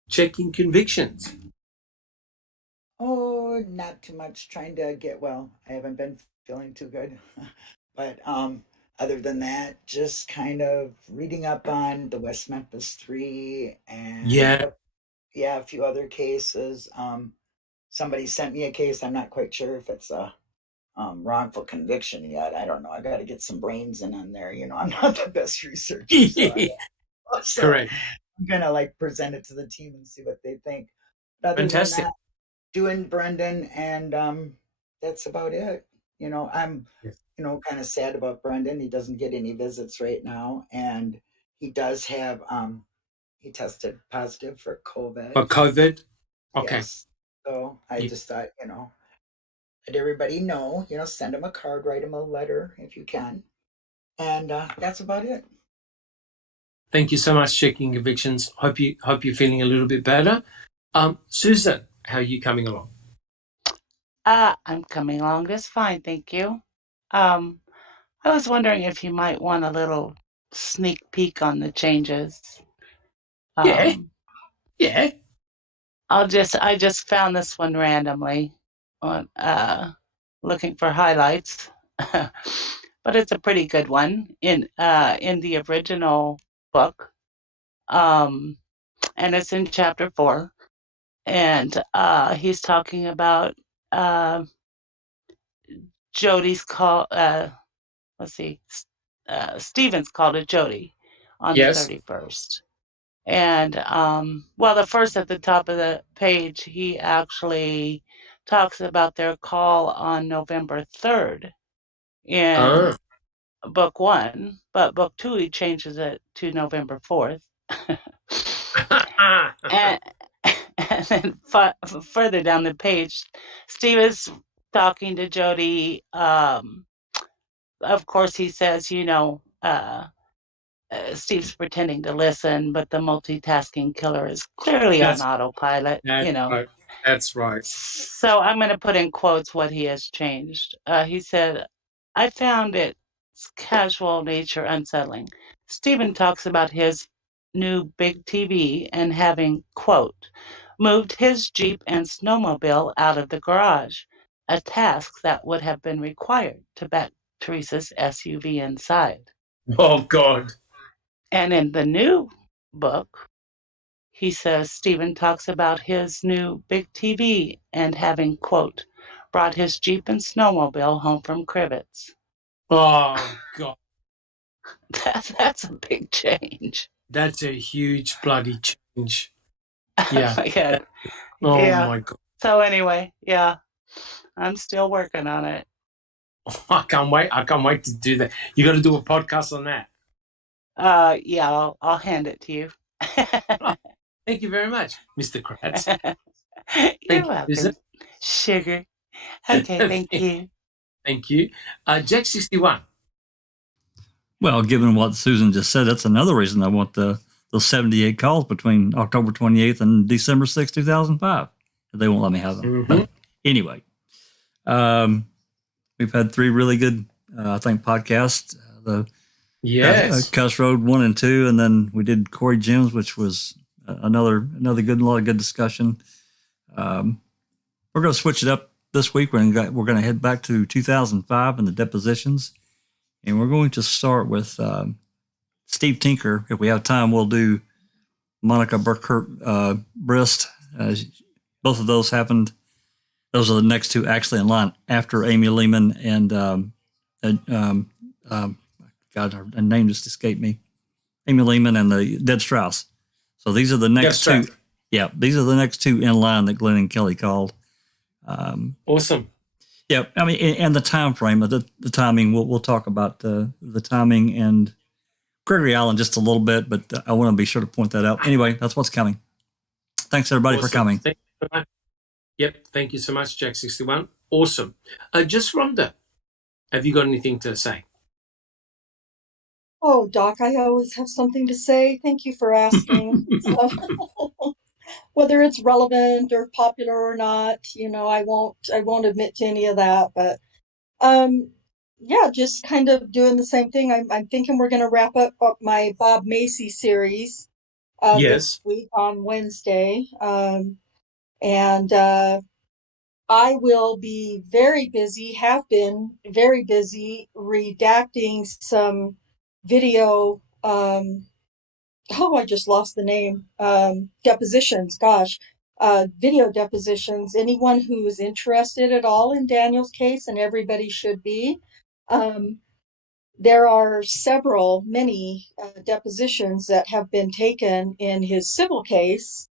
Checking convictions. Oh, not too much. Trying to get well. I haven't been feeling too good, but other than that, just kind of reading up on the West Memphis 3 and a few other cases. Somebody sent me a case. I'm not quite sure if it's a wrongful conviction yet. I don't know. I got to get some brains in on there. I'm not the best researcher. So correct. I'm gonna present it to the team and see what they think. But other Fantastic. than that, doing Brendan, and that's about it. I'm kind of sad about Brendan. He doesn't get any visits right now, and he does have he tested positive for COVID. For COVID? Okay. Yes. So I just thought, let everybody know, send him a card, write him a letter if you can. And that's about it. Thank you so much, Checking Convictions. Hope you're feeling a little bit better. Susan, how are you coming along? I'm coming along just fine, thank you. I was wondering if you might want a little sneak peek on the changes. Yeah. I just found this one randomly on looking for highlights, but it's a pretty good one in the original book, and it's in chapter 4, and he's talking about Jody's call. Stephen's call to Jody on the 31st. And, the first at the top of the page, he actually talks about their call on November 3rd. in Oh. book 1, but book 2 he changes it to November 4th. and and then further down the page, Steve is talking to Jody. Of course, he says, Steve's pretending to listen, but the multitasking killer is clearly on That's autopilot, right. That's right. So I'm going to put in quotes what he has changed. He said, I found its casual nature unsettling. Stephen talks about his new big TV and having, quote, moved his Jeep and snowmobile out of the garage, a task that would have been required to back Teresa's SUV inside. Oh, God. And in the new book, he says Stephen talks about his new big TV and having, quote, brought his Jeep and snowmobile home from Kratz. Oh, God. That's a big change. That's a huge bloody change. Yeah. My God. Oh, Yeah. my God. So anyway, yeah, I'm still working on it. I can't wait. I can't wait to do that. You got to do a podcast on that. Yeah, I'll hand it to you. Thank you very much, Mr. Kratz. You're welcome, sugar. Okay, thank you. Thank you. Jack 61. Well, given what Susan just said, that's another reason I want those 78 calls between October 28th and December 6, 2005. They won't let me have them. Mm-hmm. But anyway, we've had 3 really good, I think, podcasts. Cuss Road 1 and 2, and then we did Corey Jim's, which was another good, a lot of good discussion. We're going to switch it up this week. We're going to head back to 2005 and the depositions, and we're going to start with Steve Tinker. If we have time, we'll do Monica Burkhart Brist. Both of those happened. Those are the next 2 actually in line after Amy Lehman and God, her name just escaped me. Amy Lehman and the Dead Strauss. So these are the next 2. Yeah, these are the next 2 in line that Glenn and Kelly called. Awesome. Yeah, I mean, and the time frame, the timing. We'll talk about the timing and Gregory Allen just a little bit, but I want to be sure to point that out. Anyway, that's what's coming. Thanks everybody for coming. Thank you so much. Yep, thank you so much, Jack 61. Awesome. Just Rhonda, have you got anything to say? Oh, Doc, I always have something to say. Thank you for asking. Whether it's relevant or popular or not, I won't admit to any of that. But yeah, just kind of doing the same thing. I'm thinking we're going to wrap up my Bob Macy series this week on Wednesday, and I will be very busy. Have been very busy redacting some video. I just lost the name. Depositions, gosh. Video depositions. Anyone who's interested at all in Daniel's case, and everybody should be. There are many depositions that have been taken in his civil case.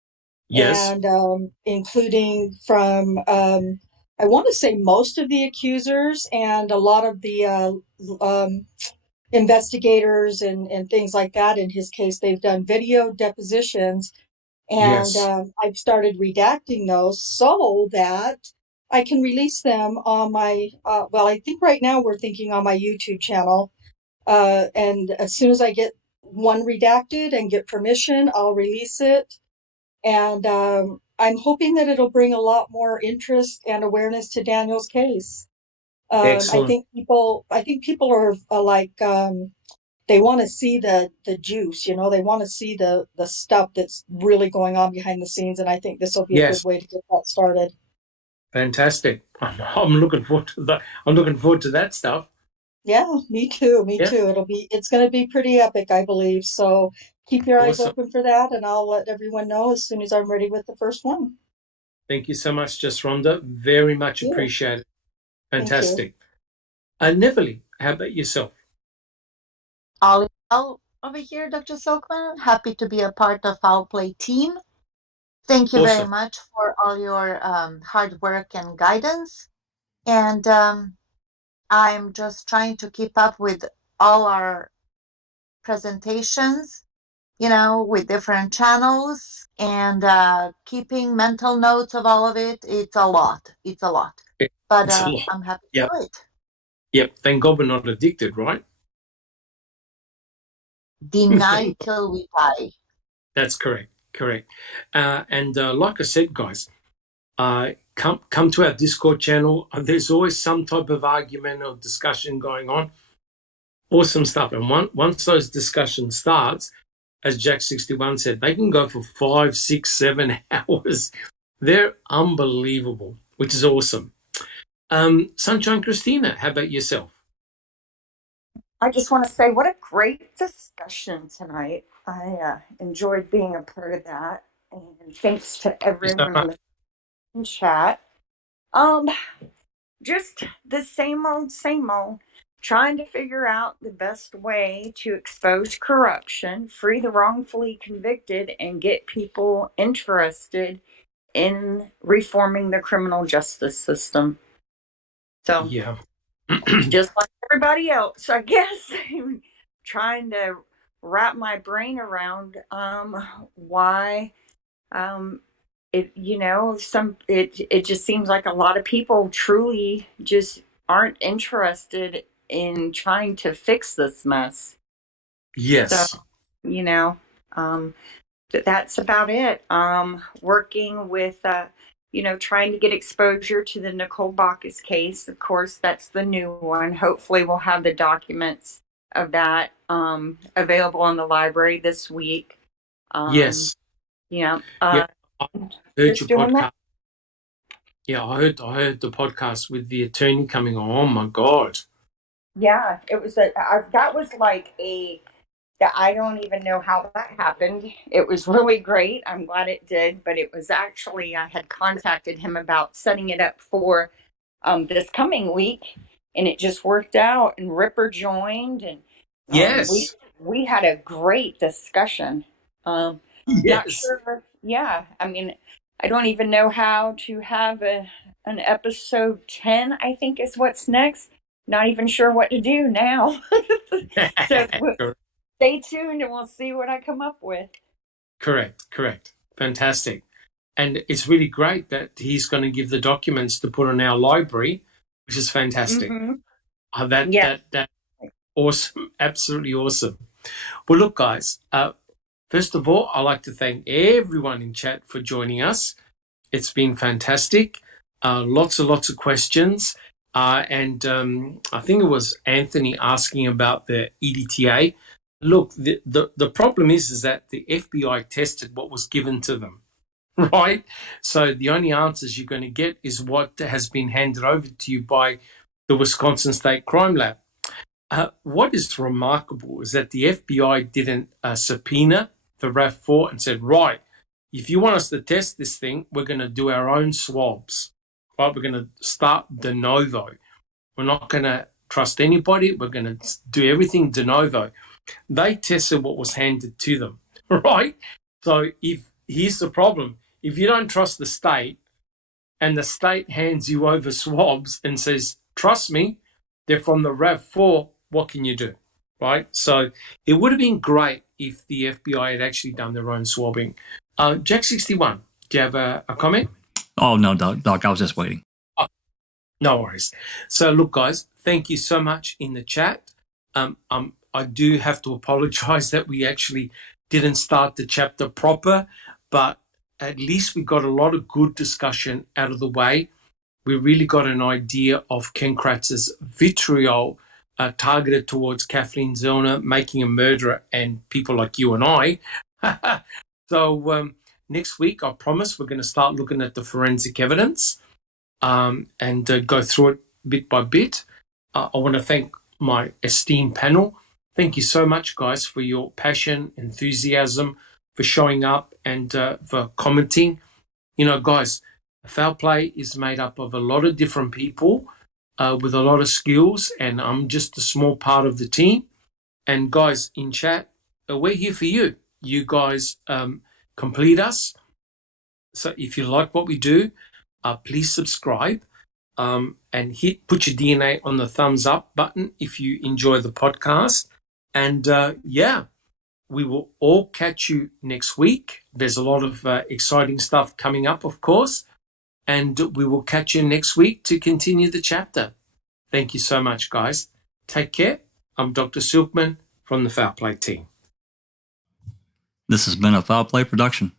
Yes. And including from, I want to say most of the accusers and a lot of the investigators and things like that. In his case, they've done video depositions, and I've started redacting those so that I can release them on my, I think right now we're thinking on my YouTube channel. And as soon as I get one redacted and get permission, I'll release it. And I'm hoping that it'll bring a lot more interest and awareness to Daniel's case. Excellent. I think people are like, they want to see the juice, they want to see the stuff that's really going on behind the scenes. And I think this will be a good way to get that started. Fantastic. I'm looking forward to that. I'm looking forward to that stuff. Yeah, me too. It's going to be pretty epic, I believe. So keep your eyes open for that, and I'll let everyone know as soon as I'm ready with the first one. Thank you so much, Just Rhonda. Very much appreciated. Fantastic. Neverly, how about yourself? All over here, Dr. Silkman. Happy to be a part of our Plea team. Thank you very much for all your hard work and guidance. And I'm just trying to keep up with all our presentations, with different channels and keeping mental notes of all of it. It's a lot. It's a lot. But It's a lot. I'm happy Yeah. to do it. Yep. Thank God we're not addicted, right? Deny till we die. That's correct. Correct. And like I said, guys, come to our Discord channel. There's always some type of argument or discussion going on. Awesome stuff. And once those discussions starts, as Jack61 said, they can go for 5, 6, 7 hours. They're unbelievable, which is awesome. Sunshine Christina, how about yourself? I just want to say what a great discussion tonight. I enjoyed being a part of that. And thanks to everyone in the chat. Just the same old, trying to figure out the best way to expose corruption, free the wrongfully convicted, and get people interested in reforming the criminal justice system. So, yeah, just like everybody else, I guess, trying to wrap my brain around why it just seems like a lot of people truly just aren't interested in trying to fix this mess. Yes. So, that's about it. Working with, trying to get exposure to the Nicole Bacchus case. Of course, that's the new one. Hopefully we'll have the documents of that available in the library this week. Yes. Yeah. I heard your podcast. That. Yeah, I heard the podcast with the attorney coming on. Oh my God. Yeah, it was that was like I don't even know how that happened. It was really great. I'm glad it did, but it was actually, I had contacted him about setting it up for this coming week, and it just worked out, and Ripper joined, and yes, we had a great discussion. Yes. Not sure. Yeah, I mean, I don't even know how to have an episode 10, I think is what's next. Not even sure what to do now. So stay tuned and we'll see what I come up with. Correct. Fantastic. And it's really great that he's going to give the documents to put in our library, which is fantastic. Mm-hmm. That awesome. Absolutely awesome. Well, look, guys, first of all, I'd like to thank everyone in chat for joining us. It's been fantastic. Lots of questions. And I think it was Anthony asking about the EDTA. Look, the problem is that the FBI tested what was given to them, right? So the only answers you're going to get is what has been handed over to you by the Wisconsin State Crime Lab. What is remarkable is that the FBI didn't subpoena the RAV4 and said, right, if you want us to test this thing, we're going to do our own swabs, right? We're going to start de novo. We're not going to trust anybody. We're going to do everything de novo. They tested what was handed to them, right? So here's the problem. If you don't trust the state and the state hands you over swabs and says, trust me, they're from the RAV4, what can you do, right? So it would have been great if the FBI had actually done their own swabbing. Jack61, do you have a comment? Oh, no, Doc, I was just waiting. Oh, no worries. So look, guys, thank you so much in the chat. I do have to apologize that we actually didn't start the chapter proper, but at least we got a lot of good discussion out of the way. We really got an idea of Ken Kratz's vitriol targeted towards Kathleen Zellner, making a murderer, and people like you and I. So next week, I promise, we're going to start looking at the forensic evidence and go through it bit by bit. I want to thank my esteemed panel. Thank you so much, guys, for your passion, enthusiasm, for showing up and for commenting. You know, guys, Foul Play is made up of a lot of different people with a lot of skills, and I'm just a small part of the team. And guys, in chat, we're here for you. You guys complete us. So if you like what we do, please subscribe. and put your DNA on the thumbs up button if you enjoy the podcast. And we will all catch you next week. There's a lot of exciting stuff coming up, of course, and we will catch you next week to continue the chapter. Thank you so much, guys. Take care. I'm Dr. Silkman from the Foul Play team. This has been a Foul Play production.